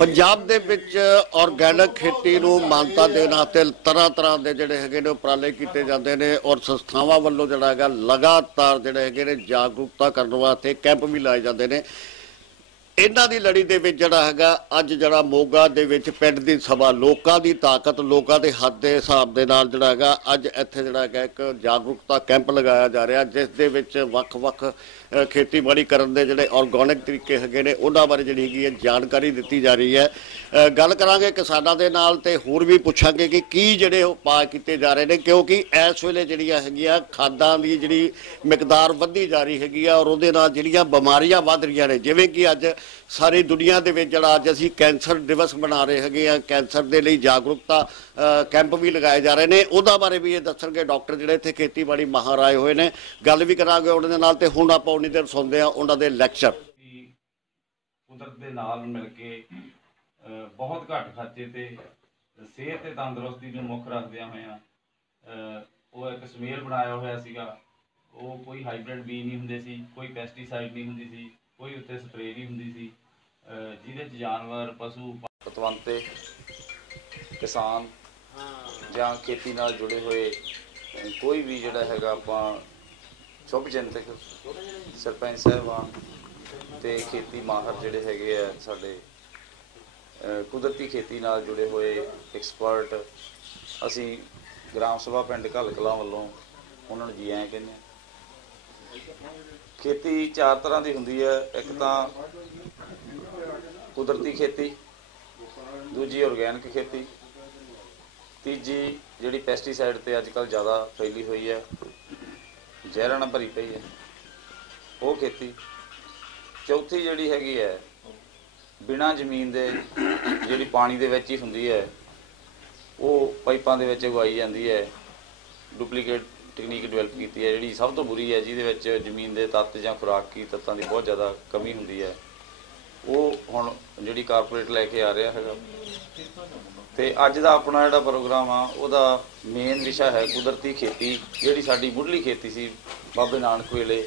पंजाब दे विच organic खेती नूं मानता देण वास्ते तरह तरह के जिहड़े हैगे ने उपराले कीते जांदे ने और संस्थावां वल्लों जिहड़ा हैगा लगातार जिहड़े हैगे ने जागरूकता करन वास्ते कैंप भी लाए जांदे ने। इन्हां दी लड़ी दे विच जिहड़ा हैगा अज जिहड़ा मोगा दे विच पिंड दी सभा लोकां दी ताकत लोकां दे हੱਥ दे हिसाब दे नाल जिहड़ा हैगा अज इत्थे जिहड़ा हैगा एक जागरूकता कैंप लगाया जा रहा जिस दे विच वख-वख खेतीबाड़ी करन दे जिहड़े ऑर्गेनिक तरीके हैगे ने उन्हां बारे जिहड़ी हैगी है जानकारी दित्ती जा रही है। गल करांगे किसानां दे नाल ते होर भी पुछांगे कि की जिहड़े उपाय कीते जा रहे ने क्योंकि इस वेले जिहड़ियां हैगियां खादां दी जिहड़ी मिकदार वधी जा रही हैगी और उहदे नाल जिहड़ियां बीमारियां वध रहीआं ने जिवें कि अज सारी दुनिया दे विच जिहड़ा अज असीं कैंसर दिवस मना रहे हैगे आ कैंसर दे लई जागरूकता कैंप भी लगाए जा रहे हैं उहदा बारे भी ये दस्सणगे डॉक्टर जिहड़े इत्थे खेतीबाड़ी माहर आए हुए ने गल भी करांगे उहनां दे नाल ते हुण आपां उन्नी देर सुणदे हां उहनां दे लैक्चर। कुदरत दे नाल मिल के बहुत घੱਟ खर्चे ते सेहत ते तंदुरुस्ती नूं मुੱਖ रखदिआं होइआं ਉਹ ਇੱਕ ਸਮੇਲ ਬਣਾਇਆ ਹੋਇਆ ਸੀਗਾ। ਉਹ ਕੋਈ ਹਾਈਬ੍ਰਿਡ ਬੀਜ ਨਹੀਂ ਹੁੰਦੇ ਸੀ, ਕੋਈ ਪੈਸਟੀਸਾਈਡ ਨਹੀਂ ਹੁੰਦੀ ਸੀ, ਕੋਈ ਉੱਤੇ ਸਪਰੇਅ ਨਹੀਂ ਹੁੰਦੀ ਸੀ, ਜਿਹਦੇ 'ਚ ਜਾਨਵਰ ਪਸ਼ੂ ਪਤਵੰਤੇ किसान ਜਾਂ खेती नाल जुड़े हुए कोई भी जिहड़ा हैगा आपां शुभ चिंतक सरपंच साहिबान ते खेती माहर जिहड़े हैगे आ साडे कुदरती खेती नाल जुड़े हुए एक्सपर्ट असी ग्राम सभा पिंड घल कलां वल्लों उन्हां नूं जी आए कहने। खेती चार तरह की हुंदी है, एक तां कुदरती खेती, दूजी ऑर्गेनिक खेती, तीजी जिहड़ी पैसटीसाइड ते अजकल ज़्यादा फैली हुई है जहरां नाल भरी पई है वो खेती, चौथी जिहड़ी हैगी है बिना जमीन दे जिहड़ी पानी दे विच ही हुंदी है वो पाइपां दे विच उगाई जांदी है, डुप्लीकेट तकनीक डिवेलप की है जिहड़ी सब तो बुरी है, जिहदे विच जमीन के तत्त जां खुराकी तत्तां की बहुत ज़्यादा कमी हुंदी है। वो हुण जिहड़ी कारपोरेट लैके आ रहा हैगा ते अज दा अपना जिहड़ा प्रोग्राम आ उहदा मेन विशा है कुदरती खेती, जिहड़ी साडी मुढ़ली खेती सी बाबे नानक वेले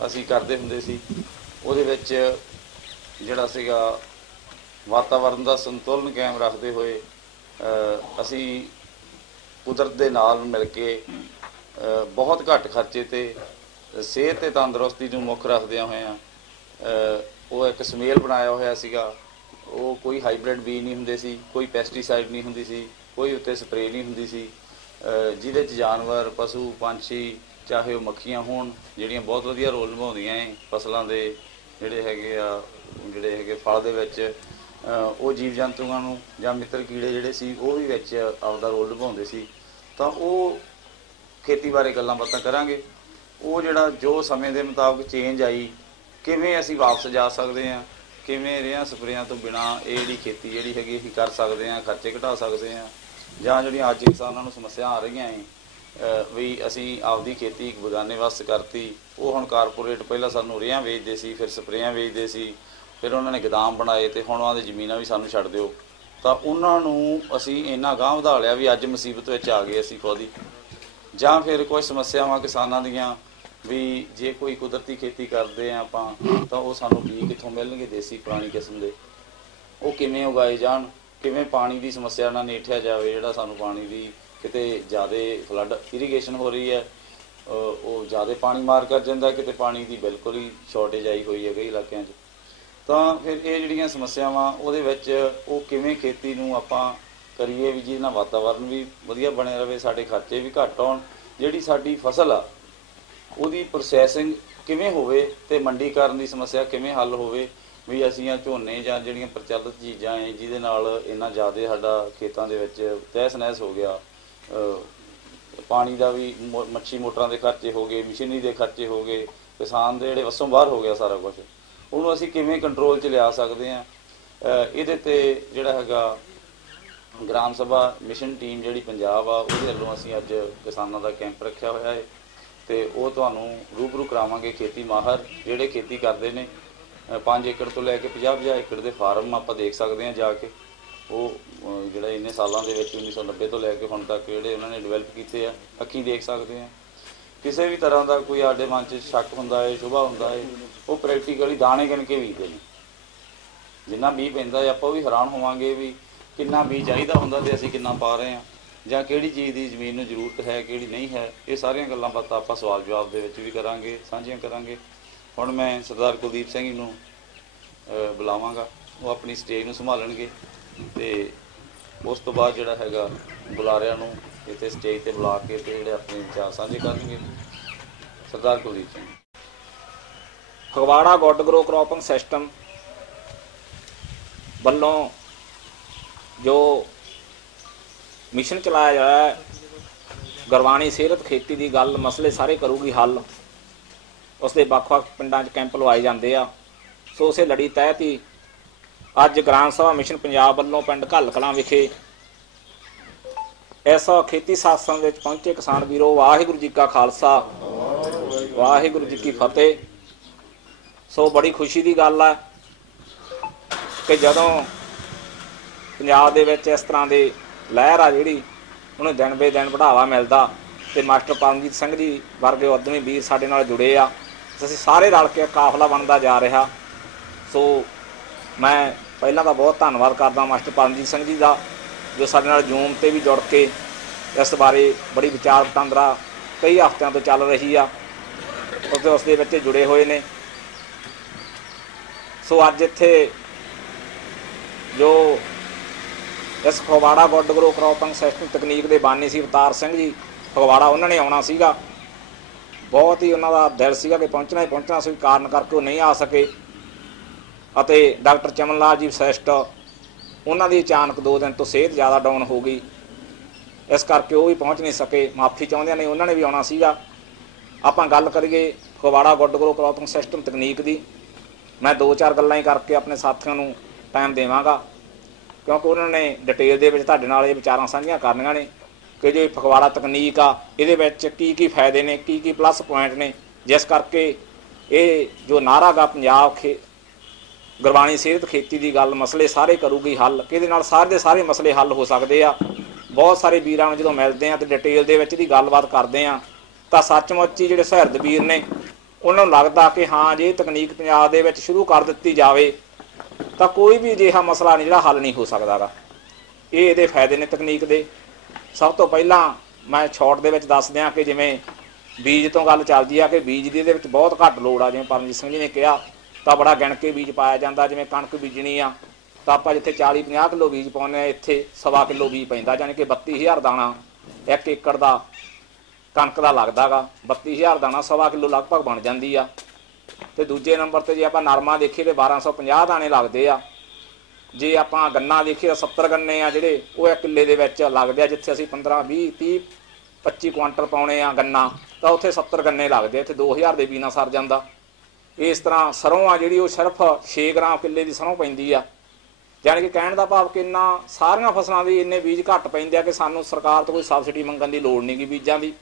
असीं करदे हुंदे सी। उहदे विच जिहड़ा सीगा वातावरण दा संतुलन कायम रखदे होए असीं कुदरत दे नाल मिल के बहुत घੱਟ खर्चे ते सेहत ते तंदुरुस्ती नूं मुੱਖ रखदिआं होइआं वो एक समੇਲ बनाया होया सीगा। वो कोई हाईब्रिड बीज नहीं हुंदे सी, कोई पैसटीसाइड नहीं हुंदी सी, कोई उत्ते स्प्रे नहीं हुंदी सी, जिहदे च जानवर पशु पंछी चाहे वो मक्खियां होण जिहड़ियां बहुत वधिया रोल निभाउंदियां हैं फसलां दे जिहड़े हैगे आ जिहड़े हैगे फल दे विच वो जीव जंतुआं नूं जां मित्र कीड़े जिहड़े सी वो भी विच आपदा रोल निभाउंदे सी। तां वो खेती बारे गल्लां बातां करांगे। वो जिहड़ा जो समय के मुताबिक चेंज आई किवें असीं वापस जा सकते हैं, किवें रेहां स्प्रेयां तो बिना ये जिहड़ी खेती जिहड़ी हैगी असीं कर सकते हैं, खर्चे घटा सकते हैं, जां जिहड़ियां अज किसानां नूं समस्या आ रहीआं हैं भी असीं आपदी खेती बगाने वास्ते करती। वो हुण कारपोरेट पहलां सानूं रेहां वेचदे सी, फिर स्प्रेयां वेचदे सी, फिर उन्होंने गोदाम बनाए तो हुण उन्हां दी ज़मीनां भी सानूं छड्ड दिओ। तां उन्हां नूं असीं इन्ना गांह वधा लिआ भी अज मुसीबत विच आ गए असीं खुद ही, जां फिर कुछ समस्यावां किसानां दीआं भी जे कोई कुदरती खेती करते हैं आपां तो वो सानूं बीज कित्थों मिलणगे देसी पुरानी किस्म के, वो किवें उगाए जाण, किवें पानी की समस्या ना नेठिया जाए, जिहड़ा सानूं पानी की किते ज़्यादा फ्लड इरीगेशन हो रही है वो ज़्यादा पानी मार कर जाता, किते पानी की बिल्कुल ही शॉर्टेज आई हुई है कई इलाकों तो फिर ये जिहड़ियां समस्यावां उहदे विच वो किवें खेती नूं आपां करिए भी जिहदे नाल वातावरण भी वधिया बने रहे, साडे खर्चे भी घੱਟ आउण, जिहड़ी साडी फसल आ ਉਹਦੀ ਪ੍ਰੋਸੈਸਿੰਗ ਕਿਵੇਂ ਹੋਵੇ ਤੇ ਮੰਡੀਕਰਨ ਦੀ ਸਮੱਸਿਆ ਕਿਵੇਂ ਹੱਲ ਹੋਵੇ ਵੀ ਅਸੀਂ ਆ ਝੋਨੇ ਜਾਂ ਜਿਹੜੀਆਂ ਪ੍ਰਚਲਿਤ ਚੀਜ਼ਾਂ ਹੈ ਜਿਹਦੇ ਨਾਲ ਇੰਨਾ ਜ਼ਿਆਦਾ ਸਾਡਾ ਖੇਤਾਂ ਦੇ ਵਿੱਚ ਤਹਿਸ ਨਹਿਸ ਹੋ ਗਿਆ, ਪਾਣੀ ਦਾ ਵੀ ਮੱਛੀ ਮੋਟਰਾਂ ਦੇ ਖਰਚੇ ਹੋ ਗਏ, ਮਸ਼ੀਨਰੀ ਦੇ ਖਰਚੇ ਹੋ ਗਏ, ਕਿਸਾਨ ਦੇ ਜਿਹੜੇ ਵੱਸੋਂ ਬਾਹਰ ਹੋ ਗਿਆ ਸਾਰਾ ਕੁਝ, ਉਹਨੂੰ ਅਸੀਂ ਕਿਵੇਂ ਕੰਟਰੋਲ 'ਚ ਲਿਆ ਸਕਦੇ ਹਾਂ। ਇਹਦੇ ਤੇ ਜਿਹੜਾ ਹੈਗਾ ਗ੍ਰਾਮ ਸਭਾ ਮਿਸ਼ਨ ਟੀਮ ਜਿਹੜੀ ਪੰਜਾਬ ਆ ਉਹਦੇ ਵੱਲੋਂ ਅਸੀਂ ਅੱਜ ਕਿਸਾਨਾਂ ਦਾ ਕੈਂਪ ਰੱਖਿਆ ਹੋਇਆ ਹੈ ਤੇ ਉਹ ਤੁਹਾਨੂੰ रूबरू करावांगे खेती माहर ਜਿਹੜੇ खेती करते हैं 5 एकड़ तो लैके 50-50 एकड़ के फार्म आप देख सकते हैं जाके, वो जोड़ा इन्ने सालों के 1990 तो लैके हुण तक जोड़े उन्होंने डिवेलप किए हैं अखीं देख सकते हैं। ਕਿਸੇ ਵੀ ਤਰ੍ਹਾਂ ਦਾ ਕੋਈ ਸਾਡੇ ਮਨ 'ਚ ਸ਼ੱਕ ਹੁੰਦਾ ਹੈ, ਸ਼ੁਭਾ ਹੁੰਦਾ ਹੈ, ਉਹ ਪ੍ਰੈਕਟੀਕਲੀ ਦਾਣੇ ਗਿਣ ਕੇ ਬੀਜਦੇ ਨੇ। ਜਿੰਨਾ ਮੀਂਹ ਪੈਂਦਾ ਹੈ ਆਪਾਂ ਵੀ ਹੈਰਾਨ ਹੋਵਾਂਗੇ ਵੀ ਕਿੰਨਾ ਮੀਂਹ ਚਾਹੀਦਾ ਹੁੰਦਾ ਤੇ ਅਸੀਂ ਕਿੰਨਾ ਪਾ ਰਹੇ ਹਾਂ, ਜਾਂ ਕਿਹੜੀ ਚੀਜ਼ ਦੀ ਜ਼ਮੀਨ ਨੂੰ ਜ਼ਰੂਰਤ ਹੈ, ਕਿਹੜੀ ਨਹੀਂ ਹੈ। ਇਹ ਸਾਰੀਆਂ ਗੱਲਾਂ ਬਾਤਾਂ ਆਪਾਂ ਸਵਾਲ ਜਵਾਬ ਦੇ ਵਿੱਚ ਵੀ ਕਰਾਂਗੇ, ਸਾਂਝੀਆਂ ਕਰਾਂਗੇ। ਹੁਣ ਮੈਂ ਸਰਦਾਰ ਕੁਲਦੀਪ ਸਿੰਘ ਨੂੰ ਬੁਲਾਵਾਂਗਾ, ਉਹ ਆਪਣੀ ਸਟੇਜ ਨੂੰ ਸੰਭਾਲਣਗੇ ਤੇ ਉਸ ਤੋਂ ਬਾਅਦ ਜਿਹੜਾ ਹੈਗਾ ਬੁਲਾਰਿਆਂ ਨੂੰ ਇੱਥੇ ਸਟੇਜ ਤੇ ਬੁਲਾ ਕੇ ਤੇ ਜਿਹੜੇ ਆਪਣੇ ਵਿਚਾਰ ਸਾਂਝੇ ਕਰਨਗੇ। Sardar Kuldeep Singh. Phagwara good grow cropping system ਵੱਲੋਂ ਜੋ ਮਿਸ਼ਨ ਚਲਾਇਆ ਜਾ ਰਿਹਾ ਹੈ, ਗੁਰਬਾਣੀ ਸਿਹਤ ਖੇਤੀ ਦੀ ਗੱਲ ਮਸਲੇ ਸਾਰੇ ਕਰੂਗੀ ਹੱਲ, ਉਸ ਦੇ ਵੱਖ-ਵੱਖ ਪਿੰਡਾਂ 'ਚ ਕੈਂਪ ਲਵਾਏ ਜਾਂਦੇ ਆ। ਸੋ ਉਸੇ ਲੜੀ ਤਹਿਤ ਹੀ ਅੱਜ ਗ੍ਰਾਮ ਸਭਾ ਮਿਸ਼ਨ ਪੰਜਾਬ ਵੱਲੋਂ ਪਿੰਡ ਘੱਲ ਕਲਾਂ ਵਿਖੇ ਇਸ ਖੇਤੀ ਸਾਸਨ ਵਿੱਚ ਪਹੁੰਚੇ ਕਿਸਾਨ ਵੀਰੋ, ਵਾਹਿਗੁਰੂ ਜੀ ਕਾ ਖਾਲਸਾ, ਵਾਹਿਗੁਰੂ ਜੀ ਕੀ ਫਤਿਹ। ਸੋ ਬੜੀ ਖੁਸ਼ੀ ਦੀ ਗੱਲ ਹੈ ਕਿ ਜਦੋਂ ਪੰਜਾਬ ਦੇ ਵਿੱਚ ਇਸ ਤਰ੍ਹਾਂ ਦੇ ਲਹਿਰ ਆ ਜਿਹੜੀ ਉਹਨੂੰ ਦਿਨ ਬੇ ਦਿਨ ਵਧਾਵਾ ਮਿਲਦਾ ਤੇ ਮਾਸਟਰ ਪਰਮਜੀਤ ਸਿੰਘ ਜੀ ਵਰਗੇ ਉਦਮੀ ਵੀਰ ਸਾਡੇ ਨਾਲ ਜੁੜੇ ਆ, ਅਸੀਂ ਸਾਰੇ ਰਲ ਕੇ ਕਾਫਲਾ ਬਣਦਾ ਜਾ ਰਿਹਾ। ਸੋ ਮੈਂ ਪਹਿਲਾਂ ਤਾਂ ਬਹੁਤ ਧੰਨਵਾਦ ਕਰਦਾ ਮਾਸਟਰ ਪਰਮਜੀਤ ਸਿੰਘ ਜੀ ਦਾ, ਜੋ ਸਾਡੇ ਨਾਲ ਜ਼ੂਮ ਤੇ ਵੀ ਜੁੜ ਕੇ ਇਸ ਬਾਰੇ ਬੜੀ ਵਿਚਾਰ ਵਟਾਂਦਰਾ ਕਈ ਹਫ਼ਤਿਆਂ ਤੋਂ ਚੱਲ ਰਹੀ ਆ, ਉਸ ਦੇ ਵਿੱਚ ਜੁੜੇ ਹੋਏ ਨੇ। ਸੋ ਅੱਜ ਇੱਥੇ ਜੋ ਇਸ Phagwara good grow cropping system ਤਕਨੀਕ ਦੇ ਬਾਨੀ ਸੀ ਅਵਤਾਰ ਸਿੰਘ ਜੀ ਫਗਵਾੜਾ, ਉਹਨਾਂ ਨੇ ਆਉਣਾ ਸੀਗਾ, ਬਹੁਤ ਹੀ ਉਹਨਾਂ ਦਾ ਦਿਲ ਸੀਗਾ ਕਿ ਪਹੁੰਚਣਾ ਹੀ ਪਹੁੰਚਣਾ ਸੀ, ਕਾਰਨ ਕਰਕੇ ਉਹ ਨਹੀਂ ਆ ਸਕੇ। ਅਤੇ ਡਾਕਟਰ ਚਮਨ ਲਾਲ ਜੀ ਵਸਿਸ਼ਟ, ਉਹਨਾਂ ਦੀ ਅਚਾਨਕ 2 ਦਿਨ ਤੋਂ ਸਿਹਤ ਜ਼ਿਆਦਾ ਡਾਊਨ ਹੋ ਗਈ, ਇਸ ਕਰਕੇ ਉਹ ਵੀ ਪਹੁੰਚ ਨਹੀਂ ਸਕੇ, ਮਾਫੀ ਚਾਹੁੰਦਿਆਂ ਨੇ ਉਹਨਾਂ ਨੇ ਵੀ ਆਉਣਾ ਸੀਗਾ। ਆਪਾਂ ਗੱਲ ਕਰੀਏ Phagwara good grow cropping system ਤਕਨੀਕ ਦੀ। ਮੈਂ 2-4 ਗੱਲਾਂ ਹੀ ਕਰਕੇ ਆਪਣੇ ਸਾਥੀਆਂ ਨੂੰ ਟਾਈਮ ਦੇਵਾਂਗਾ, ਕਿਉਂਕਿ ਉਹਨਾਂ ਨੇ ਡਿਟੇਲ ਦੇ ਵਿੱਚ ਤੁਹਾਡੇ ਨਾਲ ਇਹ ਵਿਚਾਰਾਂ ਸਾਂਝੀਆਂ ਕਰਨੀਆਂ ਨੇ ਕਿ ਜੋ ਫਗਵਾੜਾ ਤਕਨੀਕ ਆ ਇਹਦੇ ਵਿੱਚ ਕੀ ਕੀ ਫਾਇਦੇ ਨੇ, ਕੀ ਕੀ ਪਲੱਸ ਪੁਆਇੰਟ ਨੇ, ਜਿਸ ਕਰਕੇ ਇਹ ਜੋ ਨਾਅਰਾ ਗਾ ਪੰਜਾਬ ਗੁਰਬਾਣੀ ਸਿਹਤ ਖੇਤੀ ਦੀ ਗੱਲ ਮਸਲੇ ਸਾਰੇ ਕਰੂਗੀ ਹੱਲ, ਕਿ ਇਹਦੇ ਨਾਲ ਸਾਰੇ ਦੇ ਸਾਰੇ ਮਸਲੇ ਹੱਲ ਹੋ ਸਕਦੇ ਆ। ਬਹੁਤ ਸਾਰੇ ਵੀਰਾਂ ਨੂੰ ਜਦੋਂ ਮਿਲਦੇ ਆ ਤੇ ਡਿਟੇਲ ਦੇ ਵਿੱਚ ਦੀ ਗੱਲਬਾਤ ਕਰਦੇ ਆ ਤਾਂ ਸੱਚਮੁੱਚ ਹੀ ਜਿਹੜੇ ਸਹਿਰਦ ਵੀਰ ਨੇ ਉਹਨਾਂ ਨੂੰ ਲੱਗਦਾ ਕਿ ਹਾਂ ਜੇ ਤਕਨੀਕ ਪੰਜਾਬ ਦੇ ਵਿੱਚ ਸ਼ੁਰੂ ਕਰ ਦਿੱਤੀ ਜਾਵੇ ਤਾਂ ਕੋਈ ਵੀ ਅਜਿਹਾ ਮਸਲਾ ਨਹੀਂ ਜਿਹੜਾ ਹੱਲ ਨਹੀਂ ਹੋ ਸਕਦਾ ਗਾ। ਇਹ ਇਹਦੇ ਫਾਇਦੇ ਨੇ ਤਕਨੀਕ ਦੇ। ਸਭ ਤੋਂ ਪਹਿਲਾਂ ਮੈਂ ਸ਼ਾਰਟ ਦੇ ਵਿੱਚ ਦੱਸ ਦਿਆਂ ਕਿ ਜਿਵੇਂ ਬੀਜ ਤੋਂ ਗੱਲ ਚੱਲਦੀ ਆ ਕਿ ਬੀਜ ਦੀ ਇਹਦੇ ਵਿੱਚ ਬਹੁਤ ਘੱਟ ਲੋੜ ਆ। ਜਿਵੇਂ ਪਰਮਜੀਤ ਸਿੰਘ ਜੀ ਨੇ ਕਿਹਾ ਤਾਂ ਬੜਾ ਗਿਣ ਕੇ ਬੀਜ ਪਾਇਆ ਜਾਂਦਾ। ਜਿਵੇਂ ਕਣਕ ਬੀਜਣੀ ਆ ਤਾਂ ਆਪਾਂ ਜਿੱਥੇ 40-50 ਕਿਲੋ ਬੀਜ ਪਾਉਂਦੇ ਆ, ਇੱਥੇ 1.25 ਕਿਲੋ ਬੀਜ ਪੈਂਦਾ, ਯਾਨੀ ਕਿ 32,000 ਦਾਣਾ 1 ਏਕੜ ਦਾ ਕਣਕ ਦਾ ਲੱਗਦਾ ਗਾ। 32,000 ਦਾਣਾ 1.25 ਕਿਲੋ ਲਗਭਗ ਬਣ ਜਾਂਦੀ ਆ। ਤੇ ਦੂਜੇ ਨੰਬਰ ਤੇ ਜੇ ਆਪਾਂ ਨਰਮਾ ਦੇਖੀਏ ਤੇ 1250 ਦਾਣੇ ਲੱਗਦੇ ਆ। ਜੇ ਆਪਾਂ ਗੰਨਾ ਦੇਖੀਏ ਤਾਂ 70 ਗੰਨੇ ਆ ਜਿਹੜੇ ਉਹ 1 ਕਿੱਲੇ ਦੇ ਵਿੱਚ ਲੱਗਦੇ ਆ। ਜਿੱਥੇ ਅਸੀਂ 15, 20, 30, 25 ਕੁਆਂਟਲ ਪਾਉਣੇ ਆ ਗੰਨਾ ਤਾਂ ਉੱਥੇ 70 ਗੰਨੇ ਲੱਗਦੇ। ਇੱਥੇ 2000 ਦੇ ਬੀਜ ਨਾਲ ਸਰ ਜਾਂਦਾ। ਇਸ ਤਰ੍ਹਾਂ ਸਰੋਂ ਆ ਜਿਹੜੀ ਉਹ ਸਿਰਫ 6 ਗ੍ਰਾਮ ਕਿੱਲੇ ਦੀ ਸਰੋਂ ਪੈਂਦੀ ਆ। ਯਾਨੀ ਕਿ ਕਹਿਣ ਦਾ ਭਾਵ ਕਿ ਇੰਨਾ ਸਾਰੀਆਂ ਫਸਲਾਂ ਦੀ ਇੰਨੇ ਬੀਜ ਘੱਟ ਪੈਂਦੇ ਆ ਕਿ ਸਾਨੂੰ ਸਰਕਾਰ ਤੋਂ ਕੋਈ ਸਬਸਿਡੀ ਮੰਗਣ ਦੀ ਲੋੜ ਨਹੀਂ ਗੀ ਬੀਜਾਂ ਦੀ।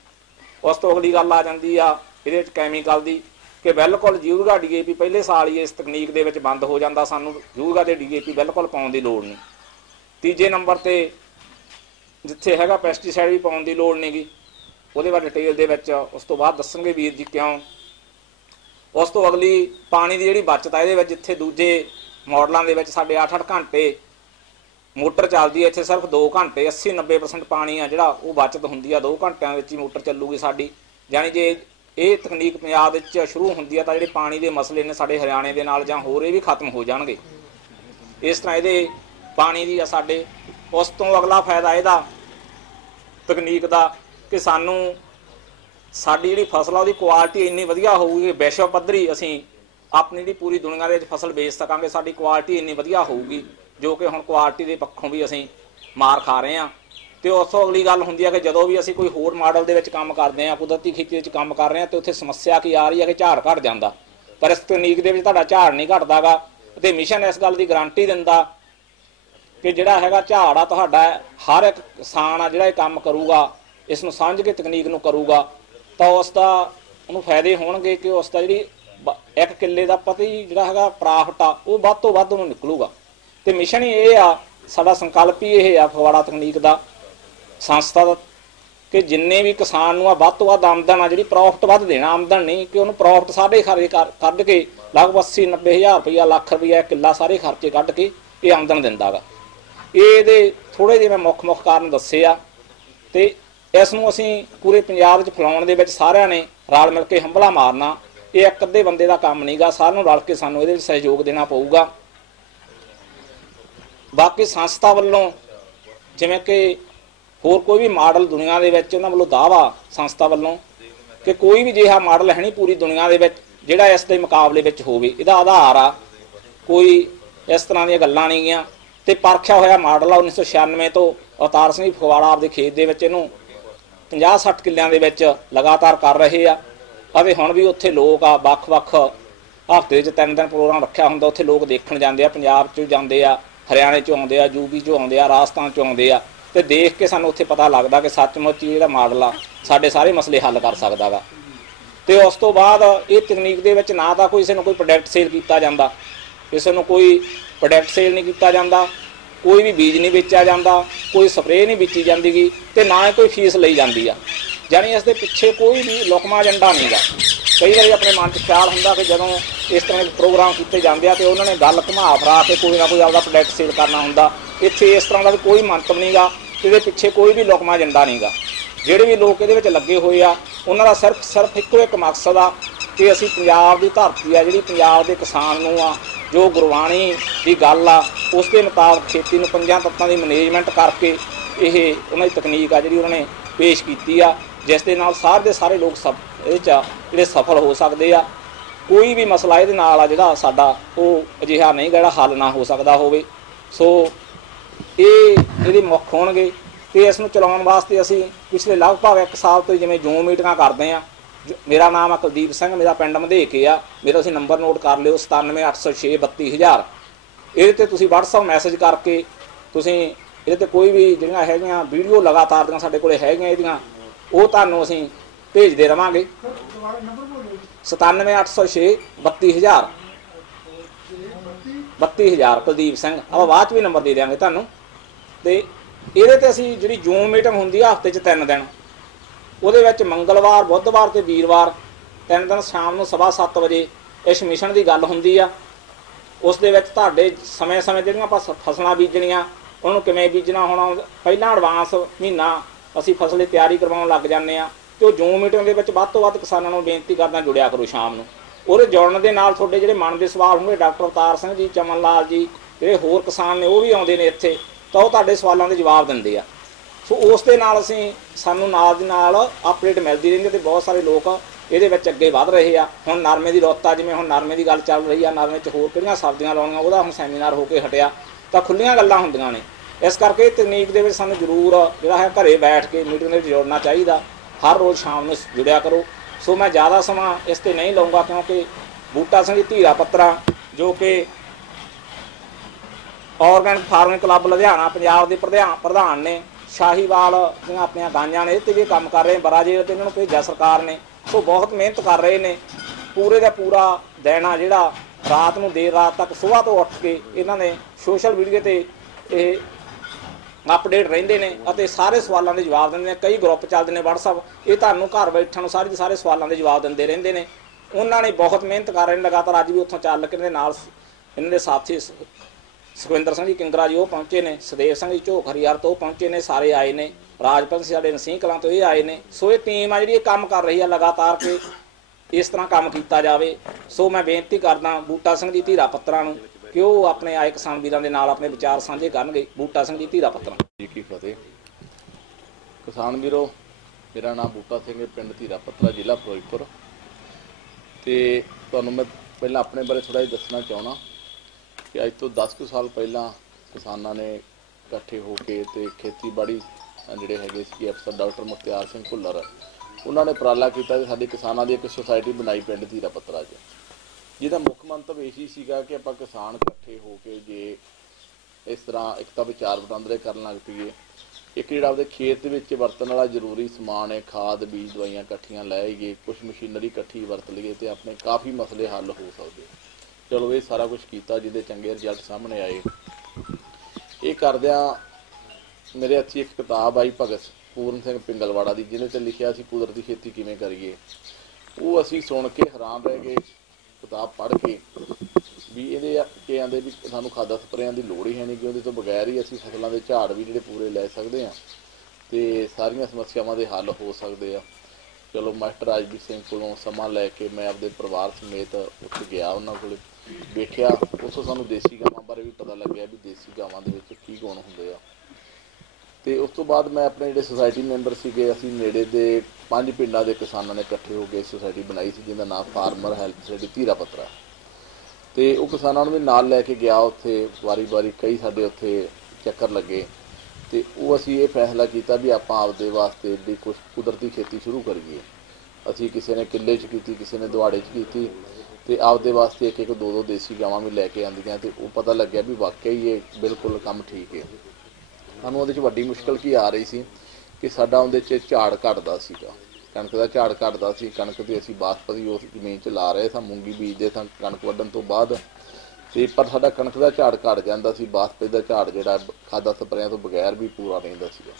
ਉਸ ਤੋਂ ਅਗਲੀ ਗੱਲ ਆ ਜਾਂਦੀ ਆ ਇਹਦੇ ਵਿੱਚ ਕੈਮੀਕਲ ਦੀ, ਕਿ ਬਿਲਕੁਲ ਯੂਰੀਆ DAP ਪਹਿਲੇ ਸਾਲ ਹੀ ਇਸ ਤਕਨੀਕ ਦੇ ਵਿੱਚ ਬੰਦ ਹੋ ਜਾਂਦਾ। ਸਾਨੂੰ ਯੂਰੀਆ ਤੇ DAP ਬਿਲਕੁਲ ਪਾਉਣ ਦੀ ਲੋੜ ਨਹੀਂ। ਤੀਜੇ ਨੰਬਰ ਤੇ ਜਿੱਥੇ ਹੈਗਾ ਪੈਸਟੀਸਾਈਡ ਵੀ ਪਾਉਣ ਦੀ ਲੋੜ ਨਹੀਂ ਗੀ। ਉਹਦੇ ਬਾਰੇ ਡਿਟੇਲ ਦੇ ਵਿੱਚ ਉਸ ਤੋਂ ਬਾਅਦ ਦੱਸਣਗੇ ਵੀਰ ਜੀ ਕਿਉਂ। ਉਸ ਤੋਂ ਅਗਲੀ ਪਾਣੀ ਦੀ ਜਿਹੜੀ ਬਚਤ ਆ ਇਹਦੇ ਵਿੱਚ, ਜਿੱਥੇ ਦੂਜੇ ਮਾਡਲਾਂ ਦੇ ਵਿੱਚ ਸਾਡੇ 8-8 ਘੰਟੇ ਮੋਟਰ ਚੱਲਦੀ ਹੈ, ਇੱਥੇ ਸਿਰਫ 2 ਘੰਟੇ 80-90% ਪਾਣੀ ਆ ਜਿਹੜਾ ਉਹ ਬਚਤ ਹੁੰਦੀ ਆ। 2 ਘੰਟਿਆਂ ਵਿੱਚ ਹੀ ਮੋਟਰ ਚੱਲੂਗੀ ਸਾਡੀ। ਯਾਨੀ ਜੇ ਇਹ ਤਕਨੀਕ ਪੰਜਾਬ ਵਿੱਚ ਸ਼ੁਰੂ ਹੁੰਦੀ ਆ ਤਾਂ ਜਿਹੜੇ ਪਾਣੀ ਦੇ ਮਸਲੇ ਨੇ ਸਾਡੇ ਹਰਿਆਣੇ ਦੇ ਨਾਲ ਜਾਂ ਹੋਰ ਇਹ ਵੀ ਖਤਮ ਹੋ ਜਾਣਗੇ। ਇਸ ਤਰ੍ਹਾਂ ਇਹਦੇ ਪਾਣੀ ਦੀ ਆ ਸਾਡੇ। ਉਸ ਤੋਂ ਅਗਲਾ ਫਾਇਦਾ ਇਹਦਾ ਤਕਨੀਕ ਦਾ ਕਿ ਸਾਨੂੰ ਸਾਡੀ ਜਿਹੜੀ ਫਸਲ ਆ ਉਹਦੀ ਕੁਆਲਿਟੀ ਇੰਨੀ ਵਧੀਆ ਹੋਊਗੀ ਕਿ ਵਿਸ਼ਵ ਪੱਧਰੀ ਅਸੀਂ ਆਪਣੀ ਜਿਹੜੀ ਪੂਰੀ ਦੁਨੀਆ ਦੇ ਵਿੱਚ ਫਸਲ ਵੇਚ ਸਕਾਂਗੇ। ਸਾਡੀ ਕੁਆਲਿਟੀ ਇੰਨੀ ਵਧੀਆ ਹੋਊਗੀ ਜੋ ਕਿ ਹੁਣ ਕੁਆਲਿਟੀ ਦੇ ਪੱਖੋਂ ਵੀ ਅਸੀਂ ਮਾਰ ਖਾ ਰਹੇ ਹਾਂ। ਤੇ ਉਸ ਤੋਂ ਅਗਲੀ ਗੱਲ ਹੁੰਦੀ ਹੈ ਕਿ ਜਦੋਂ ਵੀ ਅਸੀਂ ਕੋਈ ਹੋਰ ਮਾਡਲ ਦੇ ਵਿੱਚ ਕੰਮ ਕਰਦੇ ਹਾਂ, ਕੁਦਰਤੀ ਖੇਤੀ ਵਿੱਚ ਕੰਮ ਕਰ ਰਹੇ ਹਾਂ, ਤੇ ਉੱਥੇ ਸਮੱਸਿਆ ਕੀ ਆ ਰਹੀ ਹੈ ਕਿ ਝਾੜ ਘਟ ਜਾਂਦਾ। ਪਰ ਇਸ ਤਕਨੀਕ ਦੇ ਵਿੱਚ ਤੁਹਾਡਾ ਝਾੜ ਨਹੀਂ ਘਟਦਾ ਗਾ। ਅਤੇ ਮਿਸ਼ਨ ਇਸ ਗੱਲ ਦੀ ਗਰੰਟੀ ਦਿੰਦਾ ਕਿ ਜਿਹੜਾ ਹੈਗਾ ਝਾੜ ਆ ਤੁਹਾਡਾ, ਹਰ ਇੱਕ ਕਿਸਾਨ ਆ ਜਿਹੜਾ ਇਹ ਕੰਮ ਕਰੂਗਾ, ਇਸ ਨੂੰ ਸਮਝ ਕੇ ਤਕਨੀਕ ਨੂੰ ਕਰੂਗਾ ਤਾਂ ਉਸ ਦਾ ਉਹਨੂੰ ਫਾਇਦੇ ਹੋਣਗੇ ਕਿ ਉਸ ਦਾ ਜਿਹੜੀ 1 ਕਿੱਲੇ ਦਾ ਪ੍ਰਤੀ ਜਿਹੜਾ ਹੈਗਾ ਪ੍ਰਾਫਿਟ ਆ ਉਹ ਵੱਧ ਤੋਂ ਵੱਧ ਉਹਨੂੰ ਨਿਕਲੂਗਾ। ਤੇ ਮਿਸ਼ਨ ਹੀ ਇਹ ਆ, ਸਾਡਾ ਸੰਕਲਪ ਹੀ ਇਹ ਆ ਫਗਵਾੜਾ ਤਕਨੀਕ ਦਾ ਸੰਸਥਾ ਦਾ, कि जिन्ने भी किसान नूं वध तो वध आमदन आ, जी प्रॉफिट वध देना, आमदन नहीं कि उन्होंने प्रॉफिट सारे खर्चे कढ़ के लगभग 80-90 हज़ार रुपया, ਲੱਖ रुपया किला सारे खर्चे कढ़ के ये आमदन दिंदा गा। ये थोड़े ਜਿਹੇ मैं मुख कारण दस्से आ ते इस नूं असीं पूरे पंजाब च फैलाउण दे विच सारिਆਂ ने रल मिल के हंभला मारना। ये एक अद्धे बंदे का काम नहीं गा, सारिਆਂ ਨੂੰ रल के सानूं ਇਹਦੇ ਵਿੱਚ सहयोग देना पऊगा। बाकी संस्था ਵੱਲੋਂ जिवें कि होर कोई भी मॉडल दुनिया दे विच उन्हां ਵੱਲੋਂ दावा संस्था ਵੱਲੋਂ कि कोई भी जिहा मॉडल है नहीं पूरी दुनिया दे विच जिहड़ा इस दे मुकाबले विच होवे। इहदा आधार आ कोई इस तरह ਦੀਆਂ ਗੱਲਾਂ नहीं गईਆਂ ते परखिया होया मॉडल आ 1996 तो अवतार सिंह फगवाड़ा आपदे खेत दे विच इहनूं 50-60 किल्लिਆਂ ਦੇ ਵਿੱਚ लगातार कर रहे आ। ਅਤੇ ਹੁਣ भी ਉੱਥੇ ਲੋਕ ਆ ਵੱਖ-ਵੱਖ ਹਫ਼ਤੇ 'ਚ 3 ਦਿਨ ਪ੍ਰੋਗਰਾਮ ਰੱਖਿਆ ਹੁੰਦਾ, ਉੱਥੇ ਲੋਕ ਦੇਖਣ ਜਾਂਦੇ ਆ, ਪੰਜਾਬ 'ਚੋਂ ਜਾਂਦੇ ਆ, ਹਰਿਆਣੇ 'ਚੋਂ ਆਉਂਦੇ ਆ, ਯੂਪੀ 'ਚੋਂ ਆਉਂਦੇ ਆ, ਰਾਜਸਥਾਨ 'ਚੋਂ ਆਉਂਦੇ ਆ ਤੇ ਦੇਖ ਕੇ ਸਾਨੂੰ ਉੱਥੇ ਪਤਾ ਲੱਗਦਾ ਕਿ ਸੱਚਮੁੱਚ ਜਿਹੜਾ ਮਾਡਲ ਆ ਸਾਡੇ ਸਾਰੇ ਮਸਲੇ ਹੱਲ ਕਰ ਸਕਦਾ ਗਾ। ਤੇ ਉਸ ਤੋਂ ਬਾਅਦ ਇਹ ਤਕਨੀਕ ਦੇ ਵਿੱਚ ਨਾ ਤਾਂ ਕਿਸੇ ਨੂੰ ਕੋਈ ਪ੍ਰੋਡਕਟ ਸੇਲ ਕੀਤਾ ਜਾਂਦਾ, ਕਿਸੇ ਨੂੰ ਕੋਈ ਪ੍ਰੋਡਕਟ ਸੇਲ ਨਹੀਂ ਕੀਤਾ ਜਾਂਦਾ, ਕੋਈ ਵੀ ਬੀਜ नहीं बेचा जाता, कोई स्प्रे नहीं बेची जाती गी ते ना ही कोई फीस ली जाती आ। जानी इस दे पिछे कोई भी लुकमा एजेंडा नहीं गा। कई बार अपने मन च ख्याल हुंदा कि जदों इस तरह के प्रोग्राम किए जाते हैं तो उन्होंने गल घुमा फिरा के कोई ना कोई आपका प्रोडक्ट सेल करना हुंदा। इत्थे इस तरह का भी कोई मंतव नहीं गा, इहदे पिछे कोई भी लुकमा एजेंडा नहीं गा। जिहड़े भी लोग इहदे विच लगे हुए आ उन्हां दा सिर्फ इक्को एक मकसद आ कि असीं पंजाब दी धरती आ जिहड़ी पंजाब दे किसान नूं आ जो गुरबाणी की गल आ उस दे मुताबिक खेती नूं 5 तत्तां दी मैनेजमेंट करके ये उन्हां दी तकनीक आ जिहड़ी उन्होंने पेश कीती आ, जिस दे नाल सारे दे सारे लोग सब इहदे च जिहड़े सफल हो सकदे आ। कोई भी मसला इहदे नाल आ जिहड़ा साडा ओह अजिहा नहीं गा जिहड़ा हल ना हो सकदा होवे। सो ये मुख होणगे ते इस नूं चलाउण वास्ते असीं पिछले लगभग 1 साल तो जिवें जूम मीटिंगां करदे आ। मेरा नाम है कुलदीप सिंह, मेरा पिंड मधेके आ, मेरा तुसीं नंबर नोट कर लिओ 97 806 32 1000। ये तो तुसीं WhatsApp मैसेज करके तुसीं ये तो कोई भी जिहड़ियां हैगियां वीडियो लगातार दियां साडे कोले हैगियां इहदियां ਉਹ ਤੁਹਾਨੂੰ ਅਸੀਂ भेजते रहांगे। 97 806 32 1000 कुलदीप सिंह। ਆਪਾਂ ਬਾਅਦ 'ਚ ਵੀ नंबर दे देंगे ਤੁਹਾਨੂੰ। तो ये असी जी जूम मीटिंग होंगी हफ्ते 3 दिन, वो मंगलवार बुधवार तो वीरवार 3 दिन शाम को 7:15 बजे इस मिशन की गल होंगी आ। उस समय समय जो फसलों बीजनिया उन्होंने किमें बीजना होना पहला एडवांस महीना असी फसल की तैयारी करवाउण लग जाते हैं। तो जूम मीटिंग के वध तो वध किसानों को बेनती करदा जुड़िया करो शाम को। और जुड़न के नाल तुहाडे जिहड़े मन के सवाल होंगे डॉक्टर अवतार सिंह जी, चमन लाल जी, जिहड़े होर किसान ने वो भी आउंदे ने इत्थे, तो वो तुहाडे सवालों के जवाब दिंदे आ। सो उस दे नाल असीं सानूं नाल दी नाल अपडेट मिलती रहिंदी ते बहुत सारे लोग ਇਹਦੇ ਵਿੱਚ ਅੱਗੇ ਵਧ ਰਹੇ ਆ। ਹੁਣ ਨਰਮੇ ਦੀ ਰੁੱਤ ਆ, ਜਿਵੇਂ ਹੁਣ ਨਰਮੇ ਦੀ ਗੱਲ ਚੱਲ ਰਹੀ ਆ, ਨਰਮੇ 'ਚ ਹੋਰ ਕਿਹੜੀਆਂ ਸਬਜ਼ੀਆਂ ਲਾਉਣੀਆਂ ਉਹਦਾ ਹੁਣ ਸੈਮੀਨਾਰ ਹੋ ਕੇ ਹਟਿਆ, ਤਾਂ ਖੁੱਲੀਆਂ ਗੱਲਾਂ ਹੁੰਦੀਆਂ ਨੇ। ਇਸ ਕਰਕੇ ਤਕਨੀਕ ਦੇ ਵਿੱਚ ਸਾਨੂੰ ਜ਼ਰੂਰ ਜਿਹੜਾ ਹੈ ਘਰੇ ਬੈਠ ਕੇ ਮੀਟਿੰਗ ਦੇ ਵਿੱਚ ਜੁੜਨਾ ਚਾਹੀਦਾ। ਹਰ ਰੋਜ਼ ਸ਼ਾਮ ਨੂੰ ਜੁੜਿਆ ਕਰੋ। ਸੋ ਮੈਂ ਜ਼ਿਆਦਾ ਸਮਾਂ ਇਸ 'ਤੇ ਨਹੀਂ ਲਾਉਂਗਾ ਕਿਉਂਕਿ ਬੂਟਾ ਸਿੰਘ ਧੀਰਾ ਪੱਤਰਾ ਜੋ ਕਿ organic farming club Ludhiana Punjab ਦੇ ਪ੍ਰਧਾਨ ਨੇ, ਸ਼ਾਹੀਵਾਲ ਦੀਆਂ ਆਪਣੀਆਂ ਗਾਈਆਂ ਨੇ, ਇਹ 'ਤੇ ਵੀ ਕੰਮ ਕਰ ਰਹੇ। ਬਰਾਜੇਲ 'ਤੇ ਇਹਨਾਂ ਨੂੰ ਭੇਜਿਆ ਸਰਕਾਰ ਨੇ। ਸੋ बहुत मेहनत कर रहे हैं। पूरे का पूरा दिन आ जिहड़ा रात नूं देर रात तक सुबह तो उठ के इन्होंने सोशल मीडिया ते अपडेट रहिंदे ने अते सारे सवालों के जवाब दिंदे ने। कई ग्रुप चलते हैं WhatsApp, ये तुहानूं घर बैठण नूं सारे के सारे सवालों के जवाब दिंदे रहिंदे ने। उन्होंने बहुत मेहनत कर रहे हैं लगातार। अज भी उत्थों चल के नाल इन्हां दे साथी सुखविंदर सिंह जी किंगरा जी वो पहुँचे ने, सदेव सिंह जी झोख हरियार तो पहुँचे ने, सारे आए ने, राजपत साडे नसीह कलां तो ये आए ने। सो ये टीम आ जी काम कर रही है लगातार कि इस तरह काम किया जाए। सो मैं बेनती करदा बूटा सिंह जी धीरा पत्तरां नूं कि वो अपने आए किसान वीरां दे नाल अपने विचार साझे करनगे। बूटा सिंह जी धीरा पत्तरां जी की फतेह। किसान वीरो, मेरा नाम बूटा सिंह है, पिंड धीरा पत्तरा, जिला फिरोजपुर। तो तुहानूं मैं पहलां अपने बारे थोड़ा जिहा दसना चाहुंदा कि अज तो 10 साल पहलां किसानां ने इकट्ठे होकर खेतीबाड़ी ਜਿਹੜੇ ਹੈਗੇ ਸੀ ਅਫਸਰ ਡਾਕਟਰ ਮੁਖਤਿਆਰ ਸਿੰਘ ਭੁੱਲਰ ਉਹਨਾਂ ਨੇ ਉਪਰਾਲਾ ਕੀਤਾ ਕਿ ਸਾਡੀ ਕਿਸਾਨਾਂ ਦੀ ਇੱਕ ਸੁਸਾਇਟੀ ਬਣਾਈ ਪਿੰਡ ਧੀਰਾ ਪੱਤਰਾ 'ਚ, ਜਿਹਦਾ ਮੁੱਖ ਮੰਤਵ ਇਹੀ ਸੀਗਾ ਕਿ ਆਪਾਂ ਕਿਸਾਨ ਇਕੱਠੇ ਹੋ ਕੇ ਜੇ ਇਸ ਤਰ੍ਹਾਂ ਇੱਕ ਤਾਂ ਵਿਚਾਰ ਵਟਾਂਦਰੇ ਕਰਨ ਲੱਗ ਪਈਏ, ਇੱਕ ਜਿਹੜਾ ਆਪਦੇ ਖੇਤ ਦੇ ਵਿੱਚ ਵਰਤਣ ਵਾਲਾ ਜ਼ਰੂਰੀ ਸਮਾਨ ਹੈ, ਖਾਦ ਬੀਜ ਦਵਾਈਆਂ ਇਕੱਠੀਆਂ ਲੈ ਆਈਏ, ਕੁਛ ਮਸ਼ੀਨਰੀ ਇਕੱਠੀ ਵਰਤ ਲਈਏ ਤੇ ਆਪਣੇ ਕਾਫੀ ਮਸਲੇ ਹੱਲ ਹੋ ਸਕਦੇ। ਚਲੋ ਇਹ ਸਾਰਾ ਕੁਛ ਕੀਤਾ ਜਿਹਦੇ ਚੰਗੇ ਰਿਜ਼ਲਟ ਸਾਹਮਣੇ ਆਏ। ਇਹ ਕਰਦਿਆਂ मेरे हथी एक किताब आई भगत ਪੂਰਨ ਸਿੰਘ ਪਿੰਗਲਵਾੜਾ ਦੀ, ਜਿਹਨੇ ਤੇ ਲਿਖਿਆ ਸੀ ਕੁਦਰਤੀ ਖੇਤੀ ਕਿਵੇਂ ਕਰੀਏ। ਉਹ ਅਸੀਂ ਸੁਣ ਕੇ ਹੈਰਾਨ ਰਹਿ ਗਏ ਕਿਤਾਬ ਪੜ੍ਹ ਕੇ ਵੀ ਇਹਦੇ ਕਿ ਆਂਦੇ ਵੀ ਸਾਨੂੰ ਖਾਦਾਂ ਸਪਰੇਆਂ ਦੀ ਲੋੜ ਹੀ ਹੈ ਨਹੀਂ, ਕਿ ਉਹਦੇ ਤੋਂ ਬਗੈਰ ਹੀ ਅਸੀਂ ਫਸਲਾਂ ਦੇ ਝਾੜ ਵੀ ਜਿਹੜੇ ਪੂਰੇ ਲੈ ਸਕਦੇ ਹਾਂ ਤੇ ਸਾਰੀਆਂ ਸਮੱਸਿਆਵਾਂ ਦੇ ਹੱਲ ਹੋ ਸਕਦੇ ਆ। ਚਲੋ ਮਾਸਟਰ ਰਾਜਵੀਰ ਸਿੰਘ ਕੋਲੋਂ ਸਮਾਂ ਲੈ ਕੇ ਮੈਂ ਆਪਦੇ ਪਰਿਵਾਰ ਸਮੇਤ ਉੱਥੇ ਗਿਆ, ਉਹਨਾਂ ਕੋਲ ਵੇਖਿਆ। ਉੱਥੋਂ ਸਾਨੂੰ ਦੇਸੀ ਗਾਵਾਂ ਬਾਰੇ ਵੀ ਪਤਾ ਲੱਗਿਆ ਵੀ ਦੇਸੀ ਗਾਵਾਂ ਦੇ ਵਿੱਚ ਕੀ ਗੁਣ ਹੁੰਦੇ ਆ। ਤੇ ਉਸ ਤੋਂ ਬਾਅਦ ਮੈਂ ਆਪਣੇ ਜਿਹੜੇ ਸੁਸਾਇਟੀ ਮੈਂਬਰ ਸੀਗੇ, ਅਸੀਂ ਨੇੜੇ ਦੇ 5 ਪਿੰਡਾਂ ਦੇ ਕਿਸਾਨਾਂ ਨੇ ਇਕੱਠੇ ਹੋ ਕੇ ਸੁਸਾਇਟੀ ਬਣਾਈ ਸੀ, ਜਿਹਦਾ ਨਾਮ ਫਾਰਮਰ ਹੈਲਪ ਸੁਸਾਇਟੀ ਧੀਰਾ ਪੱਤਰਾ। ਤੇ ਉਹ ਕਿਸਾਨਾਂ ਨੂੰ ਵੀ ਨਾਲ ਲੈ ਕੇ ਗਿਆ ਉੱਥੇ, ਵਾਰੀ ਕਈ ਸਾਡੇ ਉੱਥੇ ਚੱਕਰ ਲੱਗੇ ਤੇ ਉਹ ਅਸੀਂ ਇਹ ਫੈਸਲਾ ਕੀਤਾ ਵੀ ਆਪਾਂ ਆਪਦੇ ਵਾਸਤੇ ਵੀ ਕੁਛ ਕੁਦਰਤੀ ਖੇਤੀ ਸ਼ੁਰੂ ਕਰੀਏ। ਅਸੀਂ ਕਿਸੇ ਨੇ ਕਿੱਲੇ 'ਚ ਕੀਤੀ, ਕਿਸੇ ਨੇ ਦੁਆੜੇ 'ਚ ਕੀਤੀ ਤੇ ਆਪਦੇ ਵਾਸਤੇ ਇੱਕ ਦੋ ਦੇਸੀ ਗਾਵਾਂ ਵੀ ਲੈ ਕੇ ਆਉਂਦੀਆਂ। ਤੇ ਉਹ ਪਤਾ ਲੱਗਿਆ ਵੀ ਵਾਕਿਆ ਹੀ ਇਹ ਬਿਲਕੁਲ ਕੰਮ ਠੀਕ ਹੈ। ਸਾਨੂੰ ਉਹਦੇ 'ਚ ਵੱਡੀ ਮੁਸ਼ਕਿਲ ਕੀ ਆ ਰਹੀ ਸੀ ਕਿ ਸਾਡਾ ਉਹਦੇ 'ਚ ਝਾੜ ਘਟਦਾ ਸੀਗਾ, ਕਣਕ ਦਾ ਝਾੜ ਘਟਦਾ ਸੀ। ਕਣਕ ਤੇ ਅਸੀਂ ਬਾਸਪਤੀ ਉਸ ਜ਼ਮੀਨ 'ਚ ਲਾ ਰਹੇ ਸਾਂ, ਮੂੰਗੀ ਬੀਜਦੇ ਸਾਂ ਕਣਕ ਵੱਢਣ ਤੋਂ ਬਾਅਦ, ਤੇ ਪਰ ਸਾਡਾ ਕਣਕ ਦਾ ਝਾੜ ਘਟ ਜਾਂਦਾ ਸੀ, ਬਾਸਪਤੀ ਦਾ ਝਾੜ ਜਿਹੜਾ ਖਾਦਾਂ ਸਪਰੇਆਂ ਤੋਂ ਬਗੈਰ ਵੀ ਪੂਰਾ ਰਹਿੰਦਾ ਸੀਗਾ।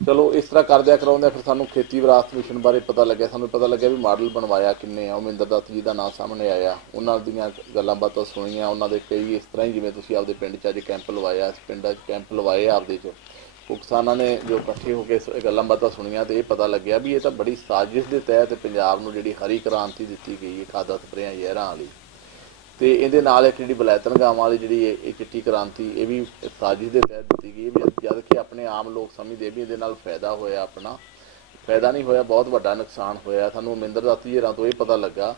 ਚਲੋ ਇਸ ਤਰ੍ਹਾਂ ਕਰਦਿਆਂ ਕਰਾਉਂਦਿਆਂ ਫਿਰ ਸਾਨੂੰ ਖੇਤੀ ਵਿਰਾਸਤ ਮਿਸ਼ਨ ਬਾਰੇ ਪਤਾ ਲੱਗਿਆ। ਸਾਨੂੰ ਪਤਾ ਲੱਗਿਆ ਵੀ ਮਾਡਲ ਬਣਵਾਇਆ ਕਿੰਨੇ ਆ। ਉਹ ਮਹਿੰਦਰ ਦੱਤ ਜੀ ਦਾ ਨਾਮ ਸਾਹਮਣੇ ਆਇਆ, ਉਹਨਾਂ ਦੀਆਂ ਗੱਲਾਂ ਬਾਤਾਂ ਸੁਣੀਆਂ। ਉਹਨਾਂ ਦੇ ਕਈ ਇਸ ਤਰ੍ਹਾਂ ਹੀ ਜਿਵੇਂ ਤੁਸੀਂ ਆਪਦੇ ਪਿੰਡ 'ਚ ਅੱਜ ਕੈਂਪ ਲਵਾਇਆ, ਪਿੰਡਾਂ 'ਚ ਕੈਂਪ ਲਵਾਏ ਆਪਦੇ 'ਚ, ਉਹ ਕਿਸਾਨਾਂ ਨੇ ਜੋ ਇਕੱਠੇ ਹੋ ਕੇ ਗੱਲਾਂ ਬਾਤਾਂ ਸੁਣੀਆਂ ਤੇ ਇਹ ਪਤਾ ਲੱਗਿਆ ਵੀ ਇਹ ਤਾਂ ਬੜੀ ਸਾਜ਼ਿਸ਼ ਦੇ ਤਹਿਤ ਪੰਜਾਬ ਨੂੰ ਜਿਹੜੀ ਹਰੀ ਕ੍ਰਾਂਤੀ ਦਿੱਤੀ ਗਈ ਹੈ ਖਾਦਾਂ ਸਪਰੇਆਂ ਜ਼ਹਿਰਾਂ ਵਾਲੀ, ਤੇ ਇਹਦੇ ਨਾਲ ਇੱਕ ਜਿਹੜੀ ਬਲੈਤਨ ਗਾਵਾਂ ਵਾਲੀ ਜਿਹੜੀ ਇਹ ਚਿੱਟੀ ਕ੍ਰਾਂਤੀ, ਇਹ ਵੀ ਸਾਜ਼ਿਸ਼ ਦੇ ਤਹਿਤ ਦਿੱਤੀ ਗਈ। ਵੀ ਜਦ ਕਿ ਆਪਣੇ ਆਮ ਲੋਕ ਸਮਝਦੇ ਵੀ ਇਹਦੇ ਨਾਲ ਫਾਇਦਾ ਹੋਇਆ, ਆਪਣਾ ਫਾਇਦਾ ਨਹੀਂ ਹੋਇਆ, ਬਹੁਤ ਵੱਡਾ ਨੁਕਸਾਨ ਹੋਇਆ। ਸਾਨੂੰ ਮਹਿੰਦਰ ਦੱਤ ਜੀ ਤੋਂ ਇਹ ਪਤਾ ਲੱਗਾ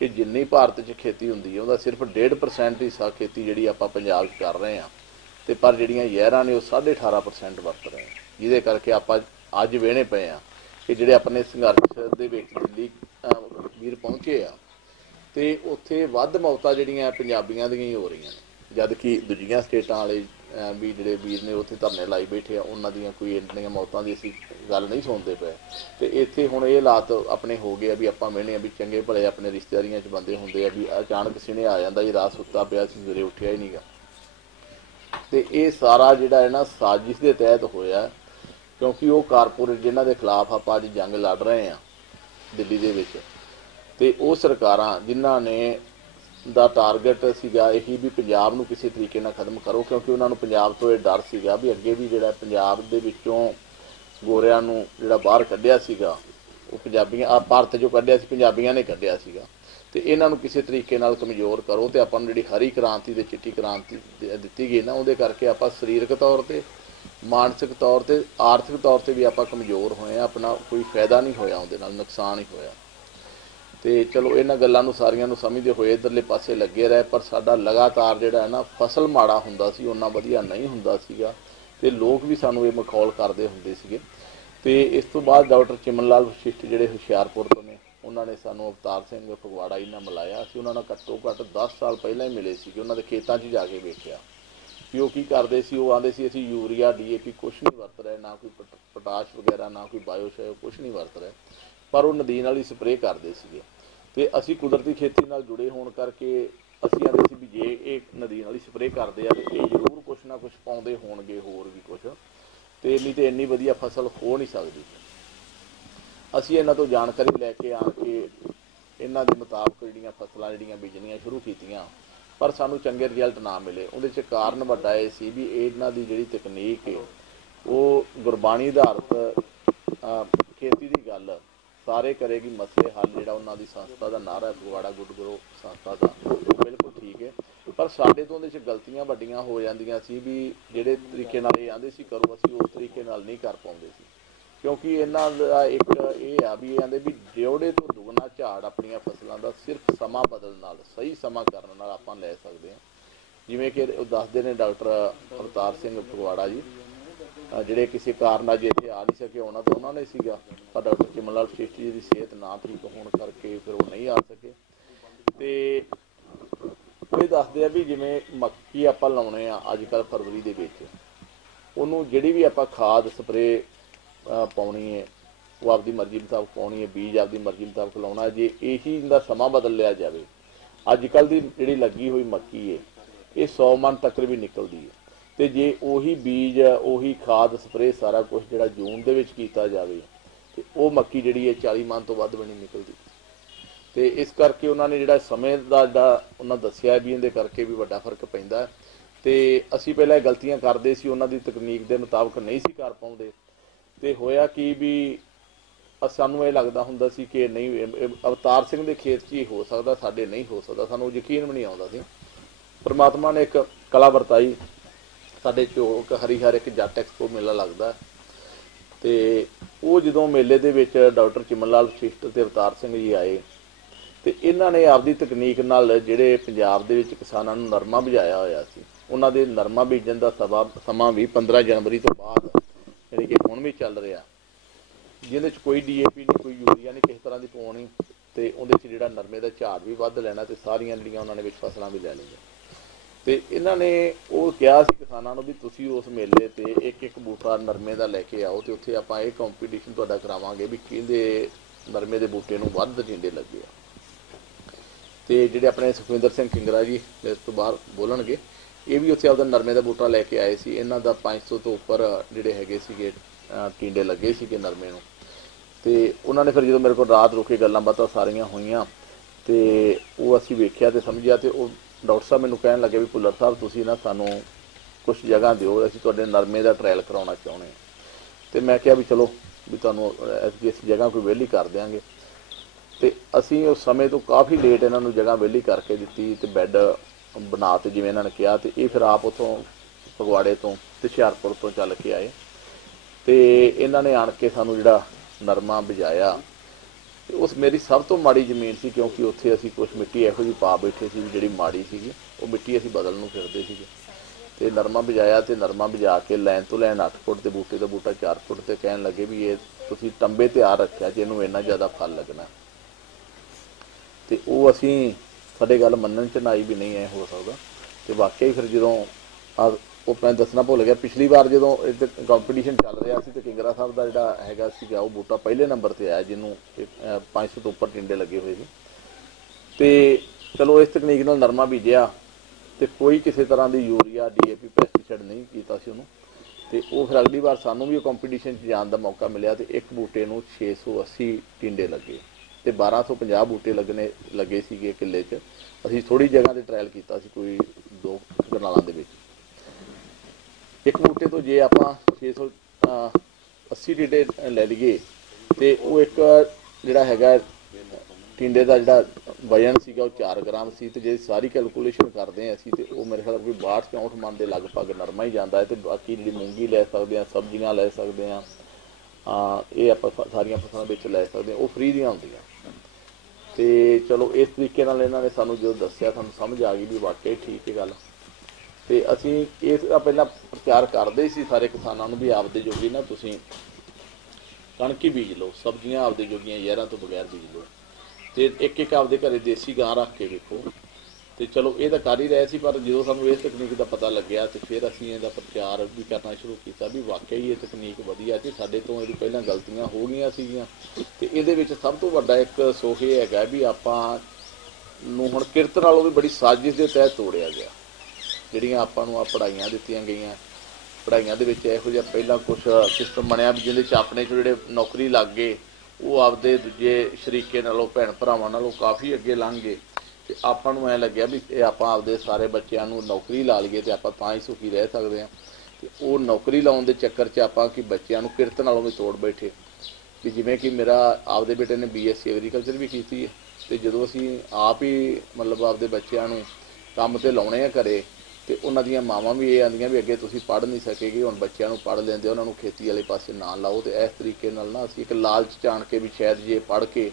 ਕਿ ਜਿੰਨੀ ਭਾਰਤ 'ਚ ਖੇਤੀ ਹੁੰਦੀ ਹੈ ਉਹਦਾ ਸਿਰਫ 1.5% ਹਿੱਸਾ ਖੇਤੀ ਜਿਹੜੀ ਆਪਾਂ ਪੰਜਾਬ 'ਚ ਕਰ ਰਹੇ ਹਾਂ, ਤੇ ਪਰ ਜਿਹੜੀਆਂ ਜ਼ਹਿਰਾਂ ਨੇ ਉਹ 18.5% ਵਰਤ ਰਹੇ, ਜਿਹਦੇ ਕਰਕੇ ਆਪਾਂ ਅੱਜ ਵਿਹਣੇ ਪਏ ਹਾਂ ਕਿ ਜਿਹੜੇ ਆਪਣੇ ਸੰਘਰਸ਼ ਦੇ ਵਿੱਚ ਦਿੱਲੀ ਵੀਰ ਪਹੁੰਚੇ ਆ ਤੇ ਉੱਥੇ ਵੱਧ ਮੌਤਾਂ ਜਿਹੜੀਆਂ ਪੰਜਾਬੀਆਂ ਦੀਆਂ ਹੀ ਹੋ ਰਹੀਆਂ ਨੇ, ਜਦ ਕਿ ਦੂਜੀਆਂ ਸਟੇਟਾਂ ਵਾਲੇ ਵੀ ਜਿਹੜੇ ਵੀਰ ਨੇ ਉੱਥੇ ਧਰਨੇ ਲਾਈ ਬੈਠੇ ਆ, ਉਹਨਾਂ ਦੀਆਂ ਕੋਈ ਇੰਨੀਆਂ ਮੌਤਾਂ ਦੀ ਅਸੀਂ ਗੱਲ ਨਹੀਂ ਸੁਣਦੇ ਪਏ। ਤੇ ਇੱਥੇ ਹੁਣ ਇਹ ਹਾਲਾਤ ਆਪਣੇ ਹੋ ਗਏ ਆ ਵੀ ਆਪਾਂ ਵੇਖਦੇ ਆ ਵੀ ਚੰਗੇ ਭਲੇ ਆਪਣੇ ਰਿਸ਼ਤੇਦਾਰੀਆਂ 'ਚ ਬੰਦੇ ਹੁੰਦੇ ਆ ਵੀ ਅਚਾਨਕ ਸਿਨੇ ਆ ਜਾਂਦਾ ਜੀ, ਰਾਤ ਸੁੱਤਾ ਪਿਆ ਸੀ, ਸਵੇਰੇ ਉੱਠਿਆ ਹੀ ਨਹੀਂਗਾ। ਤੇ ਇਹ ਸਾਰਾ ਜਿਹੜਾ ਹੈ ਨਾ ਸਾਜ਼ਿਸ਼ ਦੇ ਤਹਿਤ ਹੋਇਆ, ਕਿਉਂਕਿ ਉਹ ਕਾਰਪੋਰੇਟ ਜਿਨ੍ਹਾਂ ਦੇ ਖਿਲਾਫ ਆਪਾਂ ਅੱਜ ਜੰਗ ਲੜ ਰਹੇ ਹਾਂ ਦਿੱਲੀ ਦੇ ਵਿੱਚ, ਤੇ ਉਹ ਸਰਕਾਰਾਂ ਜਿਨ੍ਹਾਂ ਨੇ ਦਾ ਟਾਰਗੇਟ ਸੀਗਾ ਇਹੀ ਵੀ ਪੰਜਾਬ ਨੂੰ ਕਿਸੇ ਤਰੀਕੇ ਨਾਲ ਖਤਮ ਕਰੋ, ਕਿਉਂਕਿ ਉਹਨਾਂ ਨੂੰ ਪੰਜਾਬ ਤੋਂ ਇਹ ਡਰ ਸੀਗਾ ਵੀ ਅੱਗੇ ਵੀ ਜਿਹੜਾ ਪੰਜਾਬ ਦੇ ਵਿੱਚੋਂ ਗੋਰਿਆਂ ਨੂੰ ਜਿਹੜਾ ਬਾਹਰ ਕੱਢਿਆ ਸੀਗਾ, ਉਹ ਪੰਜਾਬੀਆਂ ਭਾਰਤ 'ਚੋਂ ਕੱਢਿਆ ਸੀ, ਪੰਜਾਬੀਆਂ ਨੇ ਕੱਢਿਆ ਸੀਗਾ, ਤੇ ਇਹਨਾਂ ਨੂੰ ਕਿਸੇ ਤਰੀਕੇ ਨਾਲ ਕਮਜ਼ੋਰ ਕਰੋ। ਤੇ ਆਪਾਂ ਨੂੰ ਜਿਹੜੀ ਹਰੀ ਕ੍ਰਾਂਤੀ ਤੇ ਚਿੱਟੀ ਕ੍ਰਾਂਤੀ ਦਿੱਤੀ ਗਈ ਨਾ, ਉਹਦੇ ਕਰਕੇ ਆਪਾਂ ਸਰੀਰਕ ਤੌਰ 'ਤੇ, ਮਾਨਸਿਕ ਤੌਰ 'ਤੇ, ਆਰਥਿਕ ਤੌਰ 'ਤੇ ਵੀ ਆਪਾਂ ਕਮਜ਼ੋਰ ਹੋਏ ਹਾਂ। ਆਪਣਾ ਕੋਈ ਫਾਇਦਾ ਨਹੀਂ ਹੋਇਆ, ਉਹਦੇ ਨਾਲ ਨੁਕਸਾਨ ਹੀ ਹੋਇਆ। ਤੇ ਚਲੋ ਇਹਨਾਂ ਗੱਲਾਂ ਨੂੰ ਸਾਰੀਆਂ ਨੂੰ ਸਮਝਦੇ ਹੋਏ ਇੱਧਰਲੇ ਪਾਸੇ ਲੱਗੇ ਰਹੇ, ਪਰ ਸਾਡਾ ਲਗਾਤਾਰ ਜਿਹੜਾ ਹੈ ਨਾ ਫਸਲ ਮਾੜਾ ਹੁੰਦਾ ਸੀ, ਉਹਨਾਂ ਵਧੀਆ ਨਹੀਂ ਹੁੰਦਾ ਸੀਗਾ, ਤੇ ਲੋਕ ਵੀ ਸਾਨੂੰ ਇਹ ਮਖੌਲ ਕਰਦੇ ਹੁੰਦੇ ਸੀਗੇ। ਤੇ ਇਸ ਤੋਂ ਬਾਅਦ ਡਾਕਟਰ ਚਿਮਨ ਲਾਲ ਵਸ਼ਿਸ਼ਟ ਜਿਹੜੇ ਹੁਸ਼ਿਆਰਪੁਰ ਤੋਂ ਨੇ, ਉਹਨਾਂ ਨੇ ਸਾਨੂੰ ਅਵਤਾਰ ਸਿੰਘ ਫਗਵਾੜਾ ਜੀ ਨਾਲ ਮਿਲਾਇਆ। ਅਸੀਂ ਉਹਨਾਂ ਨਾਲ ਘੱਟੋ ਘੱਟ 10 ਸਾਲ ਪਹਿਲਾਂ ਹੀ ਮਿਲੇ ਸੀਗੇ, ਉਹਨਾਂ ਦੇ ਖੇਤਾਂ 'ਚ ਜਾ ਕੇ ਵੇਖਿਆ ਵੀ ਉਹ ਕੀ ਕਰਦੇ ਸੀ। ਉਹ ਆਉਂਦੇ ਸੀ ਅਸੀਂ ਯੂਰੀਆ DAP ਕੁਛ ਨਹੀਂ ਵਰਤ ਰਹੇ, ਨਾ ਕੋਈ ਪੋਟਾਸ਼ ਵਗੈਰਾ, ਨਾ ਕੋਈ ਬਾਇਓਸ਼ਾਇਓ, ਕੁਛ ਨਹੀਂ ਵਰਤ ਰਹੇ, ਪਰ ਉਹ ਨਦੀਨ ਵਾਲੀ ਸਪਰੇਅ ਕਰਦੇ ਸੀਗੇ। ਤੇ ਅਸੀਂ ਕੁਦਰਤੀ ਖੇਤੀ ਨਾਲ ਜੁੜੇ ਹੋਣ ਕਰਕੇ ਅਸੀਂ ਆਂਦੇ ਸੀ ਵੀ ਜੇ ਇਹ ਨਦੀਨ ਵਾਲੀ ਸਪਰੇਅ ਕਰਦੇ ਆ ਤੇ ਇਹ ਜ਼ਰੂਰ ਕੁਛ ਨਾ ਕੁਛ ਪਾਉਂਦੇ ਹੋਣਗੇ, ਹੋਰ ਵੀ ਕੁਛ, ਤੇ ਨਹੀਂ ਤੇ ਇੰਨੀ ਵਧੀਆ ਫਸਲ ਹੋ ਨਹੀਂ ਸਕਦੀ। ਅਸੀਂ ਇਹਨਾਂ ਤੋਂ ਜਾਣਕਾਰੀ ਲੈ ਕੇ ਆਣ ਕੇ ਇਹਨਾਂ ਦੇ ਮੁਤਾਬਕ ਜਿਹੜੀਆਂ ਫਸਲਾਂ ਜਿਹੜੀਆਂ ਬੀਜਣੀਆਂ ਸ਼ੁਰੂ ਕੀਤੀਆਂ, ਪਰ ਸਾਨੂੰ ਚੰਗੇ ਰਿਜ਼ਲਟ ਨਾ ਮਿਲੇ। ਉਹਦੇ 'ਚ ਕਾਰਨ ਵੱਡਾ ਇਹ ਸੀ ਵੀ ਇਹਨਾਂ ਦੀ ਜਿਹੜੀ ਤਕਨੀਕ ਹੈ ਉਹ ਗੁਰਬਾਣੀ ਆਧਾਰਿਤ ਖੇਤੀ ਦੀ ਗੱਲ ਸਾਰੇ ਕਰੇਗੀ, ਮਸਲੇ ਹੱਲ ਜਿਹੜਾ ਉਹਨਾਂ ਦੀ ਸੰਸਥਾ ਦਾ ਨਾਅਰਾ ਫਗਵਾੜਾ ਗੁੱਡ ਗਰੋ ਸੰਸਥਾ ਦਾ, ਉਹ ਬਿਲਕੁਲ ਠੀਕ ਹੈ। ਪਰ ਸਾਡੇ ਤੋਂ ਉਹਦੇ 'ਚ ਗਲਤੀਆਂ ਵੱਡੀਆਂ ਹੋ ਜਾਂਦੀਆਂ ਸੀ ਵੀ ਜਿਹੜੇ ਤਰੀਕੇ ਨਾਲ ਇਹ ਆਂਦੇ ਸੀ ਕਰੋ, ਅਸੀਂ ਉਸ ਤਰੀਕੇ ਨਾਲ ਨਹੀਂ ਕਰ ਪਾਉਂਦੇ ਸੀ, ਕਿਉਂਕਿ ਇਹਨਾਂ ਦਾ ਇੱਕ ਇਹ ਆ ਵੀ ਇਹ ਆਂਦੇ ਵੀ ਡਿਉੜੇ ਤੋਂ ਦੁੱਗਣਾ ਝਾੜ ਆਪਣੀਆਂ ਫਸਲਾਂ ਦਾ ਸਿਰਫ ਸਮਾਂ ਬਦਲਣ ਨਾਲ, ਸਹੀ ਸਮਾਂ ਕਰਨ ਨਾਲ ਆਪਾਂ ਲੈ ਸਕਦੇ ਹਾਂ। ਜਿਵੇਂ ਕਿ ਉਹ ਦੱਸਦੇ ਨੇ ਡਾਕਟਰ ਅਵਤਾਰ ਸਿੰਘ ਫਗਵਾੜਾ ਜੀ, ਜਿਹੜੇ ਕਿਸੇ ਕਾਰਨ ਅੱਜ ਇੱਥੇ ਆ ਨਹੀਂ ਸਕੇ, ਆਉਣਾ ਤਾਂ ਉਹਨਾਂ ਨੇ ਸੀਗਾ, ਪਰ ਡਾਕਟਰ ਚਿਮਨ ਲਾਲ ਵਸ਼ਿਸ਼ਟ ਜੀ ਦੀ ਸਿਹਤ ਨਾ ਠੀਕ ਹੋਣ ਕਰਕੇ ਫਿਰ ਉਹ ਨਹੀਂ ਆ ਸਕੇ। ਤੇ ਉਹ ਇਹ ਦੱਸਦੇ ਆ ਵੀ ਜਿਵੇਂ ਮੱਕੀ ਆਪਾਂ ਲਾਉਣੇ ਆ ਅੱਜ ਕੱਲ੍ਹ ਫਰਵਰੀ ਦੇ ਵਿੱਚ, ਉਹਨੂੰ ਜਿਹੜੀ ਵੀ ਆਪਾਂ ਖਾਦ ਸਪਰੇਅ ਪਾਉਣੀ ਹੈ ਉਹ ਆਪਦੀ ਮਰਜ਼ੀ ਮੁਤਾਬਕ ਪਾਉਣੀ ਹੈ, ਬੀਜ ਆਪਦੀ ਮਰਜ਼ੀ ਮੁਤਾਬਕ ਲਾਉਣਾ। ਜੇ ਇਹੀ ਦਾ ਸਮਾਂ ਬਦਲ ਲਿਆ ਜਾਵੇ, ਅੱਜ ਕੱਲ੍ਹ ਦੀ ਜਿਹੜੀ ਲੱਗੀ ਹੋਈ ਮੱਕੀ ਹੈ ਇਹ 100 ਮਣ ਤੱਕ ਵੀ ਨਿਕਲਦੀ ਹੈ, ਤੇ ਜੇ ਉਹੀ ਬੀਜ ਉਹੀ ਖਾਦ ਸਪਰੇਅ ਸਾਰਾ ਕੁਝ ਜਿਹੜਾ ਜੂਨ ਦੇ ਵਿੱਚ ਕੀਤਾ ਜਾਵੇ ਤੇ ਉਹ ਮੱਕੀ ਜਿਹੜੀ ਹੈ 40 ਮਣ ਤੋਂ ਵੱਧ ਬਣੀ ਨਿਕਲਦੀ। ਤੇ ਇਸ ਕਰਕੇ ਉਹਨਾਂ ਨੇ ਜਿਹੜਾ ਸਮੇਂ ਦਾ ਜਿਹੜਾ ਉਹਨਾਂ ਦੱਸਿਆ ਵੀ ਇਹਦੇ ਕਰਕੇ ਵੀ ਵੱਡਾ ਫਰਕ ਪੈਂਦਾ। ਤੇ ਅਸੀਂ ਪਹਿਲਾਂ ਗਲਤੀਆਂ ਕਰਦੇ ਸੀ, ਉਹਨਾਂ ਦੀ ਤਕਨੀਕ ਦੇ ਮੁਤਾਬਕ ਨਹੀਂ ਸੀ ਕਰ ਪਾਉਂਦੇ। ਤੇ ਹੋਇਆ ਕੀ ਵੀ ਸਾਨੂੰ ਇਹ ਲੱਗਦਾ ਹੁੰਦਾ ਸੀ ਕਿ ਨਹੀਂ ਅਵਤਾਰ ਸਿੰਘ ਦੇ ਖੇਤ 'ਚ ਹੀ ਹੋ ਸਕਦਾ, ਸਾਡੇ ਨਹੀਂ ਹੋ ਸਕਦਾ, ਸਾਨੂੰ ਯਕੀਨ ਵੀ ਨਹੀਂ ਆਉਂਦਾ ਸੀ। ਪਰਮਾਤਮਾ ਨੇ ਇੱਕ ਕਲਾ ਵਰਤਾਈ। ਸਾਡੇ ਚੌਕ ਹਰੀਹਰ ਇੱਕ ਜੱਟ ਐਕਸਪੋ ਮੇਲਾ ਲੱਗਦਾ ਤੇ ਉਹ ਜਦੋਂ ਮੇਲੇ ਦੇ ਵਿੱਚ ਡਾਕਟਰ ਚਿਮਨ ਲਾਲ ਵਸ਼ਿਸ਼ਟ ਤੇ ਅਵਤਾਰ ਸਿੰਘ ਜੀ ਆਏ ਤੇ ਇਹਨਾਂ ਨੇ ਆਪਦੀ ਤਕਨੀਕ ਨਾਲ ਜਿਹੜੇ ਪੰਜਾਬ ਦੇ ਵਿੱਚ ਕਿਸਾਨਾਂ ਨੂੰ ਨਰਮਾ ਬੀਜਾਇਆ ਹੋਇਆ ਸੀ, ਉਹਨਾਂ ਦੇ ਨਰਮਾ ਬੀਜਣ ਦਾ ਸਮਾਂ ਵੀ 15 ਜਨਵਰੀ ਤੋਂ ਬਾਅਦ ਯਾਨੀ ਕਿ ਹੁਣ ਵੀ ਚੱਲ ਰਿਹਾ, ਜਿਹਦੇ 'ਚ ਕੋਈ DAP ਨਹੀਂ, ਕੋਈ ਯੂਰੀਆ ਨਹੀਂ ਕਿਸੇ ਤਰ੍ਹਾਂ ਦੀ ਪਾਉਣੀ ਤੇ ਉਹਦੇ 'ਚ ਜਿਹੜਾ ਨਰਮੇ ਦਾ ਝਾੜ ਵੀ ਵੱਧ ਲੈਣਾ ਤੇ ਸਾਰੀਆਂ ਜਿਹੜੀਆਂ ਉਹਨਾਂ ਨੇ ਵਿੱਚ ਫਸਲਾਂ ਵੀ ਲੈ ਲਈਆਂ। ਤੇ ਇਹਨਾਂ ਨੇ ਉਹ ਕਿਹਾ ਸੀ ਕਿਸਾਨਾਂ ਨੂੰ ਵੀ ਤੁਸੀਂ ਉਸ ਮੇਲੇ ਤੇ ਇੱਕ ਬੂਟਾ ਨਰਮੇ ਦਾ ਲੈ ਕੇ ਆਓ ਤੇ ਉੱਥੇ ਆਪਾਂ ਇਹ ਕੰਪੀਟੀਸ਼ਨ ਤੁਹਾਡਾ ਕਰਾਵਾਂਗੇ ਵੀ ਕਿਹਦੇ ਨਰਮੇ ਦੇ ਬੂਟੇ ਨੂੰ ਵੱਧ ਟਿੰਡੇ ਲੱਗੇ ਆ। ਤੇ ਜਿਹੜੇ ਆਪਣੇ ਸੁਖਵਿੰਦਰ ਸਿੰਘ ਕਿੰਗਰਾ ਜੀ ਇਸ ਤੋਂ ਬਾਹਰ ਬੋਲਣਗੇ, ਇਹ ਵੀ ਉੱਥੇ ਆਪਦਾ ਨਰਮੇ ਦਾ ਬੂਟਾ ਲੈ ਕੇ ਆਏ ਸੀ। ਇਹਨਾਂ ਦਾ 500 ਤੋਂ ਉੱਪਰ ਜਿਹੜੇ ਹੈਗੇ ਸੀਗੇ ਟਿੰਡੇ ਲੱਗੇ ਸੀਗੇ ਨਰਮੇ ਨੂੰ। ਤੇ ਉਹਨਾਂ ਨੇ ਫਿਰ ਜਦੋਂ ਮੇਰੇ ਕੋਲ ਰਾਤ ਰੁਕੇ ਗੱਲਾਂ ਬਾਤਾਂ ਸਾਰੀਆਂ ਹੋਈਆਂ ਤੇ ਉਹ ਅਸੀਂ ਵੇਖਿਆ ਤੇ ਸਮਝਿਆ ਤੇ ਉਹ ਡਾਕਟਰ ਸਾਹਿਬ ਮੈਨੂੰ ਕਹਿਣ ਲੱਗੇ ਵੀ ਭੁੱਲਰ ਸਾਹਿਬ ਤੁਸੀਂ ਨਾ ਸਾਨੂੰ ਕੁਛ ਜਗ੍ਹਾ ਦਿਓ, ਅਸੀਂ ਤੁਹਾਡੇ ਨਰਮੇ ਦਾ ਟ੍ਰਾਇਲ ਕਰਾਉਣਾ ਚਾਹੁੰਦੇ ਹਾਂ। ਤੇ ਮੈਂ ਕਿਹਾ ਵੀ ਚਲੋ ਵੀ ਤੁਹਾਨੂੰ ਇਸ ਜਗ੍ਹਾ ਕੋਈ ਵਿਹਲੀ ਕਰ ਦਿਆਂਗੇ। ਤੇ ਅਸੀਂ ਉਸ ਸਮੇਂ ਤੋਂ ਕਾਫੀ ਲੇਟ ਇਹਨਾਂ ਨੂੰ ਜਗ੍ਹਾ ਵਿਹਲੀ ਕਰਕੇ ਦਿੱਤੀ ਤੇ ਬੈੱਡ ਬਣਾ ਤੇ ਜਿਵੇਂ ਇਹਨਾਂ ਨੇ ਕਿਹਾ। ਤੇ ਇਹ ਫਿਰ ਆਪ ਉੱਥੋਂ ਫਗਵਾੜੇ ਤੋਂ ਤੇ ਹੁਸ਼ਿਆਰਪੁਰ ਤੋਂ ਚੱਲ ਕੇ ਆਏ ਤੇ ਇਹਨਾਂ ਨੇ ਆਣ ਕੇ ਸਾਨੂੰ ਜਿਹੜਾ ਨਰਮਾ ਬਿਜਾਇਆ। ਤੇ ਉਸ ਮੇਰੀ ਸਭ ਤੋਂ ਮਾੜੀ ਜ਼ਮੀਨ ਸੀ ਕਿਉਂਕਿ ਉੱਥੇ ਅਸੀਂ ਕੁਛ ਮਿੱਟੀ ਇਹੋ ਜਿਹੀ ਪਾ ਬੈਠੇ ਸੀ ਜਿਹੜੀ ਮਾੜੀ ਸੀਗੀ, ਉਹ ਮਿੱਟੀ ਅਸੀਂ ਬਦਲ ਨੂੰ ਫਿਰਦੇ ਸੀਗੇ। ਤੇ ਨਰਮਾ ਬਿਜਾਇਆ ਤੇ ਨਰਮਾ ਬਿਜਾ ਕੇ ਲਾਈਨ ਤੋਂ ਲਾਈਨ 8 ਫੁੱਟ ਤੇ ਬੂਟੇ ਦਾ ਬੂਟਾ 4 ਫੁੱਟ ਤੇ ਕਹਿਣ ਲੱਗੇ ਵੀ ਇਹ ਤੁਸੀਂ ਟੰਬੇ ਤਿਆਰ ਰੱਖਿਆ ਜੇ ਇਹਨੂੰ ਇੰਨਾ ਜ਼ਿਆਦਾ ਫਲ ਲੱਗਣਾ। ਤੇ ਉਹ ਅਸੀਂ ਸਾਡੇ ਗੱਲ ਮੰਨਣ 'ਚ ਨਾ ਆਈ ਵੀ ਨਹੀਂ ਐ ਹੋ ਸਕਦਾ। ਤੇ ਵਾਕਿਆ ਹੀ ਫਿਰ ਜਦੋਂ ਉਹ ਮੈਂ ਦੱਸਣਾ ਭੁੱਲ ਗਿਆ, ਪਿਛਲੀ ਵਾਰ ਜਦੋਂ ਇਹ ਕੰਪੀਟੀਸ਼ਨ ਚੱਲ ਰਿਹਾ ਸੀ ਤੇ ਕਿੰਗਰਾ ਸਾਹਿਬ ਦਾ ਜਿਹੜਾ ਹੈਗਾ ਸੀਗਾ ਉਹ ਬੂਟਾ ਪਹਿਲੇ ਨੰਬਰ ਤੇ ਆਇਆ ਜਿਹਨੂੰ 500 ਤੋਂ ਉੱਪਰ ਟਿੰਡੇ ਲੱਗੇ ਹੋਏ ਸੀ। ਤੇ ਚਲੋ ਇਸ ਤਕਨੀਕ ਨਾਲ ਨਰਮਾ ਬੀਜਿਆ ਤੇ ਕੋਈ ਕਿਸੇ ਤਰ੍ਹਾਂ ਦੀ ਯੂਰੀਆ DAP ਪੈਸਟੀਸਾਈਡ ਨਹੀਂ ਕੀਤਾ ਸੀ ਉਹਨੂੰ। ਤੇ ਉਹ ਫਿਰ ਅਗਲੀ ਵਾਰ ਸਾਨੂੰ ਵੀ ਉਹ ਕੰਪੀਟੀਸ਼ਨ 'ਚ ਜਾਣ ਦਾ ਮੌਕਾ ਮਿਲਿਆ ਤੇ ਇੱਕ ਬੂਟੇ ਨੂੰ 680 ਟਿੰਡੇ ਲੱਗੇ ਤੇ 1250 ਬੂਟੇ ਲੱਗੇ ਸੀਗੇ ਕਿੱਲੇ 'ਚ। ਅਸੀਂ ਥੋੜ੍ਹੀ ਜਗ੍ਹਾ ਤੇ ਟਰਾਇਲ ਕੀਤਾ ਸੀ, ਕੋਈ 2 ਕਨਾਲਾਂ ਦੇ ਵਿੱਚ। ਇੱਕ ਬੂਟੇ ਤੋਂ ਜੇ ਆਪਾਂ 680 ਟਿੰਡੇ ਲੈ ਲਈਏ ਤੇ ਉਹ ਇੱਕ ਜਿਹੜਾ ਹੈਗਾ ਟਿੰਡੇ ਦਾ ਜਿਹੜਾ ਵਜਨ ਸੀਗਾ ਉਹ 4 ਗ੍ਰਾਮ ਸੀ। ਤੇ ਜੇ ਸਾਰੀ ਕੈਲਕੂਲੇਸ਼ਨ ਕਰਦੇ ਹਾਂ ਅਸੀਂ ਤੇ ਉਹ ਮੇਰੇ ਖਿਆਲ ਕੋਈ 62-64 ਮਣ ਦੇ ਲਗਭਗ ਨਰਮਾ ਹੀ ਜਾਂਦਾ ਹੈ। ਤੇ ਬਾਕੀ ਜਿਹੜੀ ਮੂੰਗੀ ਲੈ ਸਕਦੇ ਹਾਂ, ਸਬਜ਼ੀਆਂ ਲੈ ਸਕਦੇ ਹਾਂ, ਇਹ ਆਪਾਂ ਸਾਰੀਆਂ ਫਸਲਾਂ ਵਿੱਚ ਲੈ ਸਕਦੇ ਹਾਂ, ਉਹ ਫ੍ਰੀ ਦੀਆਂ ਹੁੰਦੀਆਂ। ਤੇ ਚਲੋ ਇਸ ਤਰੀਕੇ ਨਾਲ ਇਹਨਾਂ ਨੇ ਸਾਨੂੰ ਜਦੋਂ ਦੱਸਿਆ ਸਾਨੂੰ ਸਮਝ ਆ ਗਈ ਵੀ ਵਾਕਈ ਠੀਕ ਹੈ ਗੱਲ। ਤੇ ਅਸੀਂ ਇਸ ਦਾ ਪਹਿਲਾਂ ਪ੍ਰਚਾਰ ਕਰਦੇ ਸੀ ਸਾਰੇ ਕਿਸਾਨਾਂ ਨੂੰ ਵੀ ਆਪਦੇ ਜੋਗੀ ਨਾ ਤੁਸੀਂ ਕਣਕ ਹੀ ਬੀਜ ਲਓ, ਸਬਜ਼ੀਆਂ ਆਪਦੇ ਜੋਗੀਆਂ ਜ਼ਹਿਰਾਂ ਤੋਂ ਬਗੈਰ ਬੀਜ ਲਓ ਤੇ ਇੱਕ ਆਪਦੇ ਘਰੇ ਦੇਸੀ ਗਾਂ ਰੱਖ ਕੇ ਵੇਖੋ। ਤੇ ਚਲੋ ਇਹ ਤਾਂ ਕਰ ਹੀ ਰਹੇ ਸੀ, ਪਰ ਜਦੋਂ ਸਾਨੂੰ ਇਸ ਤਕਨੀਕ ਦਾ ਪਤਾ ਲੱਗਿਆ ਤੇ ਫਿਰ ਅਸੀਂ ਇਹਦਾ ਪ੍ਰਚਾਰ ਵੀ ਕਰਨਾ ਸ਼ੁਰੂ ਕੀਤਾ ਵੀ ਵਾਕਈ ਇਹ ਤਕਨੀਕ ਵਧੀਆ ਤੇ ਸਾਡੇ ਤੋਂ ਇਹਦੀ ਪਹਿਲਾਂ ਗਲਤੀਆਂ ਹੋ ਗਈਆਂ ਸੀਗੀਆਂ। ਤੇ ਇਹਦੇ ਵਿੱਚ ਸਭ ਤੋਂ ਵੱਡਾ ਇੱਕ ਸੁੱਖ ਇਹ ਹੈਗਾ ਵੀ ਆਪਾਂ ਨੂੰ ਹੁਣ ਕਿਰਤ ਨਾਲੋਂ ਵੀ ਬੜੀ ਸਾਜ਼ਿਸ਼ ਦੇ ਤਹਿਤ ਤੋੜਿਆ ਗਿਆ। ਜਿਹੜੀਆਂ ਆਪਾਂ ਨੂੰ ਪੜ੍ਹਾਈਆਂ ਦਿੱਤੀਆਂ ਗਈਆਂ, ਪੜ੍ਹਾਈਆਂ ਦੇ ਵਿੱਚ ਇਹੋ ਜਿਹਾ ਪਹਿਲਾਂ ਕੁਛ ਸਿਸਟਮ ਬਣਿਆ ਵੀ ਜਿਹਦੇ 'ਚ ਆਪਣੇ 'ਚ ਜਿਹੜੇ ਨੌਕਰੀ ਲੱਗ ਗਏ ਉਹ ਆਪਦੇ ਦੂਜੇ ਸ਼ਰੀਕੇ ਨਾਲੋਂ ਭੈਣ ਭਰਾਵਾਂ ਨਾਲੋਂ ਕਾਫੀ ਅੱਗੇ ਲੰਘ ਗਏ। ਤੇ ਆਪਾਂ ਨੂੰ ਐਂ ਲੱਗਿਆ ਵੀ ਇਹ ਆਪਾਂ ਆਪਦੇ ਸਾਰੇ ਬੱਚਿਆਂ ਨੂੰ ਨੌਕਰੀ ਲਾ ਲਈਏ ਤੇ ਆਪਾਂ ਤਾਂ ਹੀ ਸੁਖੀ ਰਹਿ ਸਕਦੇ ਹਾਂ। ਤੇ ਉਹ ਨੌਕਰੀ ਲਾਉਣ ਦੇ ਚੱਕਰ 'ਚ ਆਪਾਂ ਕਿ ਬੱਚਿਆਂ ਨੂੰ ਕਿਰਤ ਨਾਲੋਂ ਵੀ ਤੋੜ ਬੈਠੇ ਵੀ ਜਿਵੇਂ ਕਿ ਮੇਰਾ ਆਪਦੇ ਬੇਟੇ ਨੇ BSc ਐਗਰੀਕਲਚਰ ਵੀ ਕੀਤੀ ਹੈ। ਤੇ ਜਦੋਂ ਅਸੀਂ ਆਪ ਹੀ ਮਤਲਬ ਆਪਦੇ ਬੱਚਿਆਂ ਨੂੰ ਕੰਮ ਤੇ ਲਾਉਣੇ ਆ ਘਰੇ ਤੇ ਉਹਨਾਂ ਦੀਆਂ ਮਾਵਾਂ ਵੀ ਇਹ ਆਂਦੀਆਂ ਵੀ ਅੱਗੇ ਤੁਸੀਂ ਪੜ੍ਹ ਨਹੀਂ ਸਕੇਗੀ, ਹੁਣ ਬੱਚਿਆਂ ਨੂੰ ਪੜ੍ਹ ਲੈਂਦੇ, ਉਹਨਾਂ ਨੂੰ ਖੇਤੀ ਵਾਲੇ ਪਾਸੇ ਨਾ ਲਾਓ। ਤੇ ਇਸ ਤਰੀਕੇ ਨਾਲ ਨਾ ਅਸੀਂ ਇੱਕ ਲਾਲਚ ਜਾਣ ਕੇ ਵੀ ਸ਼ਾਇਦ ਜੇ ਪੜ੍ਹ ਕੇ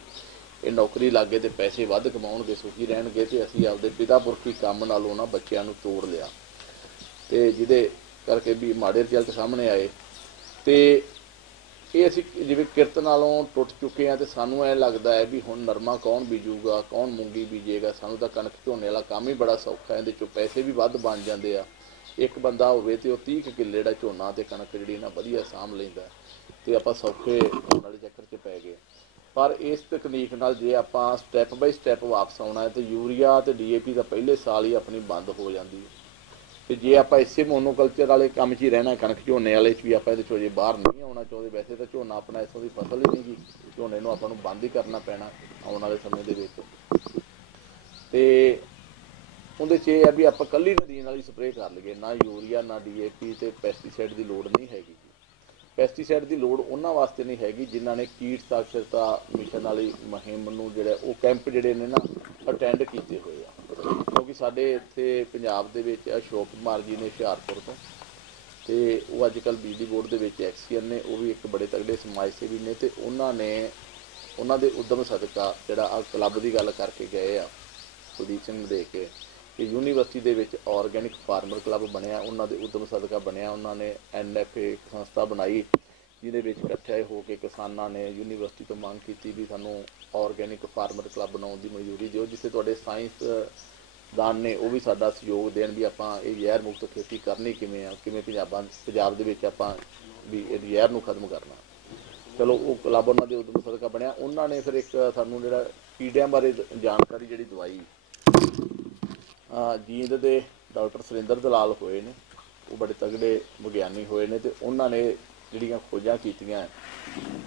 ਇਹ ਨੌਕਰੀ ਲੱਗ ਗਏ ਤੇ ਪੈਸੇ ਵੱਧ ਕਮਾਉਣਗੇ, ਸੁਖੀ ਰਹਿਣਗੇ, ਤੇ ਅਸੀਂ ਆਪਦੇ ਪਿਤਾ ਪੁਰਖੀ ਕੰਮ ਨਾਲੋਂ ਨਾ ਬੱਚਿਆਂ ਨੂੰ ਤੋੜ ਲਿਆ ਤੇ ਜਿਹਦੇ ਕਰਕੇ ਵੀ ਮਾੜੇ ਰਿਜ਼ਲਟ ਸਾਹਮਣੇ ਆਏ। ਤੇ ਇਹ ਅਸੀਂ ਜਿਵੇਂ ਕਿਰਤ ਨਾਲੋਂ ਟੁੱਟ ਚੁੱਕੇ ਹਾਂ ਤੇ ਸਾਨੂੰ ਐਂ ਲੱਗਦਾ ਹੈ ਵੀ ਹੁਣ ਨਰਮਾ ਕੌਣ ਬੀਜੂਗਾ, ਕੌਣ ਮੂੰਗੀ ਬੀਜੇਗਾ। ਸਾਨੂੰ ਤਾਂ ਕਣਕ ਝੋਨੇ ਵਾਲਾ ਕੰਮ ਹੀ ਬੜਾ ਸੌਖਾ, ਇਹਦੇ 'ਚੋਂ ਪੈਸੇ ਵੀ ਵੱਧ ਬਣ ਜਾਂਦੇ ਆ। ਇੱਕ ਬੰਦਾ ਹੋਵੇ ਤੇ ਉਹ 30 ਕਿੱਲੇ ਜਿਹੜਾ ਝੋਨਾ ਤੇ ਕਣਕ ਜਿਹੜੀ ਨਾ ਵਧੀਆ ਸਾਂਭ ਲੈਂਦਾ ਤੇ ਆਪਾਂ ਸੌਖੇ ਹੋਣ ਵਾਲੇ ਚੱਕਰ 'ਚ ਪੈ ਗਏ। ਪਰ ਇਸ ਤਕਨੀਕ ਨਾਲ ਜੇ ਆਪਾਂ ਸਟੈਪ ਬਾਈ ਸਟੈਪ ਵਾਪਸ ਆਉਣਾ ਹੈ ਤੇ ਯੂਰੀਆ ਤੇ DAP ਤਾਂ ਪਹਿਲੇ ਸਾਲ ਹੀ ਆਪਣੀ ਬੰਦ ਹੋ ਜਾਂਦੀ ਹੈ। ਤੇ ਜੇ ਆਪਾਂ ਇਸੇ ਮੋਨੋਕਲਚਰ ਵਾਲੇ ਕੰਮ 'ਚ ਹੀ ਰਹਿਣਾ, ਕਣਕ ਝੋਨੇ ਵਾਲੇ 'ਚ ਵੀ ਆਪਾਂ ਇਹਦੇ 'ਚੋਂ ਜੇ ਬਾਹਰ ਨਹੀਂ ਆਉਣਾ ਚਾਹੁੰਦੇ, ਵੈਸੇ ਤਾਂ ਝੋਨਾ ਆਪਣਾ ਇੱਥੋਂ ਦੀ ਫਸਲ ਹੀ ਨਹੀਂ ਗੀ, ਝੋਨੇ ਨੂੰ ਆਪਾਂ ਨੂੰ ਬੰਦ ਹੀ ਕਰਨਾ ਪੈਣਾ ਆਉਣ ਵਾਲੇ ਸਮੇਂ ਦੇ ਵਿੱਚ। ਤੇ ਉਹਦੇ 'ਚ ਇਹ ਆ ਵੀ ਆਪਾਂ ਕੱਲੀ ਨਦੀਨ ਵਾਲੀ ਸਪਰੇਅ ਕਰ ਲਈਏ, ਨਾ ਯੂਰੀਆ ਨਾ DAP ਤੇ ਪੈਸਟੀਸਾਈਡ ਦੀ ਲੋੜ ਨਹੀਂ ਹੈਗੀ। ਪੈਸਟੀਸਾਈਡ ਦੀ ਲੋੜ ਉਹਨਾਂ ਵਾਸਤੇ ਨਹੀਂ ਹੈਗੀ ਜਿਨ੍ਹਾਂ ਨੇ ਕੀਟ ਸਾਖਰਤਾ ਮਿਸ਼ਨ ਵਾਲੀ ਮੁਹਿੰਮ ਨੂੰ ਜਿਹੜਾ ਉਹ ਕੈਂਪ ਜਿਹੜੇ ਨੇ ਨਾ ਅਟੈਂਡ ਕੀਤੇ ਹੋਏ ਆ। ਕਿਉਂਕਿ ਸਾਡੇ ਇੱਥੇ ਪੰਜਾਬ ਦੇ ਵਿੱਚ ਅਸ਼ੋਕ ਕੁਮਾਰ ਜੀ ਨੇ ਹੁਸ਼ਿਆਰਪੁਰ ਤੋਂ, ਤੇ ਉਹ ਅੱਜ ਕੱਲ੍ਹ ਬਿਜਲੀ ਬੋਰਡ ਦੇ ਵਿੱਚ ਐਕਸੀਅਨ ਨੇ, ਉਹ ਵੀ ਇੱਕ ਬੜੇ ਤਗੜੇ ਸਮਾਜ ਸੇਵੀ ਨੇ, ਤੇ ਉਹਨਾਂ ਦੇ ਉਦਮ ਸਦਕਾ ਜਿਹੜਾ ਆ ਕਲੱਬ ਦੀ ਗੱਲ ਕਰਕੇ ਗਏ ਆ ਕੁਲਦੀਪ ਸਿੰਘ ਦੇ ਕੇ ਕਿ ਯੂਨੀਵਰਸਿਟੀ ਦੇ ਵਿੱਚ ਆਰਗੈਨਿਕ ਫਾਰਮਰ ਕਲੱਬ ਬਣਿਆ, ਉਹਨਾਂ ਦੇ ਉਦਮ ਸਦਕਾ ਬਣਿਆ। ਉਹਨਾਂ ਨੇ NFA ਸੰਸਥਾ ਬਣਾਈ ਜਿਹਦੇ ਵਿੱਚ ਇਕੱਠੇ ਹੋ ਕੇ ਕਿਸਾਨਾਂ ਨੇ ਯੂਨੀਵਰਸਿਟੀ ਤੋਂ ਮੰਗ ਕੀਤੀ ਵੀ ਸਾਨੂੰ ਆਰਗੈਨਿਕ ਫਾਰਮਰ ਕਲੱਬ ਬਣਾਉਣ ਦੀ ਮਨਜ਼ੂਰੀ ਦਿਓ, ਜਿੱਥੇ ਤੁਹਾਡੇ ਸਾਇੰਸਦਾਨ ਨੇ ਉਹ ਵੀ ਸਾਡਾ ਸਹਿਯੋਗ ਦੇਣ ਵੀ ਆਪਾਂ ਇਹ ਜ਼ਹਿਰ ਮੁਕਤ ਖੇਤੀ ਕਰਨੀ ਕਿਵੇਂ ਆ, ਕਿਵੇਂ ਪੰਜਾਬ ਦੇ ਵਿੱਚ ਆਪਾਂ ਵੀ ਇਹ ਜ਼ਹਿਰ ਨੂੰ ਖਤਮ ਕਰਨਾ। ਚਲੋ ਉਹ ਕਲੱਬ ਉਹਨਾਂ ਦੇ ਉਦਮ ਸਦਕਾ ਬਣਿਆ। ਉਹਨਾਂ ਨੇ ਫਿਰ ਇੱਕ ਸਾਨੂੰ ਜਿਹੜਾ ਕੀੜਿਆਂ ਬਾਰੇ ਜਾਣਕਾਰੀ ਜਿਹੜੀ ਦਵਾਈ ਜੀਂਦ ਦੇ ਡਾਕਟਰ ਸੁਰਿੰਦਰ ਦਲਾਲ ਹੋਏ ਨੇ, ਉਹ ਬੜੇ ਤਗੜੇ ਵਿਗਿਆਨੀ ਹੋਏ ਨੇ, ਤੇ ਉਹਨਾਂ ਨੇ ਜਿਹੜੀਆਂ ਖੋਜਾਂ ਕੀਤੀਆਂ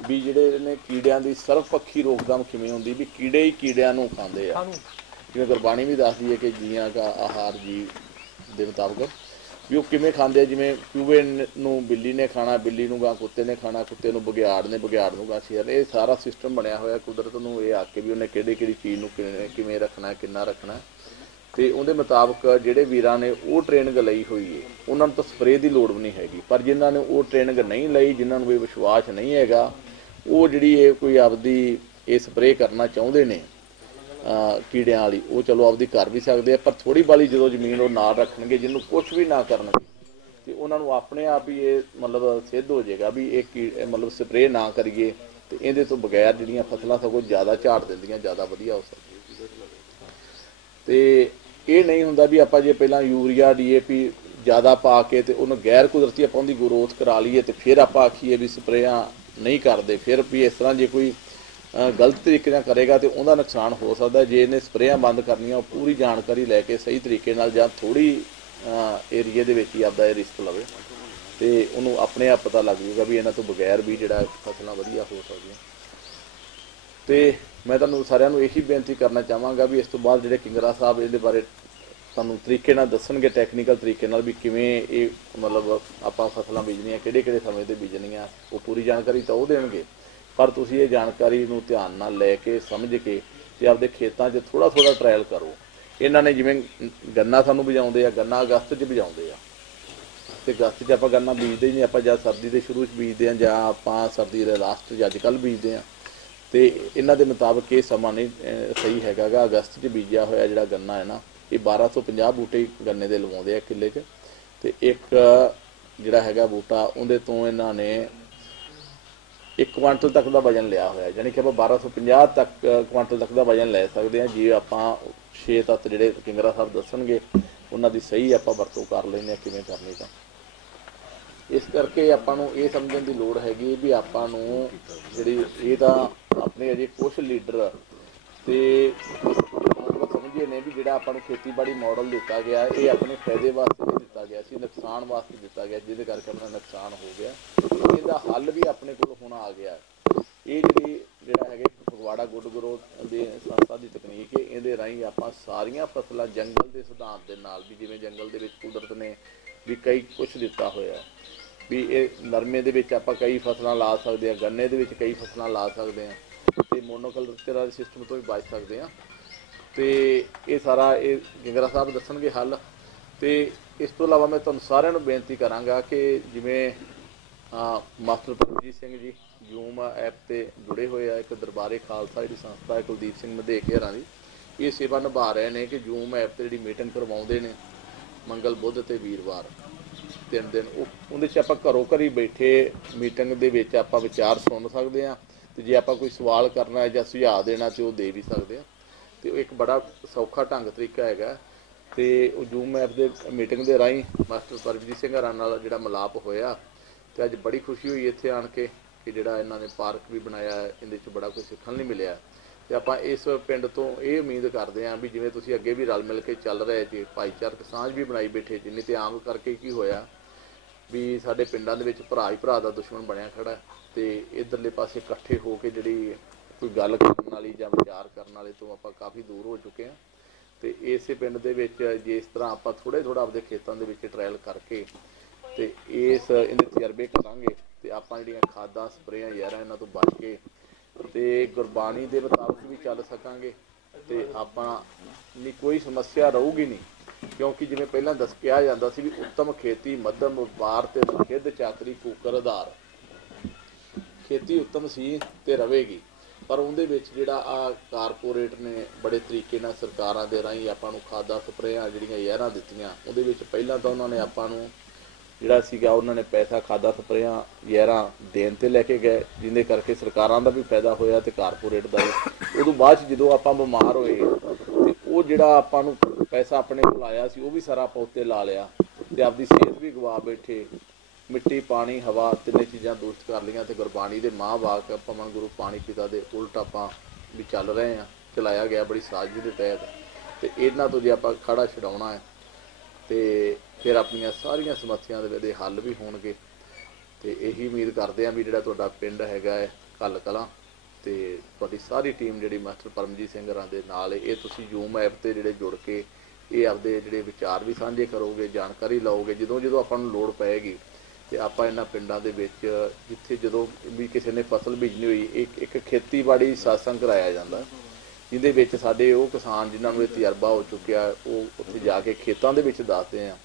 ਵੀ ਜਿਹੜੇ ਨੇ ਕੀੜਿਆਂ ਦੀ ਸਰਵਪੱਖੀ ਰੋਕਥਾਮ ਕਿਵੇਂ ਹੁੰਦੀ, ਵੀ ਕੀੜੇ ਹੀ ਕੀੜਿਆਂ ਨੂੰ ਖਾਂਦੇ ਆ। ਜਿਵੇਂ ਗੁਰਬਾਣੀ ਵੀ ਦੱਸਦੀ ਹੈ ਕਿ ਜੀਆਂ ਦਾ ਆਹਾਰ ਜੀ ਦੇ ਮੁਤਾਬਕ ਵੀ ਉਹ ਕਿਵੇਂ ਖਾਂਦੇ ਆ। ਜਿਵੇਂ ਚੂਹੇ ਨੂੰ ਬਿੱਲੀ ਨੇ ਖਾਣਾ, ਬਿੱਲੀ ਨੂੰ ਗਾਂ ਕੁੱਤੇ ਨੇ ਖਾਣਾ, ਕੁੱਤੇ ਨੂੰ ਬਘਿਆੜ ਨੇ, ਬਘਿਆੜ ਨੂੰ ਗਾਂ ਸ਼ੇਰ ਨੇ। ਇਹ ਸਾਰਾ ਸਿਸਟਮ ਬਣਿਆ ਹੋਇਆ ਕੁਦਰਤ ਨੂੰ ਇਹ ਆ ਕੇ ਵੀ ਉਹਨੇ ਕਿਹੜੀ ਚੀਜ਼ ਨੂੰ ਕਿਵੇਂ ਰੱਖਣਾ, ਕਿੰਨਾ ਰੱਖਣਾ। ਤੇ ਉਹਦੇ ਮੁਤਾਬਕ ਜਿਹੜੇ ਵੀਰਾਂ ਨੇ ਉਹ ਟ੍ਰੇਨਿੰਗ ਲਈ ਹੋਈ ਹੈ ਉਹਨਾਂ ਨੂੰ ਤਾਂ ਸਪਰੇਅ ਦੀ ਲੋੜ ਵੀ ਨਹੀਂ ਹੈਗੀ, ਪਰ ਜਿਨ੍ਹਾਂ ਨੇ ਉਹ ਟ੍ਰੇਨਿੰਗ ਨਹੀਂ ਲਈ, ਜਿਨ੍ਹਾਂ ਨੂੰ ਇਹ ਵਿਸ਼ਵਾਸ ਨਹੀਂ ਹੈਗਾ, ਉਹ ਜਿਹੜੀ ਇਹ ਕੋਈ ਆਪਦੀ ਇਹ ਸਪਰੇਅ ਕਰਨਾ ਚਾਹੁੰਦੇ ਨੇ ਕੀੜਿਆਂ ਵਾਲੀ, ਉਹ ਚਲੋ ਆਪਦੀ ਕਰ ਵੀ ਸਕਦੇ ਆ, ਪਰ ਥੋੜ੍ਹੀ ਬਾਲੀ ਜਦੋਂ ਜ਼ਮੀਨ ਉਹ ਨਾਲ ਰੱਖਣਗੇ, ਜਿਹਨੂੰ ਕੁਛ ਵੀ ਨਾ ਕਰਨਗੇ, ਤੇ ਉਹਨਾਂ ਨੂੰ ਆਪਣੇ ਆਪ ਹੀ ਇਹ ਮਤਲਬ ਸਿੱਧ ਹੋ ਜਾਏਗਾ ਵੀ ਇਹ ਮਤਲਬ ਸਪਰੇਅ ਨਾ ਕਰੀਏ ਤੇ ਇਹਦੇ ਤੋਂ ਬਗੈਰ ਜਿਹੜੀਆਂ ਫਸਲਾਂ ਸਗੋਂ ਜ਼ਿਆਦਾ ਝਾੜ ਦਿੰਦੀਆਂ, ਜ਼ਿਆਦਾ ਵਧੀਆ ਹੋ ਸਕਦੀਆਂ। ਤੇ ਇਹ ਨਹੀਂ ਹੁੰਦਾ ਵੀ ਆਪਾਂ ਜੇ ਪਹਿਲਾਂ ਯੂਰੀਆ DAP ਜ਼ਿਆਦਾ ਪਾ ਕੇ ਤੇ ਉਹਨੂੰ ਗੈਰ ਕੁਦਰਤੀ ਆਪਾਂ ਉਹਦੀ ਗਰੋਥ ਕਰਾ ਲਈਏ ਤੇ ਫਿਰ ਆਪਾਂ ਆਖੀਏ ਵੀ ਸਪਰੇਆਂ ਨਹੀਂ ਕਰਦੇ। ਫਿਰ ਵੀ ਇਸ ਤਰ੍ਹਾਂ ਜੇ ਕੋਈ ਗਲਤ ਤਰੀਕੇ ਨਾਲ ਕਰੇਗਾ ਤੇ ਉਹਦਾ ਨੁਕਸਾਨ ਹੋ ਸਕਦਾ। ਜੇ ਇਹਨੇ ਸਪਰੇਆਂ ਬੰਦ ਕਰਨੀਆਂ, ਉਹ ਪੂਰੀ ਜਾਣਕਾਰੀ ਲੈ ਕੇ ਸਹੀ ਤਰੀਕੇ ਨਾਲ ਜਾਂ ਥੋੜ੍ਹੀ ਏਰੀਏ ਦੇ ਵਿੱਚ ਹੀ ਆਪਦਾ ਇਹ ਰਿਸਕ ਲਵੇ ਤੇ ਉਹਨੂੰ ਆਪਣੇ ਆਪ ਪਤਾ ਲੱਗ ਜਾਊਗਾ ਵੀ ਇਹਨਾਂ ਤੋਂ ਬਗੈਰ ਵੀ ਜਿਹੜਾ ਫਸਲਾਂ ਵਧੀਆ ਹੋ ਸਕਦੀਆਂ। ਤੇ ਮੈਂ ਤੁਹਾਨੂੰ ਸਾਰਿਆਂ ਨੂੰ ਇਹੀ ਬੇਨਤੀ ਕਰਨਾ ਚਾਹਾਂਗਾ ਵੀ ਇਸ ਤੋਂ ਬਾਅਦ ਜਿਹੜੇ ਕਿੰਗਰਾ ਸਾਹਿਬ ਇਹਦੇ ਬਾਰੇ ਤੁਹਾਨੂੰ ਤਰੀਕੇ ਨਾਲ ਦੱਸਣਗੇ, ਟੈਕਨੀਕਲ ਤਰੀਕੇ ਨਾਲ ਵੀ ਕਿਵੇਂ ਇਹ ਮਤਲਬ ਆਪਾਂ ਫਸਲਾਂ ਬੀਜਣੀਆਂ, ਕਿਹੜੇ ਸਮੇਂ 'ਤੇ ਬੀਜਣੀਆਂ, ਉਹ ਪੂਰੀ ਜਾਣਕਾਰੀ ਤਾਂ ਉਹ ਦੇਣਗੇ, ਪਰ ਤੁਸੀਂ ਇਹ ਜਾਣਕਾਰੀ ਨੂੰ ਧਿਆਨ ਨਾਲ ਲੈ ਕੇ ਸਮਝ ਕੇ ਤੇ ਆਪਦੇ ਖੇਤਾਂ 'ਚ ਥੋੜ੍ਹਾ ਟਰਾਇਲ ਕਰੋ। ਇਹਨਾਂ ਨੇ ਜਿਵੇਂ ਗੰਨਾ ਸਾਨੂੰ ਬੀਜਾਉਂਦੇ ਆ, ਗੰਨਾ ਅਗਸਤ 'ਚ ਬੀਜਾਉਂਦੇ ਆ, ਤੇ ਅਗਸਤ 'ਚ ਆਪਾਂ ਗੰਨਾ ਬੀਜਦੇ ਹੀ ਨਹੀਂ, ਆਪਾਂ ਜਾਂ ਸਰਦੀ ਦੇ ਸ਼ੁਰੂ 'ਚ ਬੀਜਦੇ ਹਾਂ ਜਾਂ ਆਪਾਂ ਸਰਦੀ ਦੇ ਲਾਸਟ 'ਚ ਅੱਜ ਕੱਲ੍ਹ ਬੀਜਦੇ ਹਾਂ। ਤੇ ਇਹਨਾਂ ਦੇ ਮੁਤਾਬਕ ਇਹ ਸਮਾਂ ਨਹੀਂ ਸਹੀ ਹੈਗਾ ਗਾ। ਅਗਸਤ 'ਚ ਬੀਜਿਆ ਹੋਇਆ ਜਿਹੜਾ ਗੰਨਾ ਹੈ ਨਾ, ਇਹ 1250 ਬੂਟੇ ਗੰਨੇ ਦੇ ਲਵਾਉਂਦੇ ਆ ਕਿੱਲੇ 'ਚ, ਤੇ ਇੱਕ ਜਿਹੜਾ ਹੈਗਾ ਬੂਟਾ ਉਹਦੇ ਤੋਂ ਇਹਨਾਂ ਨੇ 1 ਕੁਆਂਟਲ ਤੱਕ ਦਾ ਵਜਨ ਲਿਆ ਹੋਇਆ, ਯਾਨੀ ਕਿ ਆਪਾਂ 1250 ਤੱਕ ਕੁਆਂਟਲ ਤੱਕ ਦਾ ਵਜਨ ਲੈ ਸਕਦੇ ਹਾਂ ਜੇ ਆਪਾਂ 6 ਤੱਤ ਜਿਹੜੇ ਕਿੰਗਰਾ ਸਾਹਿਬ ਦੱਸਣਗੇ ਉਹਨਾਂ ਦੀ ਸਹੀ ਆਪਾਂ ਵਰਤੋਂ ਕਰ ਲੈਂਦੇ ਹਾਂ ਕਿਵੇਂ ਕਰਨੀ। ਤਾਂ ਇਸ ਕਰਕੇ ਆਪਾਂ ਨੂੰ ਇਹ ਸਮਝਣ ਦੀ ਲੋੜ ਹੈਗੀ ਵੀ ਆਪਾਂ ਨੂੰ ਜਿਹੜੀ ਇਹ ਤਾਂ ਆਪਣੇ ਅਜੇ ਕੁਛ ਲੀਡਰ ਤੇ ਸਮਝੇ ਨੇ ਵੀ ਜਿਹੜਾ ਆਪਾਂ ਨੂੰ ਖੇਤੀਬਾੜੀ ਮਾਡਲ ਦਿੱਤਾ ਗਿਆ ਇਹ ਆਪਣੇ ਫਾਇਦੇ ਵਾਸਤੇ ਨਹੀਂ ਦਿੱਤਾ ਗਿਆ ਸੀ, ਨੁਕਸਾਨ ਵਾਸਤੇ ਦਿੱਤਾ ਗਿਆ, ਜਿਹਦੇ ਕਰਕੇ ਆਪਣਾ ਨੁਕਸਾਨ ਹੋ ਗਿਆ। ਇਹਦਾ ਹੱਲ ਵੀ ਆਪਣੇ ਕੋਲ ਹੁਣ ਆ ਗਿਆ। ਇਹ ਜਿਹੜਾ ਹੈਗੇ ਫਗਵਾੜਾ ਗੁੱਡ ਗਰੋਥ ਦੇ ਸੰਸਥਾ ਦੀ ਤਕਨੀਕ ਹੈ, ਇਹਦੇ ਰਾਹੀਂ ਆਪਾਂ ਸਾਰੀਆਂ ਫਸਲਾਂ ਜੰਗਲ ਦੇ ਸਿਧਾਂਤ ਦੇ ਨਾਲ ਵੀ, ਜਿਵੇਂ ਜੰਗਲ ਦੇ ਵਿੱਚ ਕੁਦਰਤ ਨੇ ਵੀ ਕਈ ਕੁਛ ਦਿੱਤਾ ਹੋਇਆ ਵੀ ਇਹ ਨਰਮੇ ਦੇ ਵਿੱਚ ਆਪਾਂ ਕਈ ਫਸਲਾਂ ਲਾ ਸਕਦੇ ਹਾਂ, ਗੰਨੇ ਦੇ ਵਿੱਚ ਕਈ ਫਸਲਾਂ ਲਾ ਸਕਦੇ ਹਾਂ, ਤੇ ਮੋਨੋਕਲਚਰ ਵਾਲੇ ਸਿਸਟਮ ਤੋਂ ਵੀ ਬਚ ਸਕਦੇ ਹਾਂ। ਤੇ ਇਹ ਸਾਰਾ ਇਹ ਕਿੰਗਰਾ ਸਾਹਿਬ ਦੱਸਣਗੇ ਹੱਲ। ਤੇ ਇਸ ਤੋਂ ਇਲਾਵਾ ਮੈਂ ਤੁਹਾਨੂੰ ਸਾਰਿਆਂ ਨੂੰ ਬੇਨਤੀ ਕਰਾਂਗਾ ਕਿ ਜਿਵੇਂ master Paramjit Singh ji zoom app 'ਤੇ ਜੁੜੇ ਹੋਏ ਆ, ਇੱਕ ਦਰਬਾਰੇ ਖਾਲਸਾ ਜਿਹੜੀ ਸੰਸਥਾ ਹੈ ਕੁਲਦੀਪ ਸਿੰਘ ਮਧੇਕ ਹਰਾਂ ਦੀ, ਇਹ ਸੇਵਾ ਨਿਭਾ ਰਹੇ ਨੇ ਕਿ ਜ਼ੂਮ ਐਪ 'ਤੇ ਜਿਹੜੀ ਮੀਟਿੰਗ ਕਰਵਾਉਂਦੇ ਨੇ ਮੰਗਲ, ਬੁੱਧ ਅਤੇ ਵੀਰਵਾਰ 3 ਦਿਨ, ਉਹਦੇ 'ਚ ਆਪਾਂ ਘਰੋਂ ਘਰੀ ਬੈਠੇ ਮੀਟਿੰਗ ਦੇ ਵਿੱਚ ਆਪਾਂ ਵਿਚਾਰ ਸੁਣ ਸਕਦੇ ਹਾਂ, ਤੇ ਜੇ ਆਪਾਂ ਕੋਈ ਸਵਾਲ ਕਰਨਾ ਹੈ ਜਾਂ ਸੁਝਾਅ ਦੇਣਾ ਤੇ ਉਹ ਦੇ ਵੀ ਸਕਦੇ ਹਾਂ। ਤੇ ਉਹ ਇੱਕ ਬੜਾ ਸੌਖਾ ਢੰਗ ਤਰੀਕਾ ਹੈਗਾ। ਤੇ ਉਹ ਜ਼ੂਮ ਐਪ ਦੇ ਮੀਟਿੰਗ ਦੇ ਰਾਹੀਂ ਮਾਸਟਰ ਪਰਮਜੀਤ ਸਿੰਘ ਹਰਾਂ ਨਾਲ ਜਿਹੜਾ ਮਿਲਾਪ ਹੋਇਆ, ਤੇ ਅੱਜ ਬੜੀ ਖੁਸ਼ੀ ਹੋਈ ਇੱਥੇ ਆਣ ਕੇ ਕਿ ਜਿਹੜਾ ਇਹਨਾਂ ਨੇ ਪਾਰਕ ਵੀ ਬਣਾਇਆ, ਇਹਦੇ 'ਚ ਬੜਾ ਕੁਝ ਸਿੱਖਣ ਲਈ ਮਿਲਿਆ। ਤੇ ਆਪਾਂ ਇਸ ਪਿੰਡ ਤੋਂ ਇਹ ਉਮੀਦ ਕਰਦੇ ਹਾਂ ਵੀ ਜਿਵੇਂ ਤੁਸੀਂ ਅੱਗੇ ਵੀ ਰਲ ਮਿਲ ਕੇ ਚੱਲ ਰਹੇ ਜੀ, ਭਾਈਚਾਰਕ ਸਾਂਝ ਵੀ ਬਣਾਈ ਬੈਠੇ ਜੀ। ਨਹੀਂ ਤੇ ਆਮ ਕਰਕੇ ਕੀ ਹੋਇਆ ਵੀ ਸਾਡੇ ਪਿੰਡਾਂ ਦੇ ਵਿੱਚ ਭਰਾ ਹੀ ਭਰਾ ਦਾ ਦੁਸ਼ਮਣ ਬਣਿਆ ਖੜਾ, ਤੇ ਇਧਰਲੇ ਪਾਸੇ ਇਕੱਠੇ ਹੋ ਕੇ ਜਿਹੜੀ ਕੋਈ ਗੱਲ ਕਰਨ ਵਾਲੀ ਜਾਂ ਵਿਚਾਰ ਕਰਨ ਵਾਲੇ ਤੋਂ ਆਪਾਂ ਕਾਫੀ ਦੂਰ ਹੋ ਚੁੱਕੇ ਹਾਂ। ਤੇ ਇਸੇ ਪਿੰਡ ਦੇ ਵਿੱਚ ਜੇ ਇਸ ਤਰ੍ਹਾਂ ਆਪਾਂ ਥੋੜਾ ਆਪਦੇ ਖੇਤਾਂ ਦੇ ਵਿੱਚ ਟਰਾਇਲ ਕਰਕੇ ਤੇ ਇਹਦੇ ਤਜਰਬੇ ਕਰਾਂਗੇ ਤੇ ਆਪਾਂ ਜਿਹੜੀਆਂ ਖਾਦਾਂ ਸਪਰੇਆਂ ਯਾਰਾਂ ਇਹਨਾਂ ਤੋਂ ਬਚ ਕੇ ਤੇ ਗੁਰਬਾਣੀ ਦੇ ਮੁਤਾਬਕ ਵੀ ਚੱਲ ਸਕਾਂਗੇ ਤੇ ਆਪਾਂ ਨਹੀਂ ਕੋਈ ਸਮੱਸਿਆ ਰਹੂਗੀ ਨਹੀਂ। ਕਿਉਂਕਿ ਜਿਵੇਂ ਪਹਿਲਾਂ ਕਿਹਾ ਜਾਂਦਾ ਸੀ ਵੀ ਉੱਤਮ ਖੇਤੀ ਮੱਧਮ ਵਪਾਰ ਤੇ ਖਿੱਦ ਚਾਕਰੀ ਕੂਕਰ ਆਧਾਰ, ਖੇਤੀ ਉੱਤਮ ਸੀ ਤੇ ਰਵੇਗੀ। ਪਰ ਉਹਦੇ ਵਿੱਚ ਜਿਹੜਾ ਆ ਕਾਰਪੋਰੇਟ ਨੇ ਬੜੇ ਤਰੀਕੇ ਨਾਲ ਸਰਕਾਰਾਂ ਦੇ ਰਾਹੀਂ ਆਪਾਂ ਨੂੰ ਖਾਦਾਂ ਸਪਰੇਆਂ ਜਿਹੜੀਆਂ ਯਾਰਾਂ ਦਿੱਤੀਆਂ, ਉਹਦੇ ਵਿੱਚ ਪਹਿਲਾਂ ਤਾਂ ਉਹਨਾਂ ਨੇ ਆਪਾਂ ਨੂੰ ਜਿਹੜਾ ਸੀਗਾ ਉਹਨਾਂ ਨੇ ਪੈਸਾ ਖਾਦਾਂ ਸਪਰੇਆਂ ਯਾਰਾਂ ਦੇਣ ਤੇ ਲੈ ਕੇ ਗਏ, ਜਿਹਦੇ ਕਰਕੇ ਸਰਕਾਰਾਂ ਦਾ ਵੀ ਫਾਇਦਾ ਹੋਇਆ ਤੇ ਕਾਰਪੋਰੇਟ ਦਾ ਵੀ। ਉਦੋਂ ਬਾਅਦ 'ਚ ਜਦੋਂ ਆਪਾਂ ਬਿਮਾਰ ਹੋਏ ਤੇ ਉਹ ਜਿਹੜਾ ਆਪਾਂ ਨੂੰ ਪੈਸਾ ਆਪਣੇ ਕੋਲ ਆਇਆ ਸੀ ਉਹ ਵੀ ਸਾਰਾ ਆਪਾਂ ਉੱਤੇ ਲਾ ਲਿਆ ਤੇ ਆਪਦੀ ਸਿਹਤ ਵੀ ਗਵਾ ਬੈਠੇ। ਮਿੱਟੀ ਪਾਣੀ ਹਵਾ ਤਿੰਨੇ ਚੀਜ਼ਾਂ ਦੂਸ਼ਿਤ ਕਰ ਲਈਆਂ ਤੇ ਗੁਰਬਾਣੀ ਦੇ ਮਾਂ ਵਾਕ ਪਵਨ ਗੁਰੂ ਪਾਣੀ ਪਿਤਾ ਦੇ ਉਲਟ ਆਪਾਂ ਵੀ ਚੱਲ ਰਹੇ ਹਾਂ, ਚਲਾਇਆ ਗਿਆ ਬੜੀ ਸਾਜ਼ਿਸ਼ ਦੇ ਤਹਿਤ। ਤੇ ਇਹਨਾਂ ਤੋਂ ਜੇ ਆਪਾਂ ਖੜਾ ਛਡਾਉਣਾ ਹੈ ਤੇ ਫਿਰ ਆਪਣੀਆਂ ਸਾਰੀਆਂ ਸਮੱਸਿਆਵਾਂ ਦੇ ਹੱਲ ਵੀ ਹੋਣਗੇ। ਤੇ ਇਹੀ ਉਮੀਦ ਕਰਦੇ ਹਾਂ ਵੀ ਜਿਹੜਾ ਤੁਹਾਡਾ ਪਿੰਡ ਹੈਗਾ ਹੈ ਘੱਲ ਕਲਾਂ ਤੇ ਤੁਹਾਡੀ ਸਾਰੀ ਟੀਮ ਜਿਹੜੀ ਮਾਸਟਰ ਪਰਮਜੀਤ ਸਿੰਘ ਹੋਰਾਂ ਦੇ ਨਾਲ ਇਹ ਤੁਸੀਂ ਜ਼ੂਮ ਐਪ ਤੇ ਜਿਹੜੇ ਜੁੜ ਕੇ ਇਹ ਆਪਦੇ ਜਿਹੜੇ ਵਿਚਾਰ ਵੀ ਸਾਂਝੇ ਕਰੋਗੇ, ਜਾਣਕਾਰੀ ਲਓਗੇ। ਜਦੋਂ ਆਪਾਂ ਨੂੰ ਲੋੜ ਪਏਗੀ ਤੇ ਆਪਾਂ ਇਹਨਾਂ ਪਿੰਡਾਂ ਦੇ ਵਿੱਚ ਜਿੱਥੇ ਜਦੋਂ ਵੀ ਕਿਸੇ ਨੇ ਫਸਲ ਬੀਜਣੀ ਹੋਈ ਇੱਕ ਖੇਤੀਬਾੜੀ ਸਾਸੰਗ ਕਰਾਇਆ ਜਾਂਦਾ, ਜਿਹਦੇ ਵਿੱਚ ਸਾਡੇ ਉਹ ਕਿਸਾਨ ਜਿਨ੍ਹਾਂ ਨੂੰ ਇਹ ਤਜਰਬਾ ਹੋ ਚੁੱਕਿਆ ਉਹ ਉੱਥੇ ਜਾ ਕੇ ਖੇਤਾਂ ਦੇ ਵਿੱਚ ਦੱਸਦੇ ਆ।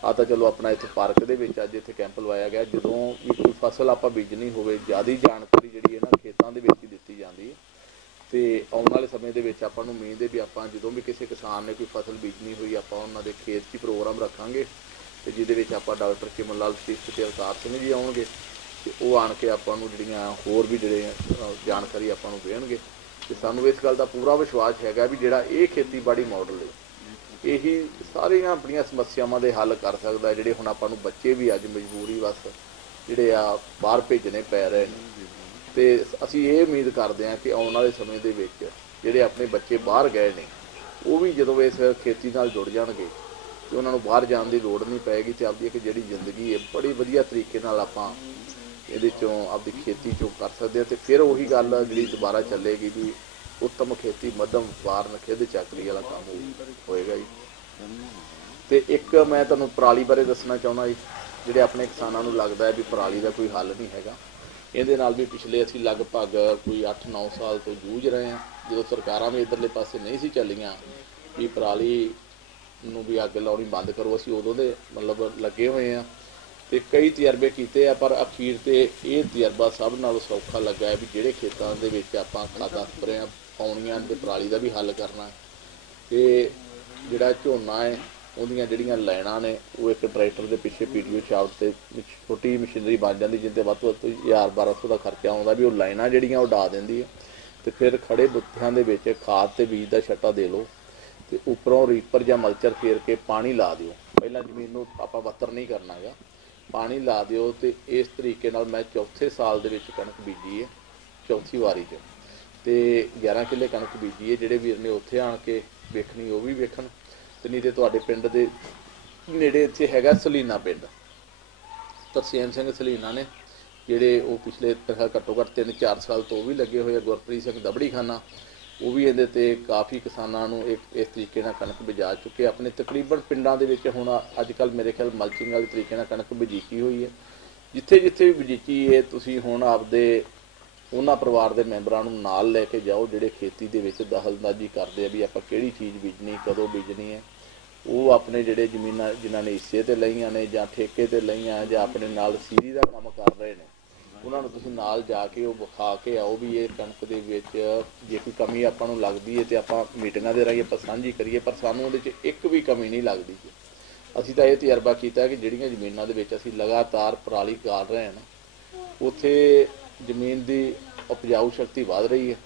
ਆ ਤਾਂ ਚਲੋ ਆਪਣਾ ਇੱਥੇ ਪਾਰਕ ਦੇ ਵਿੱਚ ਅੱਜ ਇੱਥੇ ਕੈਂਪ ਲਵਾਇਆ ਗਿਆ। ਜਦੋਂ ਵੀ ਕੋਈ ਫਸਲ ਆਪਾਂ ਬੀਜਣੀ ਹੋਵੇ ਜ਼ਿਆਦਾ ਜਾਣਕਾਰੀ ਜਿਹੜੀ ਹੈ ਨਾ ਖੇਤਾਂ ਦੇ ਵਿੱਚ ਹੀ ਦਿੱਤੀ ਜਾਂਦੀ ਹੈ। ਤੇ ਆਉਣ ਵਾਲੇ ਸਮੇਂ ਦੇ ਵਿੱਚ ਆਪਾਂ ਨੂੰ ਉਮੀਦ ਹੈ ਵੀ ਆਪਾਂ ਜਦੋਂ ਵੀ ਕਿਸੇ ਕਿਸਾਨ ਨੇ ਕੋਈ ਫਸਲ ਬੀਜਣੀ ਹੋਈ ਆਪਾਂ ਉਹਨਾਂ ਦੇ ਖੇਤ 'ਚ ਪ੍ਰੋਗਰਾਮ ਰੱਖਾਂਗੇ ਤੇ ਜਿਹਦੇ ਵਿੱਚ ਆਪਾਂ ਡਾਕਟਰ ਚਿਮਨ ਲਾਲ ਸਿੱਖ ਤੇ ਅਵਤਾਰ ਸਿੰਘ ਜੀ ਆਉਣਗੇ ਤੇ ਉਹ ਆਣ ਕੇ ਆਪਾਂ ਨੂੰ ਜਿਹੜੀਆਂ ਹੋਰ ਵੀ ਜਿਹੜੇ ਜਾਣਕਾਰੀ ਆਪਾਂ ਨੂੰ ਦੇਣਗੇ। ਤੇ ਸਾਨੂੰ ਇਸ ਗੱਲ ਦਾ ਪੂਰਾ ਵਿਸ਼ਵਾਸ ਹੈਗਾ ਵੀ ਜਿਹੜਾ ਇਹ ਖੇਤੀਬਾੜੀ ਮਾਡਲ ਹੈ ਇਹੀ ਸਾਰੀਆਂ ਆਪਣੀਆਂ ਸਮੱਸਿਆਵਾਂ ਦੇ ਹੱਲ ਕਰ ਸਕਦਾ। ਜਿਹੜੇ ਹੁਣ ਆਪਾਂ ਨੂੰ ਬੱਚੇ ਵੀ ਅੱਜ ਮਜਬੂਰੀ ਬਸ ਜਿਹੜੇ ਆ ਬਾਹਰ ਭੇਜਣੇ ਪੈ ਰਹੇ ਨੇ ਤੇ ਅਸੀਂ ਇਹ ਉਮੀਦ ਕਰਦੇ ਹਾਂ ਕਿ ਆਉਣ ਵਾਲੇ ਸਮੇਂ ਦੇ ਵਿੱਚ ਜਿਹੜੇ ਆਪਣੇ ਬੱਚੇ ਬਾਹਰ ਗਏ ਨੇ ਉਹ ਵੀ ਜਦੋਂ ਇਸ ਖੇਤੀ ਨਾਲ ਜੁੜ ਜਾਣਗੇ ਤੇ ਉਹਨਾਂ ਨੂੰ ਬਾਹਰ ਜਾਣ ਦੀ ਲੋੜ ਨਹੀਂ ਪਏਗੀ ਤੇ ਆਪਦੀ ਇੱਕ ਜਿਹੜੀ ਜ਼ਿੰਦਗੀ ਹੈ ਬੜੀ ਵਧੀਆ ਤਰੀਕੇ ਨਾਲ ਆਪਾਂ ਇਹਦੇ 'ਚੋਂ ਆਪਦੀ ਖੇਤੀ 'ਚੋਂ ਕਰ ਸਕਦੇ ਹਾਂ। ਤੇ ਫਿਰ ਉਹੀ ਗੱਲ ਜਿਹੜੀ ਦੁਬਾਰਾ ਚੱਲੇਗੀ ਵੀ ਉੱਤਮ ਖੇਤੀ ਮੱਧਮ ਵਪਾਰ ਖਿੱਦ ਚਾਕਰੀ ਵਾਲਾ ਕੰਮ ਹੋਏਗਾ ਜੀ। ਤੇ ਇੱਕ ਮੈਂ ਤੁਹਾਨੂੰ ਪਰਾਲੀ ਬਾਰੇ ਦੱਸਣਾ ਚਾਹੁੰਦਾ ਜੀ। ਜਿਹੜੇ ਆਪਣੇ ਕਿਸਾਨਾਂ ਨੂੰ ਲੱਗਦਾ ਹੈ ਵੀ ਪਰਾਲੀ ਦਾ ਕੋਈ ਹੱਲ ਨਹੀਂ ਹੈਗਾ, ਇਹਦੇ ਨਾਲ ਵੀ ਪਿਛਲੇ ਅਸੀਂ ਲਗਭਗ ਕੋਈ 8-9 ਸਾਲ ਤੋਂ ਜੂਝ ਰਹੇ ਹਾਂ। ਜਦੋਂ ਸਰਕਾਰਾਂ ਵੀ ਇੱਧਰਲੇ ਪਾਸੇ ਨਹੀਂ ਸੀ ਚੱਲੀਆਂ ਵੀ ਪਰਾਲੀ ਨੂੰ ਵੀ ਅੱਗ ਲਾਉਣੀ ਬੰਦ ਕਰੋ, ਅਸੀਂ ਉਦੋਂ ਦੇ ਮਤਲਬ ਲੱਗੇ ਹੋਏ ਹਾਂ ਤੇ ਕਈ ਤਜਰਬੇ ਕੀਤੇ ਆ। ਪਰ ਅਖੀਰ ਤੇ ਇਹ ਤਜਰਬਾ ਸਭ ਨਾਲੋਂ ਸੌਖਾ ਲੱਗਾ ਹੈ ਵੀ ਜਿਹੜੇ ਖੇਤਾਂ ਦੇ ਵਿੱਚ ਆਪਾਂ ਖਾਦਾਂ ਸਪਰੇਆਂ ਪਾਉਣੀਆਂ ਤੇ ਪਰਾਲੀ ਦਾ ਵੀ ਹੱਲ ਕਰਨਾ। ਤੇ ਜਿਹੜਾ ਝੋਨਾ ਹੈ ਉਹਦੀਆਂ ਜਿਹੜੀਆਂ ਲਾਈਨਾਂ ਨੇ ਉਹ ਇੱਕ ਟਰੈਕਟਰ ਦੇ ਪਿੱਛੇ PTO ਛਾਪ ਤੇ ਛੋਟੀ ਮਸ਼ੀਨਰੀ ਬਣ ਜਾਂਦੀ ਜਿਹਦੇ ਵੱਧ ਤੋਂ ਵੱਧ 1000-1200 ਦਾ ਖਰਚਾ ਆਉਂਦਾ ਵੀ ਉਹ ਲਾਈਨਾਂ ਜਿਹੜੀਆਂ ਉਹ ਡਾ ਦਿੰਦੀ ਹੈ। ਤੇ ਫਿਰ ਖੜੇ ਬੁੱਥਿਆਂ ਦੇ ਵਿੱਚ ਖਾਦ ਤੇ ਬੀਜ ਦਾ ਛੱਟਾ ਦੇ ਲਓ ਤੇ ਉੱਪਰੋਂ ਰੀਪਰ ਜਾਂ ਮਲਚਰ ਫੇਰ ਕੇ ਪਾਣੀ ਲਾ ਦਿਓ। ਪਹਿਲਾਂ ਜ਼ਮੀਨ ਨੂੰ ਆਪਾਂ ਬੱਤਰ ਨਹੀਂ ਕਰਨਾ ਗਾ, ਪਾਣੀ ਲਾ ਦਿਓ। ਤੇ ਇਸ ਤਰੀਕੇ ਨਾਲ ਮੈਂ ਚੌਥੇ ਸਾਲ ਦੇ ਵਿੱਚ ਕਣਕ ਬੀਜੀ ਹੈ, ਚੌਥੀ ਵਾਰੀ 'ਚ ਤੇ 11 ਕਿੱਲੇ ਕਣਕ ਬੀਜੀ ਹੈ। ਜਿਹੜੇ ਵੀਰ ਨੇ ਉੱਥੇ ਆਣ ਕੇ ਵੇਖਣੀ ਉਹ ਵੀ ਵੇਖਣ ਤੇ ਨਹੀਂ ਤੇ ਤੁਹਾਡੇ ਪਿੰਡ ਦੇ ਨੇੜੇ ਇੱਥੇ ਹੈਗਾ ਸਲੀਨਾ ਪਿੰਡ, ਤਰਸੇਮ ਸਿੰਘ ਸਲੀਨਾ ਨੇ ਜਿਹੜੇ ਉਹ ਪਿਛਲੇ ਘੱਟੋ ਘੱਟ 3-4 ਸਾਲ ਤੋਂ ਉਹ ਵੀ ਲੱਗੇ ਹੋਏ ਆ। ਗੁਰਪ੍ਰੀਤ ਸਿੰਘ ਦਬੜੀ ਖਾਨਾ ਉਹ ਵੀ ਇਹਦੇ ਤੇ ਕਾਫੀ ਕਿਸਾਨਾਂ ਨੂੰ ਇਸ ਤਰੀਕੇ ਨਾਲ ਕਣਕ ਬੀਜਾ ਚੁੱਕੇ। ਆਪਣੇ ਤਕਰੀਬਨ ਪਿੰਡਾਂ ਦੇ ਵਿੱਚ ਹੁਣ ਅੱਜ ਕੱਲ੍ਹ ਮੇਰੇ ਖਿਆਲ ਮਲਚਿੰਗ ਵਾਲੇ ਤਰੀਕੇ ਨਾਲ ਕਣਕ ਬੀਜੀ ਹੋਈ ਹੈ। ਜਿੱਥੇ ਜਿੱਥੇ ਵੀ ਬੀਜੀ ਹੈ ਤੁਸੀਂ ਹੁਣ ਆਪਦੇ ਉਹਨਾਂ ਪਰਿਵਾਰ ਦੇ ਮੈਂਬਰਾਂ ਨੂੰ ਨਾਲ ਲੈ ਕੇ ਜਾਓ ਜਿਹੜੇ ਖੇਤੀ ਦੇ ਵਿੱਚ ਦਖਲਅੰਦਾਜ਼ੀ ਕਰਦੇ ਆ ਵੀ ਆਪਾਂ ਕਿਹੜੀ ਚੀਜ਼ ਬੀਜਣੀ ਕਦੋਂ ਬੀਜਣੀ ਹੈ। ਉਹ ਆਪਣੇ ਜਿਹੜੇ ਜ਼ਮੀਨਾਂ ਜਿਨ੍ਹਾਂ ਨੇ ਹਿੱਸੇ 'ਤੇ ਲਈਆਂ ਨੇ ਜਾਂ ਠੇਕੇ 'ਤੇ ਲਈਆਂ ਜਾਂ ਆਪਣੇ ਨਾਲ ਸੀਰੀ ਦਾ ਕੰਮ ਕਰ ਰਹੇ ਨੇ ਉਹਨਾਂ ਨੂੰ ਤੁਸੀਂ ਨਾਲ ਜਾ ਕੇ ਉਹ ਵਿਖਾ ਕੇ ਆਓ ਵੀ ਇਹ ਕਣਕ ਦੇ ਵਿੱਚ ਜੇ ਕੋਈ ਕਮੀ ਆਪਾਂ ਨੂੰ ਲੱਗਦੀ ਹੈ ਤੇ ਆਪਾਂ ਮੀਟਿੰਗਾਂ ਦੇ ਰਾਹੀਂ ਆਪਾਂ ਸਾਂਝੀ ਕਰੀਏ। ਪਰ ਸਾਨੂੰ ਉਹਦੇ 'ਚ ਇੱਕ ਵੀ ਕਮੀ ਨਹੀਂ ਲੱਗਦੀ। ਅਸੀਂ ਤਾਂ ਇਹ ਤਜਰਬਾ ਕੀਤਾ ਕਿ ਜਿਹੜੀਆਂ ਜ਼ਮੀਨਾਂ ਦੇ ਵਿੱਚ ਅਸੀਂ ਲਗਾਤਾਰ ਪਰਾਲੀ ਗਾਲ ਰਹੇ ਹਾਂ ਨਾ ਉੱਥੇ ਜ਼ਮੀਨ ਦੀ ਉਪਜਾਊ ਸ਼ਕਤੀ ਵੱਧ ਰਹੀ ਹੈ।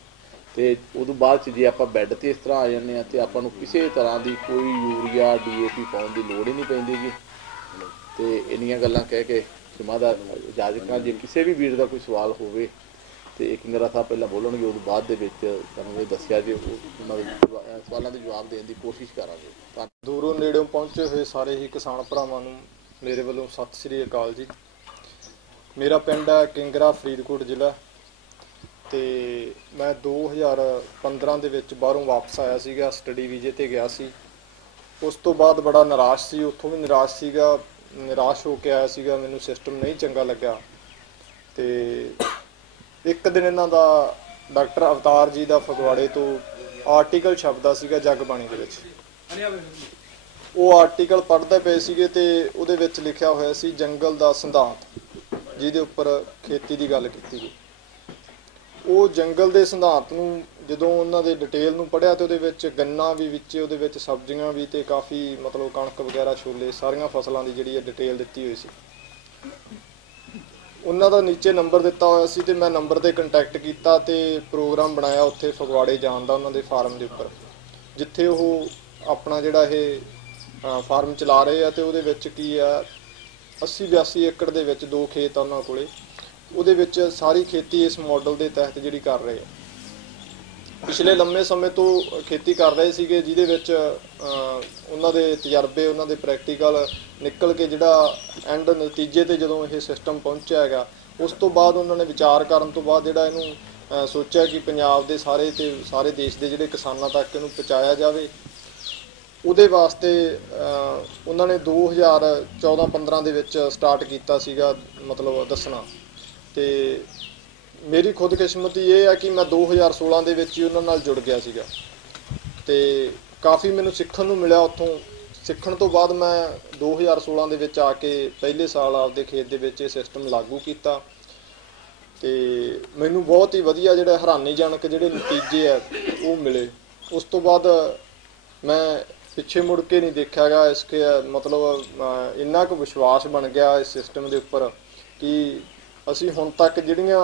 ਤੇ ਉਦੋਂ ਬਾਅਦ 'ਚ ਜੇ ਆਪਾਂ ਬੈੱਡ 'ਤੇ ਇਸ ਤਰ੍ਹਾਂ ਆ ਜਾਂਦੇ ਹਾਂ ਤੇ ਆਪਾਂ ਨੂੰ ਕਿਸੇ ਤਰ੍ਹਾਂ ਦੀ ਕੋਈ ਯੂਰੀਆ DAP ਪਾਉਣ ਦੀ ਲੋੜ ਹੀ ਨਹੀਂ ਪੈਂਦੀ ਗੀ। ਤੇ ਇੰਨੀਆਂ ਗੱਲਾਂ ਕਹਿ ਕੇ ਜਮਾ ਦਾ ਇਜਾਜ਼ਤ। ਜੇ ਕਿਸੇ ਵੀ ਵੀਰ ਦਾ ਕੋਈ ਸਵਾਲ ਹੋਵੇ ਤੇ ਕਿੰਗਰਾ ਸਾਹਿਬ ਪਹਿਲਾਂ ਬੋਲਣਗੇ, ਉਸ ਤੋਂ ਬਾਅਦ ਦੇ ਵਿੱਚ ਤੁਹਾਨੂੰ ਇਹ ਦੱਸਿਆ ਕਿ ਉਹਨਾਂ ਦੇ ਸਵਾਲਾਂ ਦੇ ਜਵਾਬ ਦੇਣ ਦੀ ਕੋਸ਼ਿਸ਼ ਕਰਾਂਗੇ। ਦੂਰੋਂ ਨੇੜਿਓਂ ਪਹੁੰਚੇ ਹੋਏ ਸਾਰੇ ਹੀ ਕਿਸਾਨ ਭਰਾਵਾਂ ਨੂੰ ਮੇਰੇ ਵੱਲੋਂ ਸਤਿ ਸ੍ਰੀ ਅਕਾਲ ਜੀ। ਮੇਰਾ ਪਿੰਡ ਹੈ ਕਿੰਗਰਾ, ਫਰੀਦਕੋਟ ਜ਼ਿਲ੍ਹਾ, ਤੇ ਮੈਂ 2015 ਦੇ ਵਿੱਚ ਬਾਹਰੋਂ ਵਾਪਸ ਆਇਆ ਸੀਗਾ, ਸਟੱਡੀ ਵੀਜ਼ੇ ਤੇ ਗਿਆ ਸੀ। ਉਸ ਤੋਂ ਬਾਅਦ ਬੜਾ ਨਿਰਾਸ਼ ਸੀ, ਉੱਥੋਂ ਵੀ ਨਿਰਾਸ਼ ਸੀਗਾ, ਨਿਰਾਸ਼ ਹੋ ਕੇ ਆਇਆ ਸੀਗਾ, ਮੈਨੂੰ ਸਿਸਟਮ ਨਹੀਂ ਚੰਗਾ ਲੱਗਾ। ਤੇ ਇੱਕ ਦਿਨ ਇਹਨਾਂ ਦਾ ਡਾਕਟਰ ਅਵਤਾਰ ਜੀ ਦਾ ਫਗਵਾੜੇ ਤੋਂ ਆਰਟੀਕਲ ਛਪਦਾ ਸੀਗਾ ਜਗਬਾਣੀ ਦੇ ਵਿੱਚ। ਉਹ ਆਰਟੀਕਲ ਪੜ੍ਹਦੇ ਪਏ ਸੀਗੇ ਤੇ ਉਹਦੇ ਵਿੱਚ ਲਿਖਿਆ ਹੋਇਆ ਸੀ ਜੰਗਲ ਦਾ ਸਿਧਾਂਤ, ਜਿਹਦੇ ਉੱਪਰ ਖੇਤੀ ਦੀ ਗੱਲ ਕੀਤੀ ਗਈ। ਉਹ ਜੰਗਲ ਦੇ ਸਿਧਾਂਤ ਨੂੰ ਜਦੋਂ ਉਹਨਾਂ ਦੇ ਡਿਟੇਲ ਨੂੰ ਪੜ੍ਹਿਆ ਤੇ ਉਹਦੇ ਵਿੱਚ ਗੰਨਾ ਵੀ ਵਿੱਚ, ਉਹਦੇ ਵਿੱਚ ਸਬਜ਼ੀਆਂ ਵੀ, ਤੇ ਕਾਫੀ ਮਤਲਬ ਕਣਕ ਵਗੈਰਾ, ਛੋਲੇ, ਸਾਰੀਆਂ ਫਸਲਾਂ ਦੀ ਜਿਹੜੀ ਹੈ ਡਿਟੇਲ ਦਿੱਤੀ ਹੋਈ ਸੀ। ਉਹਨਾਂ ਦਾ ਨੀਚੇ ਨੰਬਰ ਦਿੱਤਾ ਹੋਇਆ ਸੀ ਤੇ ਮੈਂ ਨੰਬਰ ਤੇ ਕੰਟੈਕਟ ਕੀਤਾ ਤੇ ਪ੍ਰੋਗਰਾਮ ਬਣਾਇਆ ਉੱਥੇ ਫਗਵਾੜੇ ਜਾਣ ਦਾ, ਉਹਨਾਂ ਦੇ ਫਾਰਮ ਦੇ ਉੱਪਰ, ਜਿੱਥੇ ਉਹ ਆਪਣਾ ਜਿਹੜਾ ਇਹ ਫਾਰਮ ਚਲਾ ਰਹੇ ਆ। ਤੇ ਉਹਦੇ ਵਿੱਚ ਕੀ ਆ, 80-82 ਏਕੜ ਦੇ ਵਿੱਚ 2 ਖੇਤ ਆ ਉਹਨਾਂ ਕੋਲੇ। ਉਹਦੇ ਵਿੱਚ ਸਾਰੀ ਖੇਤੀ ਇਸ ਮਾਡਲ ਦੇ ਤਹਿਤ ਜਿਹੜੀ ਕਰ ਰਹੇ ਆ। ਪਿਛਲੇ ਲੰਮੇ ਸਮੇਂ ਤੋਂ ਖੇਤੀ ਕਰ ਰਹੇ ਸੀਗੇ, ਜਿਹਦੇ ਵਿੱਚ ਉਹਨਾਂ ਦੇ ਤਜਰਬੇ, ਉਹਨਾਂ ਦੇ ਪ੍ਰੈਕਟੀਕਲ ਨਿਕਲ ਕੇ ਜਿਹੜਾ ਐਂਡ ਨਤੀਜੇ ਤੇ ਜਦੋਂ ਇਹ ਸਿਸਟਮ ਪਹੁੰਚਿਆ ਹੈਗਾ, ਉਸ ਤੋਂ ਬਾਅਦ ਉਹਨਾਂ ਨੇ ਵਿਚਾਰ ਕਰਨ ਤੋਂ ਬਾਅਦ ਜਿਹੜਾ ਇਹਨੂੰ ਸੋਚਿਆ ਕਿ ਪੰਜਾਬ ਦੇ ਸਾਰੇ ਤੇ ਸਾਰੇ ਦੇਸ਼ ਦੇ ਜਿਹੜੇ ਕਿਸਾਨਾਂ ਤੱਕ ਇਹਨੂੰ ਪਹੁੰਚਾਇਆ ਜਾਵੇ। ਉਹਦੇ ਵਾਸਤੇ ਉਹਨਾਂ ਨੇ 2014-15 ਦੇ ਵਿੱਚ ਸਟਾਰਟ ਕੀਤਾ ਸੀਗਾ, ਮਤਲਬ ਦੱਸਣਾ। ਤੇ ਮੇਰੀ ਖੁਦਕਿਸਮਤੀ ਇਹ ਹੈ ਕਿ ਮੈਂ 2016 ਦੇ ਵਿੱਚ ਹੀ ਉਹਨਾਂ ਨਾਲ ਜੁੜ ਗਿਆ ਸੀਗਾ ਤੇ ਕਾਫੀ ਮੈਨੂੰ ਸਿੱਖਣ ਨੂੰ ਮਿਲਿਆ ਉੱਥੋਂ। ਸਿੱਖਣ ਤੋਂ ਬਾਅਦ ਮੈਂ 2016 ਦੇ ਵਿੱਚ ਆ ਕੇ ਪਹਿਲੇ ਸਾਲ ਆਪਦੇ ਖੇਤ ਦੇ ਵਿੱਚ ਇਹ ਸਿਸਟਮ ਲਾਗੂ ਕੀਤਾ ਤੇ ਮੈਨੂੰ ਬਹੁਤ ਹੀ ਵਧੀਆ ਜਿਹੜੇ ਹੈਰਾਨੀਜਨਕ ਜਿਹੜੇ ਨਤੀਜੇ ਆ ਉਹ ਮਿਲੇ। ਉਸ ਤੋਂ ਬਾਅਦ ਮੈਂ ਪਿੱਛੇ ਮੁੜ ਕੇ ਨਹੀਂ ਦੇਖਿਆਗਾ। ਇਸ ਕੇ ਮਤਲਬ ਇੰਨਾ ਕੁ ਵਿਸ਼ਵਾਸ ਬਣ ਗਿਆ ਇਸ ਸਿਸਟਮ ਦੇ ਉੱਪਰ ਕਿ ਅਸੀਂ ਹੁਣ ਤੱਕ ਜਿਹੜੀਆਂ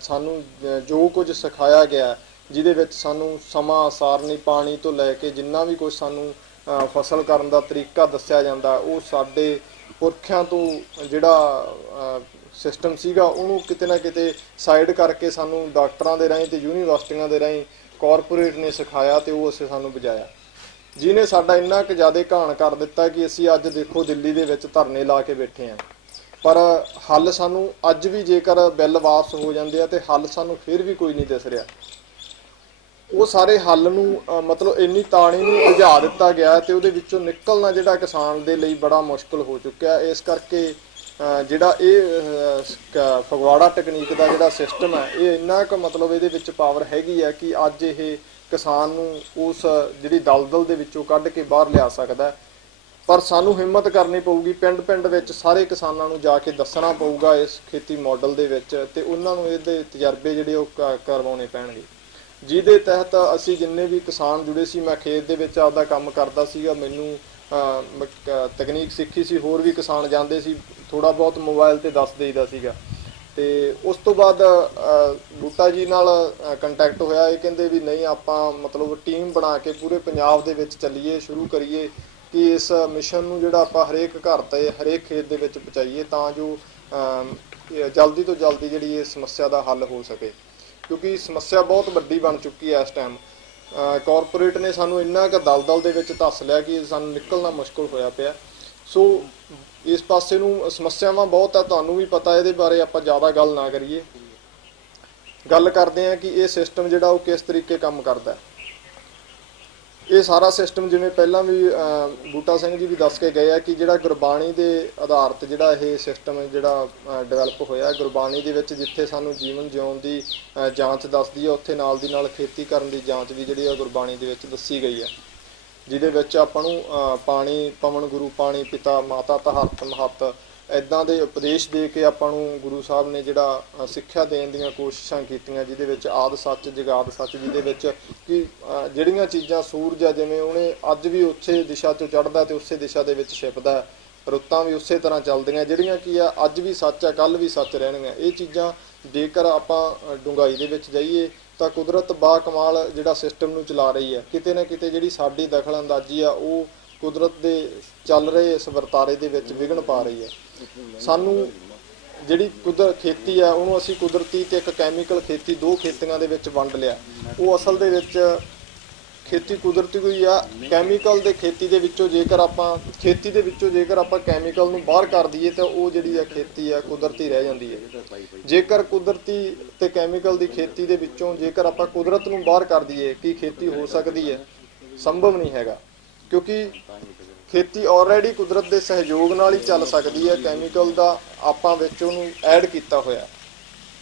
ਸਾਨੂੰ ਜੋ ਕੁਝ ਸਿਖਾਇਆ ਗਿਆ, ਜਿਹਦੇ ਵਿੱਚ ਸਾਨੂੰ ਸਮਾਂ ਸਾਰਣੀ, ਪਾਣੀ ਤੋਂ ਲੈ ਕੇ ਜਿੰਨਾ ਵੀ ਕੁਝ ਸਾਨੂੰ ਫਸਲ ਕਰਨ ਦਾ ਤਰੀਕਾ ਦੱਸਿਆ ਜਾਂਦਾ, ਉਹ ਸਾਡੇ ਪੁਰਖਿਆਂ ਤੋਂ ਜਿਹੜਾ ਸਿਸਟਮ ਸੀਗਾ ਉਹਨੂੰ ਕਿਤੇ ਨਾ ਕਿਤੇ ਸਾਈਡ ਕਰਕੇ ਸਾਨੂੰ ਡਾਕਟਰਾਂ ਦੇ ਰਾਹੀਂ ਤੇ ਯੂਨੀਵਰਸਿਟੀਆਂ ਦੇ ਰਾਹੀਂ ਕਾਰਪੋਰੇਟ ਨੇ ਸਿਖਾਇਆ ਤੇ ਉਹ ਅਸੀਂ ਸਾਨੂੰ ਬੁਝਾਇਆ, ਜਿਹਨੇ ਸਾਡਾ ਇੰਨਾ ਕੁ ਜ਼ਿਆਦਾ ਘਾਣ ਕਰ ਦਿੱਤਾ ਕਿ ਅਸੀਂ ਅੱਜ ਦੇਖੋ ਦਿੱਲੀ ਦੇ ਵਿੱਚ ਧਰਨੇ ਲਾ ਕੇ ਬੈਠੇ ਹਾਂ। ਪਰ ਹੱਲ ਸਾਨੂੰ ਅੱਜ ਵੀ, ਜੇਕਰ ਬਿੱਲ ਵਾਪਸ ਹੋ ਜਾਂਦੇ ਆ ਤੇ ਹੱਲ ਸਾਨੂੰ ਫਿਰ ਵੀ ਕੋਈ ਨਹੀਂ ਦਿਸ ਰਿਹਾ। ਉਹ ਸਾਰੇ ਹੱਲ ਨੂੰ ਮਤਲਬ ਇੰਨੀ ਤਾਣੀ ਨੂੰ ਉਲਝਾ ਦਿੱਤਾ ਗਿਆ ਤੇ ਉਹਦੇ ਵਿੱਚੋਂ ਨਿਕਲਣਾ ਜਿਹੜਾ ਕਿਸਾਨ ਦੇ ਲਈ ਬੜਾ ਮੁਸ਼ਕਲ ਹੋ ਚੁੱਕਿਆ। ਇਸ ਕਰਕੇ ਜਿਹੜਾ ਇਹ ਫਗਵਾੜਾ ਟੈਕਨੀਕ ਦਾ ਜਿਹੜਾ ਸਿਸਟਮ ਹੈ, ਇਹ ਇੰਨਾ ਕੁ ਮਤਲਬ ਇਹਦੇ ਵਿੱਚ ਪਾਵਰ ਹੈਗੀ ਹੈ ਕਿ ਅੱਜ ਇਹ ਕਿਸਾਨ ਨੂੰ ਉਸ ਜਿਹੜੀ ਦਲਦਲ ਦੇ ਵਿੱਚੋਂ ਕੱਢ ਕੇ ਬਾਹਰ ਲਿਆ ਸਕਦਾ। ਪਰ ਸਾਨੂੰ ਹਿੰਮਤ ਕਰਨੀ ਪਊਗੀ, ਪਿੰਡ ਵਿੱਚ ਸਾਰੇ ਕਿਸਾਨਾਂ ਨੂੰ ਜਾ ਕੇ ਦੱਸਣਾ ਪਊਗਾ ਇਸ ਖੇਤੀ ਮਾਡਲ ਦੇ ਵਿੱਚ, ਤੇ ਉਹਨਾਂ ਨੂੰ ਇਹਦੇ ਤਜਰਬੇ ਜਿਹੜੇ ਉਹ ਕਰਵਾਉਣੇ ਪੈਣਗੇ, ਜਿਹਦੇ ਤਹਿਤ ਅਸੀਂ ਜਿੰਨੇ ਵੀ ਕਿਸਾਨ ਜੁੜੇ ਸੀ। ਮੈਂ ਖੇਤ ਦੇ ਵਿੱਚ ਆਪਦਾ ਕੰਮ ਕਰਦਾ ਸੀਗਾ, ਮੈਨੂੰ ਤਕਨੀਕ ਸਿੱਖੀ ਸੀ, ਹੋਰ ਵੀ ਕਿਸਾਨ ਜਾਂਦੇ ਸੀ, ਥੋੜਾ ਬਹੁਤ ਮੋਬਾਈਲ ਤੇ ਦੱਸ ਦੇਈਦਾ ਸੀਗਾ। ਤੇ ਉਸ ਤੋਂ ਬਾਅਦ ਬੂਟਾ ਜੀ ਨਾਲ ਕੰਟੈਕਟ ਹੋਇਆ, ਇਹ ਕਹਿੰਦੇ ਵੀ ਨਹੀਂ ਆਪਾਂ ਮਤਲਬ ਟੀਮ ਬਣਾ ਕੇ ਪੂਰੇ ਪੰਜਾਬ ਦੇ ਵਿੱਚ ਚੱਲੀਏ, ਸ਼ੁਰੂ ਕਰੀਏ ਕਿ ਇਸ ਮਿਸ਼ਨ ਨੂੰ ਜਿਹੜਾ ਆਪਾਂ ਹਰੇਕ ਘਰ ਤੇ ਹਰੇਕ ਖੇਤ ਦੇ ਵਿੱਚ ਪਹੁੰਚਾਈਏ, ਤਾਂ ਜੋ ਜਲਦੀ ਤੋਂ ਜਲਦੀ ਜਿਹੜੀ ਇਹ ਸਮੱਸਿਆ ਦਾ ਹੱਲ ਹੋ ਸਕੇ, ਕਿਉਂਕਿ ਸਮੱਸਿਆ ਬਹੁਤ ਵੱਡੀ ਬਣ ਚੁੱਕੀ ਹੈ ਇਸ ਟਾਈਮ। ਕਾਰਪੋਰੇਟ ਨੇ ਸਾਨੂੰ ਇੰਨਾ ਕੁ ਦਲਦਲ ਦੇ ਵਿੱਚ ਧੱਸ ਲਿਆ ਕਿ ਸਾਨੂੰ ਨਿਕਲਣਾ ਮੁਸ਼ਕਲ ਹੋਇਆ ਪਿਆ। ਸੋ ਇਸ ਪਾਸੇ ਨੂੰ ਸਮੱਸਿਆਵਾਂ ਬਹੁਤ ਆ, ਤੁਹਾਨੂੰ ਵੀ ਪਤਾ, ਇਹਦੇ ਬਾਰੇ ਆਪਾਂ ਜ਼ਿਆਦਾ ਗੱਲ ਨਾ ਕਰੀਏ। ਗੱਲ ਕਰਦੇ ਹਾਂ ਕਿ ਇਹ ਸਿਸਟਮ ਜਿਹੜਾ ਉਹ ਕਿਸ ਤਰੀਕੇ ਕੰਮ ਕਰਦਾ। ਇਹ ਸਾਰਾ ਸਿਸਟਮ ਜਿਵੇਂ ਪਹਿਲਾਂ ਵੀ ਬੂਟਾ ਸਿੰਘ ਜੀ ਵੀ ਦੱਸ ਕੇ ਗਏ ਆ ਕਿ ਜਿਹੜਾ ਗੁਰਬਾਣੀ ਦੇ ਆਧਾਰਿਤ ਜਿਹੜਾ ਇਹ ਸਿਸਟਮ ਜਿਹੜਾ ਡਿਵੈਲਪ ਹੋਇਆ, ਗੁਰਬਾਣੀ ਦੇ ਵਿੱਚ ਜਿੱਥੇ ਸਾਨੂੰ ਜੀਵਨ ਜਿਉਣ ਦੀ ਜਾਂਚ ਦੱਸਦੀ ਹੈ, ਉੱਥੇ ਨਾਲ ਦੀ ਨਾਲ ਖੇਤੀ ਕਰਨ ਦੀ ਜਾਂਚ ਵੀ ਜਿਹੜੀ ਆ ਗੁਰਬਾਣੀ ਦੇ ਵਿੱਚ ਦੱਸੀ ਗਈ ਹੈ, ਜਿਹਦੇ ਵਿੱਚ ਆਪਾਂ ਨੂੰ ਪਾਣੀ ਪਵਨ ਗੁਰੂ ਪਾਣੀ ਪਿਤਾ ਮਾਤਾ ਧਰਤ ਮਹੱਤ ਇੱਦਾਂ ਦੇ ਉਪਦੇਸ਼ ਦੇ ਕੇ ਆਪਾਂ ਨੂੰ ਗੁਰੂ ਸਾਹਿਬ ਨੇ ਜਿਹੜਾ ਸਿੱਖਿਆ ਦੇਣ ਦੀਆਂ ਕੋਸ਼ਿਸ਼ਾਂ ਕੀਤੀਆਂ, ਜਿਹਦੇ ਵਿੱਚ ਆਦਿ ਸੱਚ ਜਗਾਦ ਸੱਚ, ਜਿਹਦੇ ਵਿੱਚ ਕਿ ਜਿਹੜੀਆਂ ਚੀਜ਼ਾਂ ਸੂਰਜ ਆ ਜਿਵੇਂ ਉਹਨੇ ਅੱਜ ਵੀ ਉਸੇ ਦਿਸ਼ਾ ਤੋਂ ਚੜ੍ਹਦਾ ਤੇ ਉਸੇ ਦਿਸ਼ਾ ਦੇ ਵਿੱਚ ਛਿਪਦਾ, ਰੁੱਤਾਂ ਵੀ ਉਸੇ ਤਰ੍ਹਾਂ ਚੱਲਦੀਆਂ, ਜਿਹੜੀਆਂ ਕੀ ਆ ਅੱਜ ਵੀ ਸੱਚ ਆ ਕੱਲ੍ਹ ਵੀ ਸੱਚ ਰਹਿਣਗੀਆਂ। ਇਹ ਚੀਜ਼ਾਂ ਜੇਕਰ ਆਪਾਂ ਡੂੰਘਾਈ ਦੇ ਵਿੱਚ ਜਾਈਏ ਤਾਂ ਕੁਦਰਤ ਬਾ ਕਮਾਲ ਜਿਹੜਾ ਸਿਸਟਮ ਨੂੰ ਚਲਾ ਰਹੀ ਹੈ, ਕਿਤੇ ਨਾ ਕਿਤੇ ਜਿਹੜੀ ਸਾਡੀ ਦਖਲ ਅੰਦਾਜ਼ੀ ਆ ਉਹ ਕੁਦਰਤ ਦੇ ਚੱਲ ਰਹੇ ਇਸ ਵਰਤਾਰੇ ਦੇ ਵਿੱਚ ਵਿਘਨ ਪਾ ਰਹੀ ਹੈ। ਸਾਨੂੰ ਜਿਹੜੀ ਖੇਤੀ ਆ ਉਹਨੂੰ ਅਸੀਂ ਕੁਦਰਤੀ ਤੇ ਇੱਕ ਕੈਮੀਕਲ ਖੇਤੀ, ਦੋ ਖੇਤੀਆਂ ਦੇ ਵਿੱਚ ਵੰਡ ਲਿਆ। ਉਹ ਅਸਲ ਦੇ ਵਿੱਚ ਖੇਤੀ ਕੁਦਰਤੀ ਹੋਈ ਆ। ਕੈਮੀਕਲ ਦੇ ਖੇਤੀ ਦੇ ਵਿੱਚੋਂ ਜੇਕਰ ਆਪਾਂ ਕੈਮੀਕਲ ਨੂੰ ਬਾਹਰ ਕਰ ਦਈਏ ਤਾਂ ਉਹ ਜਿਹੜੀ ਆ ਖੇਤੀ ਆ ਕੁਦਰਤੀ ਰਹਿ ਜਾਂਦੀ ਹੈ। ਜੇਕਰ ਕੁਦਰਤੀ ਤੇ ਕੈਮੀਕਲ ਦੀ ਖੇਤੀ ਦੇ ਵਿੱਚੋਂ ਜੇਕਰ ਆਪਾਂ ਕੁਦਰਤ ਨੂੰ ਬਾਹਰ ਕਰ ਦਈਏ ਕੀ ਖੇਤੀ ਹੋ ਸਕਦੀ ਹੈ? ਸੰਭਵ ਨਹੀਂ ਹੈਗਾ, ਕਿਉਂਕਿ ਖੇਤੀ ਆਲਰੇਡੀ ਕੁਦਰਤ ਦੇ ਸਹਿਯੋਗ ਨਾਲ ਹੀ ਚੱਲ ਸਕਦੀ ਹੈ। ਕੈਮੀਕਲ ਦਾ ਆਪਾਂ ਵਿੱਚ ਉਹਨੂੰ ਐਡ ਕੀਤਾ ਹੋਇਆ,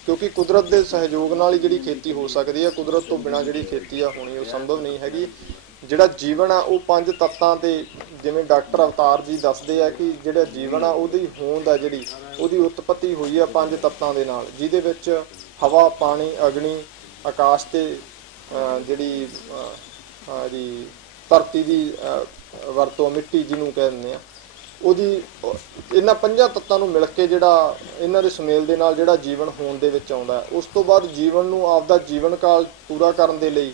ਕਿਉਂਕਿ ਕੁਦਰਤ ਦੇ ਸਹਿਯੋਗ ਨਾਲ ਹੀ ਜਿਹੜੀ ਖੇਤੀ ਹੋ ਸਕਦੀ ਹੈ। ਕੁਦਰਤ ਤੋਂ ਬਿਨਾਂ ਜਿਹੜੀ ਖੇਤੀ ਆ ਹੋਣੀ ਉਹ ਸੰਭਵ ਨਹੀਂ ਹੈਗੀ। ਜਿਹੜਾ ਜੀਵਨ ਆ ਉਹ 5 ਤੱਤਾਂ ਤੇ, ਜਿਵੇਂ ਡਾਕਟਰ ਅਵਤਾਰ ਜੀ ਦੱਸਦੇ ਆ ਕਿ ਜਿਹੜਾ ਜੀਵਨ ਆ ਉਹਦੀ ਹੋਂਦ ਆ, ਜਿਹੜੀ ਉਹਦੀ ਉਤਪਤੀ ਹੋਈ ਆ 5 ਤੱਤਾਂ ਦੇ ਨਾਲ, ਜਿਹਦੇ ਵਿੱਚ ਹਵਾ, ਪਾਣੀ, ਅਗਨੀ, ਆਕਾਸ਼ ਤੇ ਜਿਹੜੀ ਜੀ ਧਰਤੀ ਦੀ ਵਰਤੋਂ, ਮਿੱਟੀ ਜਿਹਨੂੰ ਕਹਿ ਦਿੰਦੇ ਆ, ਉਹਦੀ ਇਹਨਾਂ 5 ਤੱਤਾਂ ਨੂੰ ਮਿਲ ਕੇ ਜਿਹੜਾ ਇਹਨਾਂ ਦੇ ਸੁਮੇਲ ਦੇ ਨਾਲ ਜਿਹੜਾ ਜੀਵਨ ਹੋਣ ਦੇ ਵਿੱਚ ਆਉਂਦਾ ਹੈ। ਉਸ ਤੋਂ ਬਾਅਦ ਜੀਵਨ ਨੂੰ ਆਪਦਾ ਜੀਵਨ ਕਾਲ ਪੂਰਾ ਕਰਨ ਦੇ ਲਈ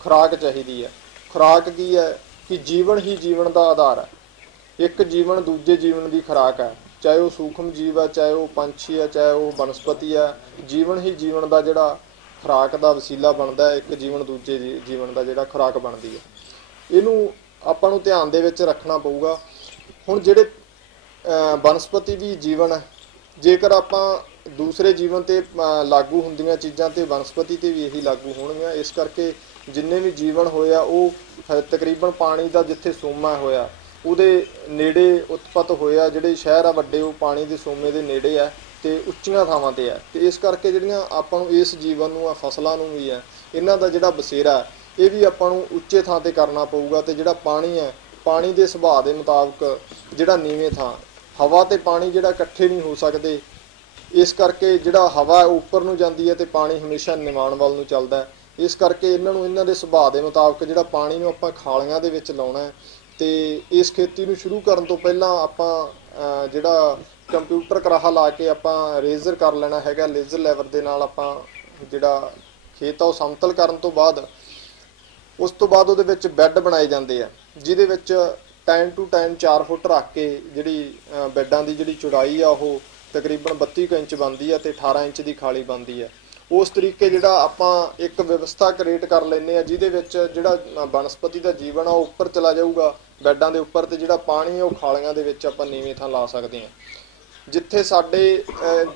ਖੁਰਾਕ ਚਾਹੀਦੀ ਹੈ। ਖੁਰਾਕ ਕੀ ਹੈ ਕਿ ਜੀਵਨ ਹੀ ਜੀਵਨ ਦਾ ਆਧਾਰ ਹੈ। ਇੱਕ ਜੀਵਨ ਦੂਜੇ ਜੀਵਨ ਦੀ ਖੁਰਾਕ ਹੈ, ਚਾਹੇ ਉਹ ਸੂਖਮ ਜੀਵ ਹੈ, ਚਾਹੇ ਉਹ ਪੰਛੀ ਹੈ, ਚਾਹੇ ਉਹ ਬਨਸਪਤੀ ਹੈ। ਜੀਵਨ ਹੀ ਜੀਵਨ ਦਾ ਜਿਹੜਾ ਖੁਰਾਕ ਦਾ ਵਸੀਲਾ ਬਣਦਾ ਹੈ। ਇੱਕ ਜੀਵਨ ਦੂਜੇ ਜੀਵਨ ਦਾ ਜਿਹੜਾ ਖੁਰਾਕ ਬਣਦੀ ਹੈ। ਇਹਨੂੰ ਆਪਾਂ ਨੂੰ ਧਿਆਨ ਦੇ ਵਿੱਚ ਰੱਖਣਾ ਪਊਗਾ। ਹੁਣ ਜਿਹੜੇ ਬਨਸਪਤੀ ਵੀ ਜੀਵਨ ਹੈ, ਜੇਕਰ ਆਪਾਂ ਦੂਸਰੇ ਜੀਵਨ ਤੇ ਲਾਗੂ ਹੁੰਦੀਆਂ ਚੀਜ਼ਾਂ ਤੇ ਬਨਸਪਤੀ ਤੇ ਵੀ ਇਹੀ ਲਾਗੂ ਹੋਣਗੀਆਂ। ਇਸ ਕਰਕੇ ਜਿੰਨੇ ਵੀ ਜੀਵਨ ਹੋਇਆ ਉਹ ਤਕਰੀਬਨ ਪਾਣੀ ਦਾ ਜਿੱਥੇ ਸੋਮਾ ਹੋਇਆ ਉਹਦੇ ਨੇੜੇ ਉਤਪਤ ਹੋਇਆ। ਜਿਹੜੇ ਸ਼ਹਿਰ ਆ ਵੱਡੇ ਉਹ ਪਾਣੀ ਦੇ ਸੋਮੇ ਦੇ ਨੇੜੇ ਆ ਤੇ ਉੱਚੀਆਂ ਥਾਵਾਂ ਤੇ ਆ, ਤੇ ਇਸ ਕਰਕੇ ਜਿਹੜੀਆਂ ਆਪਾਂ ਨੂੰ ਇਸ ਜੀਵਨ ਨੂੰ ਆ, ਫਸਲਾਂ ਨੂੰ ਵੀ ਆ, ਇਹਨਾਂ ਦਾ ਜਿਹੜਾ ਬਸੇਰਾ ਇਹ ਵੀ ਆਪਾਂ ਨੂੰ ਉੱਚੇ ਥਾਂ ਤੇ ਕਰਨਾ ਪਊਗਾ। ਤੇ ਜਿਹੜਾ ਪਾਣੀ ਹੈ, ਪਾਣੀ ਦੇ ਸੁਭਾਅ ਦੇ ਮੁਤਾਬਕ ਜਿਹੜਾ ਨੀਵੇਂ ਥਾਂ, ਹਵਾ ਤੇ ਪਾਣੀ ਜਿਹੜਾ ਇਕੱਠੇ ਨਹੀਂ ਹੋ ਸਕਦੇ। ਇਸ ਕਰਕੇ ਜਿਹੜਾ ਹਵਾ ਉੱਪਰ ਨੂੰ ਜਾਂਦੀ ਹੈ ਤੇ ਪਾਣੀ ਹਮੇਸ਼ਾ ਨਿਵਾਣ ਵੱਲ ਨੂੰ ਚੱਲਦਾ ਹੈ। ਇਸ ਕਰਕੇ ਇਹਨਾਂ ਨੂੰ ਇਹਨਾਂ ਦੇ ਸੁਭਾਅ ਦੇ ਮੁਤਾਬਕ ਜਿਹੜਾ ਪਾਣੀ ਨੂੰ ਆਪਾਂ ਖਾਲੀਆਂ ਦੇ ਵਿੱਚ ਲਾਉਣਾ ਹੈ। ਤੇ ਇਸ ਖੇਤੀ ਨੂੰ ਸ਼ੁਰੂ ਕਰਨ ਤੋਂ ਪਹਿਲਾਂ ਆਪਾਂ ਜਿਹੜਾ ਕੰਪਿਊਟਰ ਕਰਾਹਾ ਲਾ ਕੇ ਆਪਾਂ ਰੇਜ਼ਰ ਕਰ ਲੈਣਾ ਹੈਗਾ। ਲੇਜ਼ਰ ਲੈਵਲ ਦੇ ਨਾਲ ਆਪਾਂ ਜਿਹੜਾ ਖੇਤ ਆ ਉਹ ਸਮਤਲ ਕਰਨ ਤੋਂ ਬਾਅਦ ਉਸ ਤੋਂ ਬਾਅਦ ਉਹਦੇ ਵਿੱਚ ਬੈੱਡ ਬਣਾਏ ਜਾਂਦੇ ਆ, ਜਿਹਦੇ ਵਿੱਚ ਟਾਈਮ ਟੂ ਟਾਈਮ 4 ਫੁੱਟ ਰੱਖ ਕੇ ਜਿਹੜੀ ਬੈੱਡਾਂ ਦੀ ਜਿਹੜੀ ਚੌੜਾਈ ਆ ਉਹ ਤਕਰੀਬਨ 32 ਇੰਚ ਬਣਦੀ ਆ ਤੇ 18 ਇੰਚ ਦੀ ਖਾਲੀ ਬਣਦੀ ਆ। ਉਸ ਤਰੀਕੇ ਜਿਹੜਾ ਆਪਾਂ ਇੱਕ ਵਿਵਸਥਾ ਕ੍ਰੀਏਟ ਕਰ ਲੈਂਦੇ ਆ, ਜਿਹਦੇ ਵਿੱਚ ਜਿਹੜਾ ਬਨਸਪਤੀ ਦਾ ਜੀਵਨ ਆ ਉਹ ਉੱਪਰ ਚਲਾ ਜਾਊਗਾ ਬੈੱਡਾਂ ਦੇ ਉੱਪਰ, ਤੇ ਜਿਹੜਾ ਪਾਣੀ ਆ ਉਹ ਖਾਲੀਆਂ ਦੇ ਵਿੱਚ ਆਪਾਂ ਨੀਵੇਂ ਥਾਂ ਲਾ ਸਕਦੇ ਹਾਂ। ਜਿੱਥੇ ਸਾਡੇ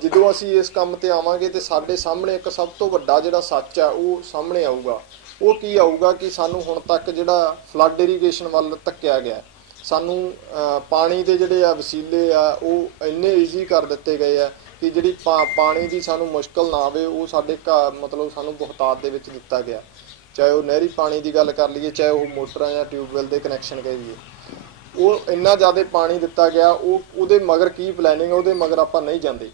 ਜਦੋਂ ਅਸੀਂ ਇਸ ਕੰਮ ਤੇ ਆਵਾਂਗੇ ਤੇ ਸਾਡੇ ਸਾਹਮਣੇ ਇੱਕ ਸਭ ਤੋਂ ਵੱਡਾ ਜਿਹੜਾ ਸੱਚ ਆ ਉਹ ਸਾਹਮਣੇ ਆਊਗਾ। ਉਹ ਕੀ ਆਊਗਾ ਕਿ ਸਾਨੂੰ ਹੁਣ ਤੱਕ ਜਿਹੜਾ ਫਲੱਡ ਇਰੀਗੇਸ਼ਨ ਵੱਲ ਧੱਕਿਆ ਗਿਆ, ਸਾਨੂੰ ਪਾਣੀ ਦੇ ਜਿਹੜੇ ਆ ਵਸੀਲੇ ਆ ਉਹ ਇੰਨੇ ਈਜ਼ੀ ਕਰ ਦਿੱਤੇ ਗਏ ਆ ਕਿ ਜਿਹੜੀ ਪਾਣੀ ਦੀ ਸਾਨੂੰ ਮੁਸ਼ਕਲ ਨਾ ਆਵੇ ਉਹ ਸਾਡੇ ਮਤਲਬ ਸਾਨੂੰ ਬਹੁਤਾਤ ਦੇ ਵਿੱਚ ਦਿੱਤਾ ਗਿਆ। ਚਾਹੇ ਉਹ ਨਹਿਰੀ ਪਾਣੀ ਦੀ ਗੱਲ ਕਰ ਲਈਏ, ਚਾਹੇ ਉਹ ਮੋਟਰਾਂ ਜਾਂ ਟਿਊਬਵੈੱਲ ਦੇ ਕਨੈਕਸ਼ਨ ਕਹਿ ਦਈਏ, ਉਹ ਇੰਨਾ ਜ਼ਿਆਦਾ ਪਾਣੀ ਦਿੱਤਾ ਗਿਆ। ਉਹਦੇ ਮਗਰ ਕੀ ਪਲੈਨਿੰਗ, ਉਹਦੇ ਮਗਰ ਆਪਾਂ ਨਹੀਂ ਜਾਂਦੇ।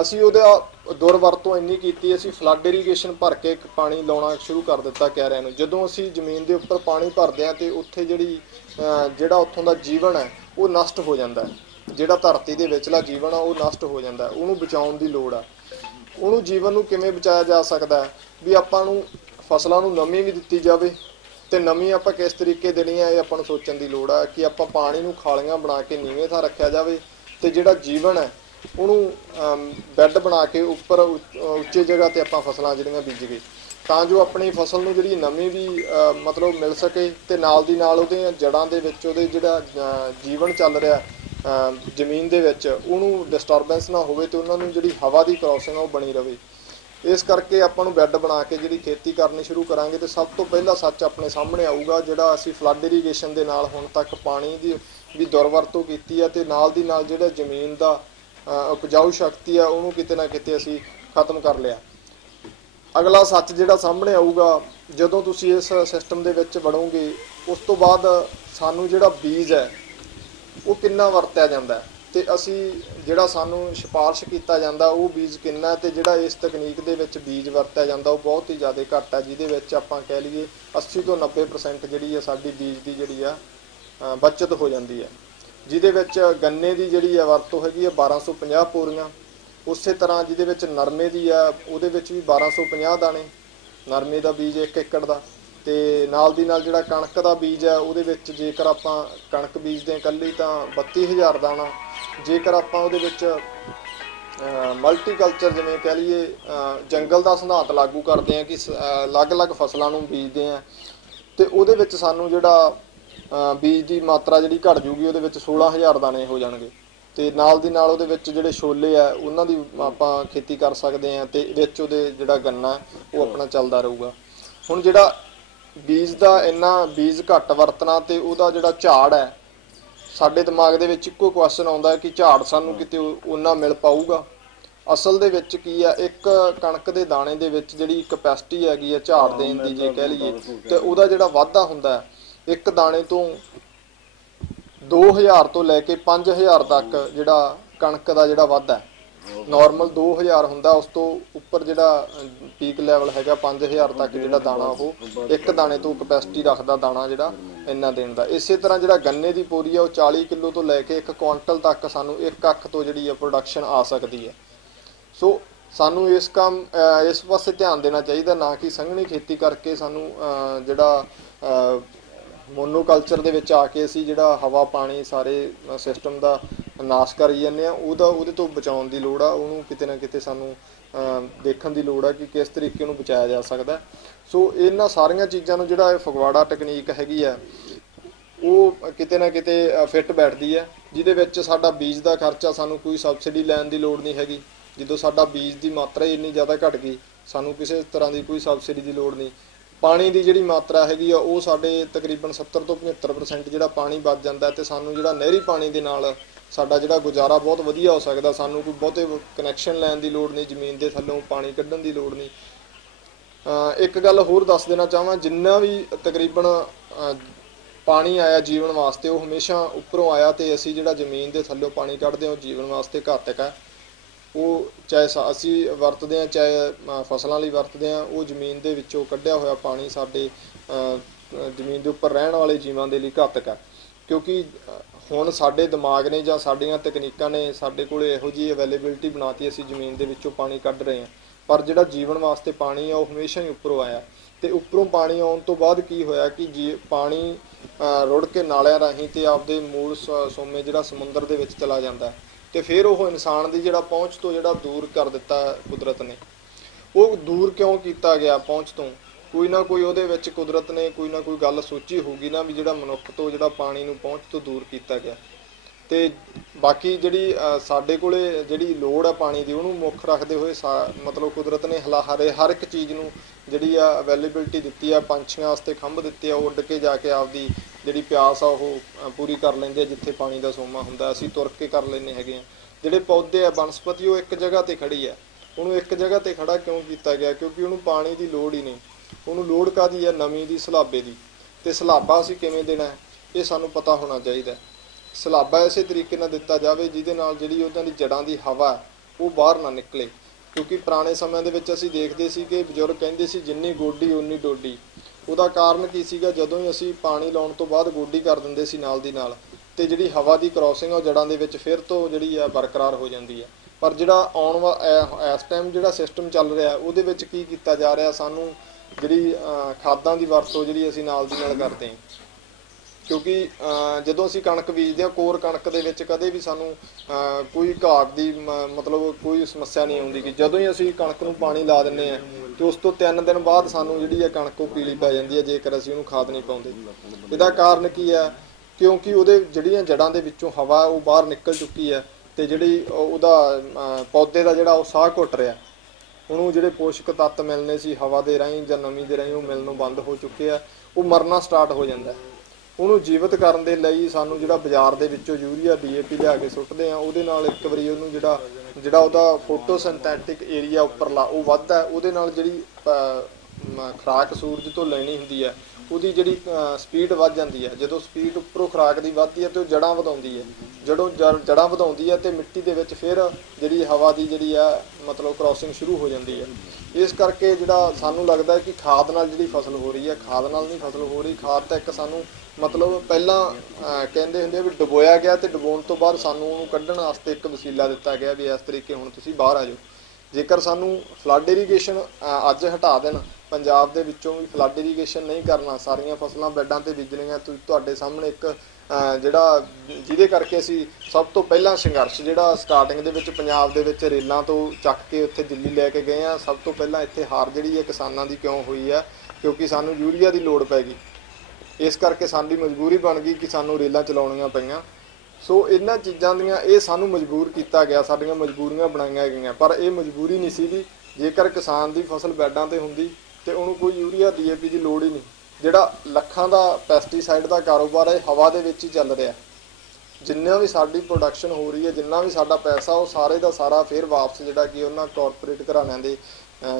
ਅਸੀਂ ਉਹਦਾ ਦੁਰਵਰਤੋਂ ਇੰਨੀ ਕੀਤੀ, ਅਸੀਂ ਫਲੱਡ ਇਰੀਗੇਸ਼ਨ ਭਰ ਕੇ ਪਾਣੀ ਲਾਉਣਾ ਸ਼ੁਰੂ ਕਰ ਦਿੱਤਾ ਕਿਆਰਿਆਂ ਨੂੰ। ਜਦੋਂ ਅਸੀਂ ਜ਼ਮੀਨ ਦੇ ਉੱਪਰ ਪਾਣੀ ਭਰਦੇ ਹਾਂ ਤੇ ਉੱਥੇ ਜਿਹੜਾ ਉੱਥੋਂ ਦਾ ਜੀਵਨ ਹੈ ਉਹ ਨਸ਼ਟ ਹੋ ਜਾਂਦਾ ਹੈ। ਜਿਹੜਾ ਧਰਤੀ ਦੇ ਵਿਚਲਾ ਜੀਵਨ ਆ ਉਹ ਨਸ਼ਟ ਹੋ ਜਾਂਦਾ। ਉਹਨੂੰ ਬਚਾਉਣ ਦੀ ਲੋੜ ਆ। ਉਹਨੂੰ ਜੀਵਨ ਨੂੰ ਕਿਵੇਂ ਬਚਾਇਆ ਜਾ ਸਕਦਾ ਹੈ ਵੀ ਆਪਾਂ ਨੂੰ ਫਸਲਾਂ ਨੂੰ ਨਮੀ ਵੀ ਦਿੱਤੀ ਜਾਵੇ, ਤੇ ਨਮੀ ਆਪਾਂ ਕਿਸ ਤਰੀਕੇ ਦੇਣੀ ਆ ਇਹ ਆਪਾਂ ਨੂੰ ਸੋਚਣ ਦੀ ਲੋੜ ਆ। ਕਿ ਆਪਾਂ ਪਾਣੀ ਨੂੰ ਖਾਲੀਆਂ ਬਣਾ ਕੇ ਨੀਵੇਂ ਥਾਂ ਰੱਖਿਆ ਜਾਵੇ ਤੇ ਜਿਹੜਾ ਜੀਵਨ ਹੈ ਉਹਨੂੰ ਬੈੱਡ ਬਣਾ ਕੇ ਉੱਪਰ ਉੱਚੇ ਜਗ੍ਹਾ ਤੇ ਆਪਾਂ ਫਸਲਾਂ ਜਿਹੜੀਆਂ ਬੀਜੀਏ, ਤਾਂ ਜੋ ਆਪਣੀ ਫਸਲ ਨੂੰ ਜਿਹੜੀ ਨਮੀ ਵੀ ਮਤਲਬ ਮਿਲ ਸਕੇ ਤੇ ਨਾਲ ਦੀ ਨਾਲ ਉਹਦੀਆਂ ਜੜ੍ਹਾਂ ਦੇ ਵਿੱਚ ਉਹਦੇ ਜਿਹੜਾ ਜੀਵਨ ਚੱਲ ਰਿਹਾ ਜ਼ਮੀਨ ਦੇ ਵਿੱਚ ਉਹਨੂੰ ਡਿਸਟਰਬੈਂਸ ਨਾ ਹੋਵੇ ਤੇ ਉਹਨਾਂ ਨੂੰ ਜਿਹੜੀ ਹਵਾ ਦੀ ਕ੍ਰੋਸਿੰਗ ਆ ਉਹ ਬਣੀ ਰਹੇ। ਇਸ ਕਰਕੇ ਆਪਾਂ ਨੂੰ ਬੈੱਡ ਬਣਾ ਕੇ ਜਿਹੜੀ ਖੇਤੀ ਕਰਨੀ ਸ਼ੁਰੂ ਕਰਾਂਗੇ ਤੇ ਸਭ ਤੋਂ ਪਹਿਲਾ ਸੱਚ ਆਪਣੇ ਸਾਹਮਣੇ ਆਊਗਾ। ਜਿਹੜਾ ਅਸੀਂ ਫਲੱਡ ਇਰੀਗੇਸ਼ਨ ਦੇ ਨਾਲ ਹੁਣ ਤੱਕ ਪਾਣੀ ਦੀ ਵੀ ਦੁਰਵਰਤੋਂ ਕੀਤੀ ਆ ਤੇ ਨਾਲ ਦੀ ਨਾਲ ਜਿਹੜਾ ਜ਼ਮੀਨ ਦਾ ਉਪਜਾਊ ਸ਼ਕਤੀ ਆ ਉਹਨੂੰ ਕਿਤੇ ਨਾ ਕਿਤੇ ਅਸੀਂ ਖਤਮ ਕਰ ਲਿਆ। ਅਗਲਾ ਸੱਚ ਜਿਹੜਾ ਸਾਹਮਣੇ ਆਊਗਾ ਜਦੋਂ ਤੁਸੀਂ ਇਸ ਸਿਸਟਮ ਦੇ ਵਿੱਚ ਵੜੋਗੇ, ਉਸ ਤੋਂ ਬਾਅਦ ਸਾਨੂੰ ਜਿਹੜਾ ਬੀਜ ਹੈ ਉਹ ਕਿੰਨਾ ਵਰਤਿਆ ਜਾਂਦਾ ਤੇ ਅਸੀਂ ਜਿਹੜਾ ਸਾਨੂੰ ਸਿਫਾਰਿਸ਼ ਕੀਤਾ ਜਾਂਦਾ ਉਹ ਬੀਜ ਕਿੰਨਾ, ਤੇ ਜਿਹੜਾ ਇਸ ਤਕਨੀਕ ਦੇ ਵਿੱਚ ਬੀਜ ਵਰਤਿਆ ਜਾਂਦਾ ਉਹ ਬਹੁਤ ਹੀ ਜ਼ਿਆਦਾ ਘੱਟ ਹੈ। ਜਿਹਦੇ ਵਿੱਚ ਆਪਾਂ ਕਹਿ ਲਈਏ 80 ਤੋਂ 90% ਜਿਹੜੀ ਹੈ ਸਾਡੀ ਬੀਜ ਦੀ ਜਿਹੜੀ ਆ ਬਚਤ ਹੋ ਜਾਂਦੀ ਹੈ। ਜਿਹਦੇ ਵਿੱਚ ਗੰਨੇ ਦੀ ਜਿਹੜੀ ਆ ਵਰਤੋਂ ਹੈਗੀ ਆ 1250 ਪੋਰੀਆਂ। ਉਸੇ ਤਰ੍ਹਾਂ ਜਿਹਦੇ ਵਿੱਚ ਨਰਮੇ ਦੀ ਆ ਉਹਦੇ ਵਿੱਚ ਵੀ 1250 ਦਾਣੇ ਨਰਮੇ ਦਾ ਬੀਜ 1 ਏਕੜ ਦਾ। ਤੇ ਨਾਲ ਦੀ ਨਾਲ ਜਿਹੜਾ ਕਣਕ ਦਾ ਬੀਜ ਆ ਉਹਦੇ ਵਿੱਚ ਜੇਕਰ ਆਪਾਂ ਕਣਕ ਬੀਜਦੇ ਇਕੱਲੀ ਤਾਂ 32000 ਦਾਣਾ। ਜੇਕਰ ਆਪਾਂ ਉਹਦੇ ਵਿੱਚ ਮਲਟੀਕਲਚਰ ਜਿਵੇਂ ਕਹਿ ਲਈਏ ਜੰਗਲ ਦਾ ਸਿਧਾਂਤ ਲਾਗੂ ਕਰਦੇ ਆ ਕਿ ਅਲੱਗ-ਅਲੱਗ ਫਸਲਾਂ ਨੂੰ ਬੀਜਦੇ ਆ ਤੇ ਉਹਦੇ ਵਿੱਚ ਸਾਨੂੰ ਜਿਹੜਾ ਬੀਜ ਦੀ ਮਾਤਰਾ ਜਿਹੜੀ ਘਟ ਜੂਗੀ, ਉਹਦੇ ਵਿੱਚ 16,000 ਦਾਣੇ ਹੋ ਜਾਣਗੇ। ਤੇ ਨਾਲ ਦੀ ਨਾਲ ਉਹਦੇ ਵਿੱਚ ਜਿਹੜੇ ਛੋਲੇ ਆ ਉਹਨਾਂ ਦੀ ਆਪਾਂ ਖੇਤੀ ਕਰ ਸਕਦੇ ਆ ਤੇ ਵਿੱਚ ਉਹਦੇ ਜਿਹੜਾ ਗੰਨਾ ਉਹ ਆਪਣਾ ਚੱਲਦਾ ਰਹੂਗਾ। ਹੁਣ ਜਿਹੜਾ ਬੀਜ ਦਾ ਇੰਨਾ ਬੀਜ ਘੱਟ ਵਰਤਣਾ ਤੇ ਉਹਦਾ ਜਿਹੜਾ ਝਾੜ ਹੈ, ਸਾਡੇ ਦਿਮਾਗ ਦੇ ਵਿੱਚ ਇੱਕੋ ਕੁਐਸਚਨ ਆਉਂਦਾ ਹੈ ਕਿ ਝਾੜ ਸਾਨੂੰ ਕਿਤੇ ਉਹਨਾਂ ਮਿਲ ਪਾਊਗਾ। ਅਸਲ ਦੇ ਵਿੱਚ ਕੀ ਆ, ਇੱਕ ਕਣਕ ਦੇ ਦਾਣੇ ਦੇ ਵਿੱਚ ਜਿਹੜੀ ਕਪੈਸਿਟੀ ਹੈਗੀ ਆ ਝਾੜ ਦੇਣ ਦੀ ਜੇ ਕਹਿ ਲਈਏ, ਤੇ ਉਹਦਾ ਜਿਹੜਾ ਵਾਧਾ ਹੁੰਦਾ ਇੱਕ ਦਾਣੇ ਤੋਂ 2000 ਤੋਂ ਲੈ ਕੇ 5000 ਤੱਕ ਜਿਹੜਾ ਕਣਕ ਦਾ ਜਿਹੜਾ ਵਾਧਾ ਨਾਰਮਲ 2000 ਹੁੰਦਾ, ਉਸ ਤੋਂ ਉੱਪਰ ਜਿਹੜਾ ਪੀਕ ਲੈਵਲ ਹੈਗਾ 5000 ਤੱਕ ਜਿਹੜਾ ਦਾਣਾ ਉਹ ਇੱਕ ਦਾਣੇ ਤੋਂ ਕਪੈਸਿਟੀ ਰੱਖਦਾ ਦਾਣਾ ਜਿਹੜਾ ਇੰਨਾ ਦੇਣ ਦਾ। ਇਸੇ ਤਰ੍ਹਾਂ ਜਿਹੜਾ ਗੰਨੇ ਦੀ ਪੋਰੀ ਆ ਉਹ 40 ਕਿਲੋ ਤੋਂ ਲੈ ਕੇ 1 ਕੁਆਂਟਲ ਤੱਕ ਸਾਨੂੰ 1 ਅੱਖ ਤੋਂ ਜਿਹੜੀ ਆ ਪ੍ਰੋਡਕਸ਼ਨ ਆ ਸਕਦੀ ਹੈ। ਸੋ ਸਾਨੂੰ ਇਸ ਪਾਸੇ ਧਿਆਨ ਦੇਣਾ ਚਾਹੀਦਾ, ਨਾ ਕਿ ਸੰਘਣੀ ਖੇਤੀ ਕਰਕੇ ਸਾਨੂੰ ਜਿਹੜਾ ਮੋਨੋਕਲਚਰ ਦੇ ਵਿੱਚ ਆ ਕੇ ਅਸੀਂ ਜਿਹੜਾ ਹਵਾ ਪਾਣੀ ਸਾਰੇ ਸਿਸਟਮ ਦਾ ਨਾਸ਼ ਕਰੀ ਜਾਂਦੇ ਆ। ਉਹਦੇ ਤੋਂ ਬਚਾਉਣ ਦੀ ਲੋੜ ਆ, ਉਹਨੂੰ ਕਿਤੇ ਨਾ ਕਿਤੇ ਸਾਨੂੰ ਦੇਖਣ ਦੀ ਲੋੜ ਆ ਕਿ ਕਿਸ ਤਰੀਕੇ ਨੂੰ ਬਚਾਇਆ ਜਾ ਸਕਦਾ। ਸੋ ਇਹਨਾਂ ਸਾਰੀਆਂ ਚੀਜ਼ਾਂ ਨੂੰ ਜਿਹੜਾ ਇਹ ਫਗਵਾੜਾ ਟੈਕਨੀਕ ਹੈਗੀ ਆ ਉਹ ਕਿਤੇ ਨਾ ਕਿਤੇ ਫਿੱਟ ਬੈਠਦੀ ਹੈ, ਜਿਹਦੇ ਵਿੱਚ ਸਾਡਾ ਬੀਜ ਦਾ ਖਰਚਾ ਸਾਨੂੰ ਕੋਈ ਸਬਸਿਡੀ ਲੈਣ ਦੀ ਲੋੜ ਨਹੀਂ ਹੈਗੀ। ਜਦੋਂ ਸਾਡਾ ਬੀਜ ਦੀ ਮਾਤਰਾ ਹੀ ਇੰਨੀ ਜ਼ਿਆਦਾ ਘਟ ਗਈ, ਸਾਨੂੰ ਕਿਸੇ ਤਰ੍ਹਾਂ ਦੀ ਕੋਈ ਸਬਸਿਡੀ ਦੀ ਲੋੜ ਨਹੀਂ। ਪਾਣੀ ਦੀ ਜਿਹੜੀ ਮਾਤਰਾ ਹੈਗੀ ਆ ਉਹ ਸਾਡੇ ਤਕਰੀਬਨ 70 ਤੋਂ 75% ਜਿਹੜਾ ਪਾਣੀ ਬਚ ਜਾਂਦਾ, ਤੇ ਸਾਨੂੰ ਜਿਹੜਾ ਨਹਿਰੀ ਪਾਣੀ ਦੇ ਨਾਲ ਸਾਡਾ ਜਿਹੜਾ ਗੁਜ਼ਾਰਾ ਬਹੁਤ ਵਧੀਆ ਹੋ ਸਕਦਾ। ਸਾਨੂੰ ਕੋਈ ਬਹੁਤੇ ਕਨੈਕਸ਼ਨ ਲੈਣ ਦੀ ਲੋੜ ਨਹੀਂ, ਜ਼ਮੀਨ ਦੇ ਥੱਲੋਂ ਪਾਣੀ ਕੱਢਣ ਦੀ ਲੋੜ ਨਹੀਂ। ਇੱਕ ਗੱਲ ਹੋਰ ਦੱਸ ਦੇਣਾ ਚਾਹਾਂ, ਜਿੰਨਾ ਵੀ ਤਕਰੀਬਨ ਪਾਣੀ ਆਇਆ ਜੀਵਨ ਵਾਸਤੇ ਉਹ ਹਮੇਸ਼ਾ ਉੱਪਰੋਂ ਆਇਆ, ਤੇ ਅਸੀਂ ਜਿਹੜਾ ਜ਼ਮੀਨ ਦੇ ਥੱਲੋਂ ਪਾਣੀ ਕੱਢਦੇ ਹਾਂ ਉਹ ਜੀਵਨ ਵਾਸਤੇ ਘਾਤਕ ਹੈ। ਉਹ ਚਾਹੇ ਅਸੀਂ ਵਰਤਦੇ ਹਾਂ ਚਾਹੇ ਫਸਲਾਂ ਲਈ ਵਰਤਦੇ ਹਾਂ, ਉਹ ਜ਼ਮੀਨ ਦੇ ਵਿੱਚੋਂ ਕੱਢਿਆ ਹੋਇਆ ਪਾਣੀ ਸਾਡੇ ਜ਼ਮੀਨ ਦੇ ਉੱਪਰ ਰਹਿਣ ਵਾਲੇ ਜੀਵਾਂ ਦੇ ਲਈ ਘਾਤਕ ਹੈ। ਕਿਉਂਕਿ ਹੁਣ ਸਾਡੇ ਦਿਮਾਗ ਨੇ ਜਾਂ ਸਾਡੀਆਂ ਤਕਨੀਕਾਂ ਨੇ ਸਾਡੇ ਕੋਲ ਇਹੋ ਜਿਹੀ ਅਵੇਲੇਬਿਲਿਟੀ ਬਣਾਤੀ, ਅਸੀਂ ਜ਼ਮੀਨ ਦੇ ਵਿੱਚੋਂ ਪਾਣੀ ਕੱਢ ਰਹੇ ਹਾਂ, ਪਰ ਜਿਹੜਾ ਜੀਵਨ ਵਾਸਤੇ ਪਾਣੀ ਆ ਉਹ ਹਮੇਸ਼ਾ ਹੀ ਉੱਪਰੋਂ ਆਇਆ। ਤੇ ਉੱਪਰੋਂ ਪਾਣੀ ਆਉਣ ਤੋਂ ਬਾਅਦ ਕੀ ਹੋਇਆ ਕਿ ਪਾਣੀ ਰੁੜ ਕੇ ਨਾਲਿਆਂ ਰਾਹੀਂ ਤੇ ਆਪਦੇ ਮੂਲ ਸੋਮੇ ਜਿਹੜਾ ਸਮੁੰਦਰ ਦੇ ਵਿੱਚ ਚਲਾ ਜਾਂਦਾ, ਤੇ ਫਿਰ ਉਹ ਇਨਸਾਨ ਦੀ ਜਿਹੜਾ ਪਹੁੰਚ ਤੋਂ ਜਿਹੜਾ ਦੂਰ ਕਰ ਦਿੱਤਾ ਕੁਦਰਤ ਨੇ। ਉਹ ਦੂਰ ਕਿਉਂ ਕੀਤਾ ਗਿਆ ਪਹੁੰਚ ਤੋਂ? ਕੋਈ ਨਾ ਕੋਈ ਉਹਦੇ ਵਿੱਚ ਕੁਦਰਤ ਨੇ ਕੋਈ ਨਾ ਕੋਈ ਗੱਲ ਸੋਚੀ ਹੋਊਗੀ ਨਾ, ਵੀ ਜਿਹੜਾ ਮਨੁੱਖ ਤੋਂ ਜਿਹੜਾ ਪਾਣੀ ਨੂੰ ਪਹੁੰਚ ਤੋਂ ਦੂਰ ਕੀਤਾ ਗਿਆ। ਤੇ ਬਾਕੀ ਜਿਹੜੀ ਸਾਡੇ ਕੋਲੇ ਜਿਹੜੀ ਲੋੜ ਆ ਪਾਣੀ ਦੀ, ਉਹਨੂੰ ਮੁੱਖ ਰੱਖਦੇ ਹੋਏ ਮਤਲਬ ਕੁਦਰਤ ਨੇ ਹਰ ਇੱਕ ਚੀਜ਼ ਨੂੰ ਜਿਹੜੀ ਆ ਅਵੇਲੇਬਿਲਿਟੀ ਦਿੱਤੀ ਆ। ਪੰਛੀਆਂ ਵਾਸਤੇ ਖੰਭ ਦਿੱਤੇ ਆ, ਉਹ ਉੱਡ ਕੇ ਜਾ ਕੇ ਆਪਦੀ ਜਿਹੜੀ ਪਿਆਸ ਆ ਉਹ ਪੂਰੀ ਕਰ ਲੈਂਦੇ ਆ ਜਿੱਥੇ ਪਾਣੀ ਦਾ ਸੋਮਾ ਹੁੰਦਾ। ਅਸੀਂ ਤੁਰ ਕੇ ਕਰ ਲੈਂਦੇ ਹੈਗੇ ਆ। ਜਿਹੜੇ ਪੌਦੇ ਆ ਬਨਸਪਤੀ, ਉਹ ਇੱਕ ਜਗ੍ਹਾ ਤੇ ਖੜੀ ਆ। ਉਹਨੂੰ ਇੱਕ ਜਗ੍ਹਾ ਤੇ ਖੜਾ ਕਿਉਂ ਕੀਤਾ ਗਿਆ? ਕਿਉਂਕਿ ਉਹਨੂੰ ਪਾਣੀ ਦੀ ਲੋੜ ਹੀ ਨਹੀਂ। ਉਹਨੂੰ ਲੋੜ ਕਾਹਦੀ ਆ? ਨਮੀ ਦੀ, ਸਲਾਬੇ ਦੀ। ਤੇ ਸਲਾਬਾ ਅਸੀਂ ਕਿਵੇਂ ਦੇਣਾ ਇਹ ਸਾਨੂੰ ਪਤਾ ਹੋਣਾ ਚਾਹੀਦਾ। ਸਲਾਬਾ ਇਸੇ ਤਰੀਕੇ ਨਾਲ ਦਿੱਤਾ ਜਾਵੇ ਜਿਹਦੇ ਨਾਲ ਜਿਹੜੀ ਉਹਨਾਂ ਦੀ ਜੜ੍ਹਾਂ ਦੀ ਹਵਾ ਉਹ ਬਾਹਰ ਨਾ ਨਿਕਲੇ। ਕਿਉਂਕਿ ਪੁਰਾਣੇ ਸਮਿਆਂ ਦੇ ਵਿੱਚ ਅਸੀਂ ਦੇਖਦੇ ਸੀ ਕਿ ਬਜ਼ੁਰਗ ਕਹਿੰਦੇ ਸੀ ਜਿੰਨੀ ਗੋਡੀ ਉਨੀ ਡੋਡੀ। ਉਹਦਾ ਕਾਰਨ ਕੀ ਸੀਗਾ? ਜਦੋਂ ਹੀ ਅਸੀਂ ਪਾਣੀ ਲਾਉਣ ਤੋਂ ਬਾਅਦ ਗੋਡੀ ਕਰ ਦਿੰਦੇ ਸੀ ਨਾਲ ਦੀ ਨਾਲ, ਤੇ ਜਿਹੜੀ ਹਵਾ ਦੀ ਕ੍ਰੋਸਿੰਗ ਉਹ ਜੜ੍ਹਾਂ ਦੇ ਵਿੱਚ ਫਿਰ ਤੋਂ ਜਿਹੜੀ ਆ ਬਰਕਰਾਰ ਹੋ ਜਾਂਦੀ ਹੈ। ਪਰ ਜਿਹੜਾ ਇਸ ਟਾਈਮ ਜਿਹੜਾ ਸਿਸਟਮ ਚੱਲ ਰਿਹਾ ਉਹਦੇ ਵਿੱਚ ਕੀ ਕੀਤਾ ਜਾ ਰਿਹਾ? ਸਾਨੂੰ ਜਿਹੜੀ ਖਾਦਾਂ ਦੀ ਵਰਤੋਂ ਜਿਹੜੀ ਅਸੀਂ ਨਾਲ ਦੀ ਨਾਲ ਕਰਦੇ ਹਾਂ। ਕਿਉਂਕਿ ਜਦੋਂ ਅਸੀਂ ਕਣਕ ਬੀਜਦੇ ਹਾਂ, ਕੋਰ ਕਣਕ ਦੇ ਵਿੱਚ ਕਦੇ ਵੀ ਸਾਨੂੰ ਕੋਈ ਘਾਟ ਦੀ ਮਤਲਬ ਕੋਈ ਸਮੱਸਿਆ ਨਹੀਂ ਆਉਂਦੀ। ਕਿ ਜਦੋਂ ਹੀ ਅਸੀਂ ਕਣਕ ਨੂੰ ਪਾਣੀ ਲਾ ਦਿੰਦੇ ਹਾਂ ਤੇ ਉਸ ਤੋਂ 3 ਦਿਨ ਬਾਅਦ ਸਾਨੂੰ ਜਿਹੜੀ ਹੈ ਕਣਕ ਉਹ ਪੀਲੀ ਪੈ ਜਾਂਦੀ ਹੈ, ਜੇਕਰ ਅਸੀਂ ਉਹਨੂੰ ਖਾਦ ਨਹੀਂ ਪਾਉਂਦੇ। ਇਹਦਾ ਕਾਰਨ ਕੀ ਹੈ? ਕਿਉਂਕਿ ਉਹਦੇ ਜਿਹੜੀਆਂ ਜੜ੍ਹਾਂ ਦੇ ਵਿੱਚੋਂ ਹਵਾ ਉਹ ਬਾਹਰ ਨਿਕਲ ਚੁੱਕੀ ਹੈ, ਤੇ ਜਿਹੜੀ ਉਹਦਾ ਪੌਦੇ ਦਾ ਜਿਹੜਾ ਉਹ ਸਾਹ ਘੁੱਟ ਰਿਹਾ, ਉਹਨੂੰ ਜਿਹੜੇ ਪੋਸ਼ਕ ਤੱਤ ਮਿਲਣੇ ਸੀ ਹਵਾ ਦੇ ਰਾਹੀਂ ਜਾਂ ਨਮੀ ਦੇ ਰਾਹੀਂ ਉਹ ਮਿਲਣੋਂ ਬੰਦ ਹੋ ਚੁੱਕੇ ਆ। ਉਹ ਮਰਨਾ ਸਟਾਰਟ ਹੋ ਜਾਂਦਾ। ਉਹਨੂੰ ਜੀਵਤ ਕਰਨ ਦੇ ਲਈ ਸਾਨੂੰ ਜਿਹੜਾ ਬਾਜ਼ਾਰ ਦੇ ਵਿੱਚੋਂ ਯੂਰੀਆ DAP ਲਿਆ ਕੇ ਸੁੱਟਦੇ ਆ, ਉਹਦੇ ਨਾਲ ਇੱਕ ਵਾਰੀ ਉਹਨੂੰ ਜਿਹੜਾ ਉਹਦਾ ਫੋਟੋਸਿੰਥੈਟਿਕ ਏਰੀਆ ਉੱਪਰਲਾ ਉਹ ਵੱਧਦਾ। ਉਹਦੇ ਨਾਲ ਜਿਹੜੀ ਖੁਰਾਕ ਸੂਰਜ ਤੋਂ ਲੈਣੀ ਹੁੰਦੀ ਹੈ ਉਹਦੀ ਜਿਹੜੀ ਸਪੀਡ ਵੱਧ ਜਾਂਦੀ ਹੈ। ਜਦੋਂ ਸਪੀਡ ਉੱਪਰੋਂ ਖੁਰਾਕ ਦੀ ਵੱਧਦੀ ਹੈ ਤੇ ਉਹ ਜੜ੍ਹਾਂ ਵਧਾਉਂਦੀ ਹੈ। ਜੜ੍ਹਾਂ ਵਧਾਉਂਦੀ ਹੈ ਤੇ ਮਿੱਟੀ ਦੇ ਵਿੱਚ ਫਿਰ ਜਿਹੜੀ ਹਵਾ ਦੀ ਜਿਹੜੀ ਆ ਮਤਲਬ ਕ੍ਰੋਸਿੰਗ ਸ਼ੁਰੂ ਹੋ ਜਾਂਦੀ ਹੈ। ਇਸ ਕਰਕੇ ਜਿਹੜਾ ਸਾਨੂੰ ਲੱਗਦਾ ਕਿ ਖਾਦ ਨਾਲ ਜਿਹੜੀ ਫਸਲ ਹੋ ਰਹੀ ਹੈ, ਖਾਦ ਨਾਲ ਨਹੀਂ ਫਸਲ ਹੋ ਰਹੀ। ਖਾਦ ਤਾਂ ਇੱਕ ਸਾਨੂੰ ਮਤਲਬ ਪਹਿਲਾਂ ਕਹਿੰਦੇ ਹੁੰਦੇ ਵੀ ਡੁਬੋਇਆ ਗਿਆ, ਤੇ ਡੁਬੋਣ ਤੋਂ ਬਾਅਦ ਸਾਨੂੰ ਉਹਨੂੰ ਕੱਢਣ ਵਾਸਤੇ ਇੱਕ ਵਸੀਲਾ ਦਿੱਤਾ ਗਿਆ ਵੀ ਇਸ ਤਰੀਕੇ ਹੁਣ ਤੁਸੀਂ ਬਾਹਰ ਆ ਜਾਓ। ਜੇਕਰ ਸਾਨੂੰ ਫਲੱਡ ਇਰੀਗੇਸ਼ਨ ਅੱਜ ਹਟਾ ਦੇਣ, ਪੰਜਾਬ ਦੇ ਵਿੱਚੋਂ ਵੀ ਫਲੱਡ ਇਰੀਗੇਸ਼ਨ ਨਹੀਂ ਕਰਨਾ, ਸਾਰੀਆਂ ਫਸਲਾਂ ਬੈਡਾਂ ਤੇ ਬੀਜਣੀਆਂ, ਤੁਹਾਡੇ ਸਾਹਮਣੇ ਇੱਕ ਜਿਹੜਾ ਜਿਹਦੇ ਕਰਕੇ ਅਸੀਂ ਸਭ ਤੋਂ ਪਹਿਲਾਂ ਸੰਘਰਸ਼ ਜਿਹੜਾ ਸਟਾਰਟਿੰਗ ਦੇ ਵਿੱਚ ਪੰਜਾਬ ਦੇ ਵਿੱਚ ਰੇਲਾਂ ਤੋਂ ਚੱਕ ਕੇ ਉੱਥੇ ਦਿੱਲੀ ਲੈ ਕੇ ਗਏ ਆ। ਸਭ ਤੋਂ ਪਹਿਲਾਂ ਇੱਥੇ ਹਾਰ ਜਿਹੜੀ ਹੈ ਕਿਸਾਨਾਂ ਦੀ ਕਿਉਂ ਹੋਈ ਆ? ਕਿਉਂਕਿ ਸਾਨੂੰ ਯੂਰੀਆ ਦੀ ਲੋੜ ਪੈ ਗਈ, ਇਸ ਕਰਕੇ ਸਾਡੀ ਮਜਬੂਰੀ ਬਣ ਗਈ ਕਿ ਸਾਨੂੰ ਰੇਲਾਂ ਚਲਾਉਣੀਆਂ ਪਈਆਂ। ਸੋ ਇਹਨਾਂ ਚੀਜ਼ਾਂ ਦੀਆਂ ਇਹ ਸਾਨੂੰ ਮਜਬੂਰ ਕੀਤਾ ਗਿਆ, ਸਾਡੀਆਂ ਮਜਬੂਰੀਆਂ ਬਣਾਈਆਂ ਗਈਆਂ, ਪਰ ਇਹ ਮਜਬੂਰੀ ਨਹੀਂ ਸੀਗੀ। ਜੇਕਰ ਕਿਸਾਨ ਦੀ ਫਸਲ ਬੈਡਾਂ ਤੇ ਹੁੰਦੀ ਤੇ ਉਹਨੂੰ ਕੋਈ ਯੂਰੀਆ DAP ਦੀ ਲੋੜ ਹੀ ਨਹੀਂ। ਜਿਹੜਾ ਲੱਖਾਂ ਦਾ ਪੈਸਟੀਸਾਈਡ ਦਾ ਕਾਰੋਬਾਰ ਹੈ ਹਵਾ ਦੇ ਵਿੱਚ ਹੀ ਚੱਲ ਰਿਹਾ। ਜਿੰਨਾ ਵੀ ਸਾਡੀ ਪ੍ਰੋਡਕਸ਼ਨ ਹੋ ਰਹੀ ਹੈ, ਜਿੰਨਾ ਵੀ ਸਾਡਾ ਪੈਸਾ, ਉਹ ਸਾਰੇ ਦਾ ਸਾਰਾ ਫਿਰ ਵਾਪਸ ਜਿਹੜਾ ਕਿ ਉਹਨਾਂ ਕਾਰਪੋਰੇਟ ਘਰਾਣਿਆਂ ਦੇ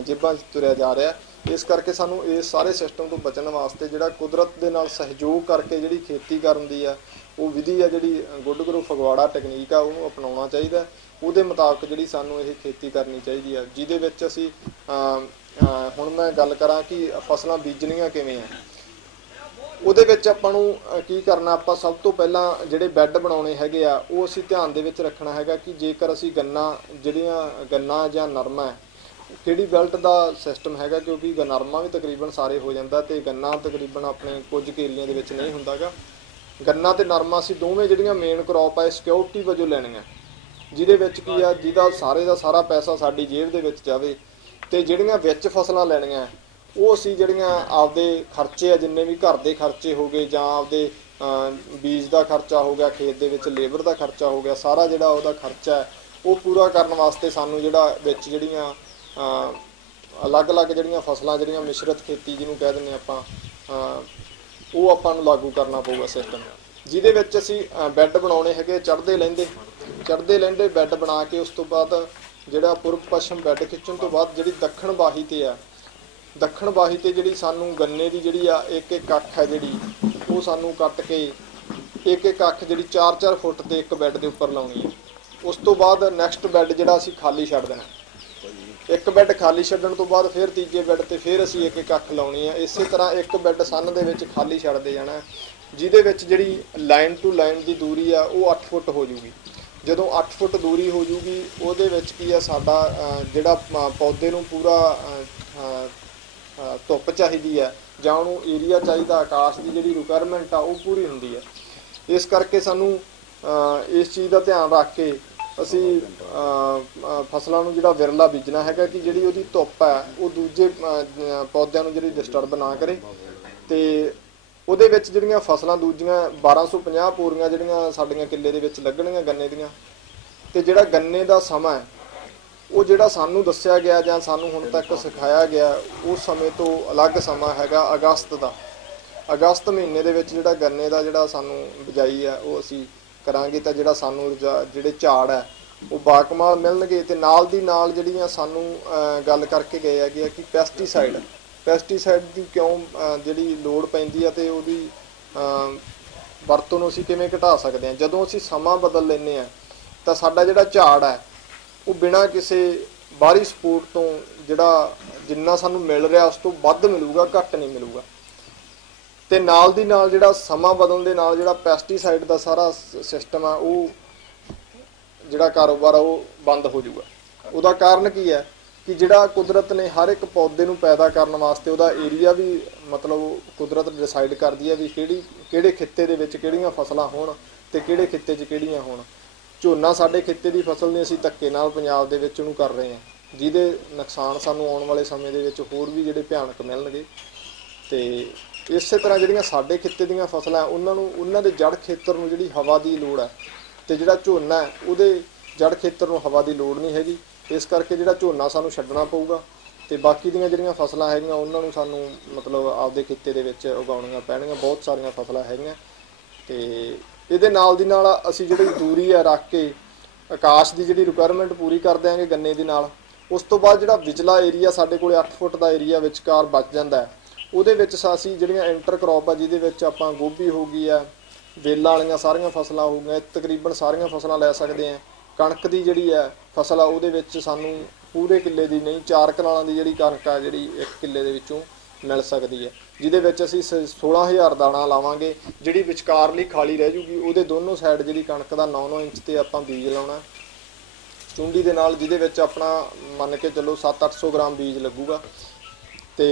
ਜੇਬਾਂ 'ਚ ਤੁਰਿਆ ਜਾ ਰਿਹਾ। ਇਸ ਕਰਕੇ ਸਾਨੂੰ ਇਸ ਸਾਰੇ ਸਿਸਟਮ ਤੋਂ ਬਚਣ ਵਾਸਤੇ ਜਿਹੜਾ ਕੁਦਰਤ ਦੇ ਨਾਲ ਸਹਿਯੋਗ ਕਰਕੇ ਜਿਹੜੀ ਖੇਤੀ ਕਰਨ ਦੀ ਆ ਉਹ ਵਿਧੀ ਆ, ਜਿਹੜੀ ਗੁੱਡ ਗਰੋ ਫਗਵਾੜਾ ਟੈਕਨੀਕ ਆ, ਉਹਨੂੰ ਅਪਣਾਉਣਾ ਚਾਹੀਦਾ। ਉਹਦੇ ਮੁਤਾਬਕ ਜਿਹੜੀ ਸਾਨੂੰ ਇਹ ਖੇਤੀ ਕਰਨੀ ਚਾਹੀਦੀ ਆ, ਜਿਹਦੇ ਵਿੱਚ ਅਸੀਂ ਹੁਣ ਮੈਂ ਗੱਲ ਕਰਾਂ ਕਿ ਫਸਲਾਂ ਬੀਜਣੀਆਂ ਕਿਵੇਂ ਆ। ਉਹਦੇ ਵਿੱਚ ਆਪਾਂ ਨੂੰ ਕੀ ਕਰਨਾ, ਆਪਾਂ ਸਭ ਤੋਂ ਪਹਿਲਾਂ ਜਿਹੜੇ ਬੈੱਡ ਬਣਾਉਣੇ ਹੈਗੇ ਆ ਉਹ ਅਸੀਂ ਧਿਆਨ ਦੇ ਵਿੱਚ ਰੱਖਣਾ ਹੈਗਾ ਕਿ ਜੇਕਰ ਅਸੀਂ ਗੰਨਾ ਜਾਂ ਨਰਮਾ ਕਿਹੜੀ ਬੈਲਟ ਦਾ ਸਿਸਟਮ ਹੈਗਾ, ਕਿਉਂਕਿ ਨਰਮਾ ਵੀ ਤਕਰੀਬਨ ਸਾਰੇ ਹੋ ਜਾਂਦਾ ਤੇ ਗੰਨਾ ਤਕਰੀਬਨ ਆਪਣੇ ਕੁਝ ਏਰੀਆ ਦੇ ਵਿੱਚ ਨਹੀਂ ਹੁੰਦਾਗਾ। ਗੰਨਾ ਤੇ ਨਰਮਾ ਅਸੀਂ ਦੋਵੇਂ ਜਿਹੜੀਆਂ ਮੇਨ ਕ੍ਰੌਪ ਆ ਸਿਕਿਉਰਿਟੀ ਵਜੋਂ ਲੈਣੀਆਂ, ਜਿਹਦੇ ਵਿੱਚ ਕੀ ਆ, ਜਿਹਦਾ ਸਾਰੇ ਦਾ ਸਾਰਾ ਪੈਸਾ ਸਾਡੀ ਜੇਬ ਦੇ ਵਿੱਚ ਜਾਵੇ। ਤੇ ਜਿਹੜੀਆਂ ਵਿੱਚ ਫਸਲਾਂ ਲੈਣੀਆਂ ਉਹ ਅਸੀਂ ਜਿਹੜੀਆਂ ਆਪਦੇ ਖਰਚੇ ਆ, ਜਿੰਨੇ ਵੀ ਘਰ ਦੇ ਖਰਚੇ ਹੋ ਗਏ ਜਾਂ ਆਪਦੇ ਬੀਜ ਦਾ ਖਰਚਾ ਹੋ ਗਿਆ, ਖੇਤ ਦੇ ਵਿੱਚ ਲੇਬਰ ਦਾ ਖਰਚਾ ਹੋ ਗਿਆ, ਸਾਰਾ ਜਿਹੜਾ ਉਹਦਾ ਖਰਚਾ ਹੈ ਉਹ ਪੂਰਾ ਕਰਨ ਵਾਸਤੇ ਸਾਨੂੰ ਜਿਹੜਾ ਵਿੱਚ ਜਿਹੜੀਆਂ ਅਲੱਗ-ਅਲੱਗ ਜਿਹੜੀਆਂ ਫਸਲਾਂ, ਜਿਹੜੀਆਂ ਮਿਸ਼ਰਤ ਖੇਤੀ ਜਿਹਨੂੰ ਕਹਿ ਦਿੰਦੇ ਆਪਾਂ, ਉਹ ਆਪਾਂ ਨੂੰ ਲਾਗੂ ਕਰਨਾ ਪਊਗਾ ਸਿਸਟਮ, ਜਿਹਦੇ ਵਿੱਚ ਅਸੀਂ ਬੈੱਡ ਬਣਾਉਣੇ ਹੈਗੇ ਚੜ੍ਹਦੇ ਲਹਿੰਦੇ ਬੈੱਡ ਬਣਾ ਕੇ ਉਸ ਤੋਂ ਬਾਅਦ ਜਿਹੜਾ ਪੂਰਬ ਪੱਛਮ ਬੈੱਡ ਖਿੱਚਣ ਤੋਂ ਬਾਅਦ ਜਿਹੜੀ ਦੱਖਣ ਬਾਹੀ ਤੇ ਜਿਹੜੀ ਸਾਨੂੰ ਗੰਨੇ ਦੀ ਜਿਹੜੀ ਆ ਇੱਕ ਅੱਖ ਹੈ ਜਿਹੜੀ ਉਹ ਸਾਨੂੰ ਕੱਟ ਕੇ ਇੱਕ ਅੱਖ ਜਿਹੜੀ 4-4 ਫੁੱਟ ਤੇ ਇੱਕ ਬੈੱਡ ਦੇ ਉੱਪਰ ਲਾਉਣੀ ਹੈ। ਉਸ ਤੋਂ ਬਾਅਦ ਨੈਕਸਟ ਬੈੱਡ ਜਿਹੜਾ ਅਸੀਂ ਖਾਲੀ ਛੱਡ ਦੇਣਾ। ਇੱਕ ਬੈੱਡ ਖਾਲੀ ਛੱਡਣ ਤੋਂ ਬਾਅਦ ਫਿਰ ਤੀਜੇ ਬੈੱਡ ਤੇ ਫਿਰ ਅਸੀਂ ਇੱਕ ਅੱਖ ਲਾਉਣੀ ਹੈ। ਇਸੇ ਤਰ੍ਹਾਂ ਇੱਕ ਬੈੱਡ ਸੰਨ ਦੇ ਵਿੱਚ ਖਾਲੀ ਛੱਡਦੇ ਜਾਣਾ, ਜਿਹਦੇ ਵਿੱਚ ਜਿਹੜੀ ਲਾਈਨ ਟੂ ਲਾਈਨ ਦੀ ਦੂਰੀ ਆ ਉਹ 8 ਫੁੱਟ ਹੋ ਜੂਗੀ। ਜਦੋਂ 8 ਫੁੱਟ ਦੂਰੀ ਹੋ ਜੂਗੀ ਉਹਦੇ ਵਿੱਚ ਕੀ ਆ, ਸਾਡਾ ਜਿਹੜਾ ਪੌਦੇ ਨੂੰ ਪੂਰਾ ਧੁੱਪ ਚਾਹੀਦੀ ਹੈ ਜਾਂ ਉਹਨੂੰ ਏਰੀਆ ਚਾਹੀਦਾ, ਆਕਾਸ਼ ਦੀ ਜਿਹੜੀ ਰਿਕੁਆਇਰਮੈਂਟ ਆ ਉਹ ਪੂਰੀ ਹੁੰਦੀ ਹੈ। ਇਸ ਕਰਕੇ ਸਾਨੂੰ ਇਸ ਚੀਜ਼ ਦਾ ਧਿਆਨ ਰੱਖ ਕੇ ਅਸੀਂ ਫਸਲਾਂ ਨੂੰ ਜਿਹੜਾ ਵਿਰਲਾ ਬੀਜਣਾ ਹੈਗਾ ਕਿ ਜਿਹੜੀ ਉਹਦੀ ਧੁੱਪ ਹੈ ਉਹ ਦੂਜੇ ਪੌਦਿਆਂ ਨੂੰ ਜਿਹੜੀ ਡਿਸਟਰਬ ਨਾ ਕਰੇ। ਤੇ ਉਹਦੇ ਵਿੱਚ ਜਿਹੜੀਆਂ ਫਸਲਾਂ ਦੂਜੀਆਂ 1250 ਪੂਰੀਆਂ ਜਿਹੜੀਆਂ ਸਾਡੀਆਂ ਕਿੱਲੇ ਦੇ ਵਿੱਚ ਲੱਗਣਗੀਆਂ ਗੰਨੇ ਦੀਆਂ। ਤੇ ਜਿਹੜਾ ਗੰਨੇ ਦਾ ਸਮਾਂ ਹੈ ਉਹ ਜਿਹੜਾ ਸਾਨੂੰ ਦੱਸਿਆ ਗਿਆ ਜਾਂ ਸਾਨੂੰ ਹੁਣ ਤੱਕ ਸਿਖਾਇਆ ਗਿਆ, ਉਸ ਸਮੇਂ ਤੋਂ ਅਲੱਗ ਸਮਾਂ ਹੈਗਾ ਅਗਸਤ ਦਾ। ਅਗਸਤ ਮਹੀਨੇ ਦੇ ਵਿੱਚ ਜਿਹੜਾ ਗੰਨੇ ਦਾ ਜਿਹੜਾ ਸਾਨੂੰ ਬਿਜਾਈ ਹੈ ਉਹ ਅਸੀਂ ਕਰਾਂਗੇ ਤਾਂ ਜਿਹੜਾ ਸਾਨੂੰ ਜਿਹੜੇ ਝਾੜ ਹੈ ਉਹ ਬਾਕਮਾਲ ਮਿਲਣਗੇ। ਤੇ ਨਾਲ ਦੀ ਨਾਲ ਜਿਹੜੀਆਂ ਸਾਨੂੰ ਗੱਲ ਕਰਕੇ ਗਏ ਹੈਗੇ ਕਿ ਪੈਸਟੀਸਾਈਡ ਦੀ ਕਿਉਂ ਜਿਹੜੀ ਲੋੜ ਪੈਂਦੀ ਆ ਤੇ ਉਹਦੀ ਵਰਤੋਂ ਨੂੰ ਅਸੀਂ ਕਿਵੇਂ ਘਟਾ ਸਕਦੇ ਹਾਂ। ਜਦੋਂ ਅਸੀਂ ਸਮਾਂ ਬਦਲ ਲੈਂਦੇ ਹਾਂ ਤਾਂ ਸਾਡਾ ਜਿਹੜਾ ਝਾੜ ਹੈ ਉਹ ਬਿਨਾਂ ਕਿਸੇ ਬਾਹਰੀ ਸਪੋਰਟ ਤੋਂ ਜਿਹੜਾ ਜਿੰਨਾ ਸਾਨੂੰ ਮਿਲ ਰਿਹਾ ਉਸ ਤੋਂ ਵੱਧ ਮਿਲੂਗਾ, ਘੱਟ ਨਹੀਂ ਮਿਲੂਗਾ। ਤੇ ਨਾਲ ਦੀ ਨਾਲ ਜਿਹੜਾ ਸਮਾਂ ਬਦਲਣ ਦੇ ਨਾਲ ਜਿਹੜਾ ਪੈਸਟੀਸਾਈਡ ਦਾ ਸਾਰਾ ਸਿਸਟਮ ਆ ਉਹ ਜਿਹੜਾ ਕਾਰੋਬਾਰ ਆ ਉਹ ਬੰਦ ਹੋ ਜਾਊਗਾ। ਉਹਦਾ ਕਾਰਨ ਕੀ ਹੈ ਕਿ ਜਿਹੜਾ ਕੁਦਰਤ ਨੇ ਹਰ ਇੱਕ ਪੌਦੇ ਨੂੰ ਪੈਦਾ ਕਰਨ ਵਾਸਤੇ ਉਹਦਾ ਏਰੀਆ ਵੀ ਮਤਲਬ ਕੁਦਰਤ ਡਿਸਾਈਡ ਕਰਦੀ ਹੈ ਵੀ ਕਿਹੜੇ ਖਿੱਤੇ ਦੇ ਵਿੱਚ ਕਿਹੜੀਆਂ ਫਸਲਾਂ ਹੋਣ ਤੇ ਕਿਹੜੇ ਖਿੱਤੇ 'ਚ ਕਿਹੜੀਆਂ ਹੋਣ। ਝੋਨਾ ਸਾਡੇ ਖਿੱਤੇ ਦੀ ਫਸਲ ਨੇ ਅਸੀਂ ਧੱਕੇ ਨਾਲ ਪੰਜਾਬ ਦੇ ਵਿੱਚ ਉਹਨੂੰ ਕਰ ਰਹੇ ਹਾਂ, ਜਿਹਦੇ ਨੁਕਸਾਨ ਸਾਨੂੰ ਆਉਣ ਵਾਲੇ ਸਮੇਂ ਦੇ ਵਿੱਚ ਹੋਰ ਵੀ ਜਿਹੜੇ ਭਿਆਨਕ ਮਿਲਣਗੇ। ਤੇ ਇਸੇ ਤਰ੍ਹਾਂ ਜਿਹੜੀਆਂ ਸਾਡੇ ਖਿੱਤੇ ਦੀਆਂ ਫਸਲਾਂ ਉਹਨਾਂ ਦੇ ਜੜ ਖੇਤਰ ਨੂੰ ਜਿਹੜੀ ਹਵਾ ਦੀ ਲੋੜ ਹੈ ਤੇ ਜਿਹੜਾ ਝੋਨਾ ਹੈ ਉਹਦੇ ਜੜ ਖੇਤਰ ਨੂੰ ਹਵਾ ਦੀ ਲੋੜ ਨਹੀਂ ਹੈਗੀ। ਇਸ ਕਰਕੇ ਜਿਹੜਾ ਝੋਨਾ ਸਾਨੂੰ ਛੱਡਣਾ ਪਊਗਾ ਤੇ ਬਾਕੀ ਦੀਆਂ ਜਿਹੜੀਆਂ ਫਸਲਾਂ ਹੈਗੀਆਂ ਉਹਨਾਂ ਨੂੰ ਸਾਨੂੰ ਮਤਲਬ ਆਪਦੇ ਖਿੱਤੇ ਦੇ ਵਿੱਚ ਉਗਾਉਣੀਆਂ ਪੈਣਗੀਆਂ। ਬਹੁਤ ਸਾਰੀਆਂ ਫਸਲਾਂ ਹੈਗੀਆਂ ਤੇ ਇਹਦੇ ਨਾਲ ਦੀ ਨਾਲ ਅਸੀਂ ਜਿਹੜੀ ਦੂਰੀ ਆ ਰੱਖ ਕੇ ਆਕਾਸ਼ ਦੀ ਜਿਹੜੀ ਰਿਕੁਆਇਰਮੈਂਟ ਪੂਰੀ ਕਰ ਦਿਆਂਗੇ ਗੰਨੇ ਦੇ ਨਾਲ। ਉਸ ਤੋਂ ਬਾਅਦ ਜਿਹੜਾ ਵਿਚਲਾ ਏਰੀਆ ਸਾਡੇ ਕੋਲ 8 ਫੁੱਟ ਦਾ ਏਰੀਆ ਵਿਚਕਾਰ ਬਚ ਜਾਂਦਾ ਹੈ, ਉਹਦੇ ਵਿੱਚ ਅਸੀਂ ਜਿਹੜੀਆਂ ਇੰਟਰ ਕ੍ਰੌਪ ਆ ਜਿਹਦੇ ਵਿੱਚ ਆਪਾਂ ਗੋਭੀ ਹੋ ਗਈ ਆ, ਵੇਲਾਂ ਵਾਲੀਆਂ ਸਾਰੀਆਂ ਫਸਲਾਂ ਹੋ ਗਈਆਂ, ਤਕਰੀਬਨ ਸਾਰੀਆਂ ਫਸਲਾਂ ਲੈ ਸਕਦੇ ਹਾਂ। ਕਣਕ ਦੀ ਜਿਹੜੀ ਹੈ ਫਸਲ ਆ ਉਹਦੇ ਵਿੱਚ ਸਾਨੂੰ ਪੂਰੇ ਕਿੱਲੇ ਦੀ ਨਹੀਂ 4 ਕਨਾਲਾਂ ਦੀ ਜਿਹੜੀ ਕਣਕ ਆ ਜਿਹੜੀ 1 ਕਿੱਲੇ ਦੇ ਵਿੱਚੋਂ ਮਿਲ ਸਕਦੀ ਹੈ, ਜਿਹਦੇ ਵਿੱਚ ਅਸੀਂ 16000 ਦਾਣਾ ਲਾਵਾਂਗੇ। ਜਿਹੜੀ ਵਿਚਕਾਰਲੀ ਖਾਲੀ ਰਹਿ ਜੂਗੀ ਉਹਦੇ ਦੋਨੋਂ ਸਾਈਡ ਜਿਹੜੀ ਕਣਕ ਦਾ 9-9 ਇੰਚ ਤੇ ਆਪਾਂ ਬੀਜ ਲਾਉਣਾ ਚੁੰਡੀ ਦੇ ਨਾਲ, ਜਿਹਦੇ ਵਿੱਚ ਆਪਣਾ ਮੰਨ ਕੇ ਚੱਲੋ 700-800 ਗ੍ਰਾਮ ਬੀਜ ਲੱਗੂਗਾ। ਤੇ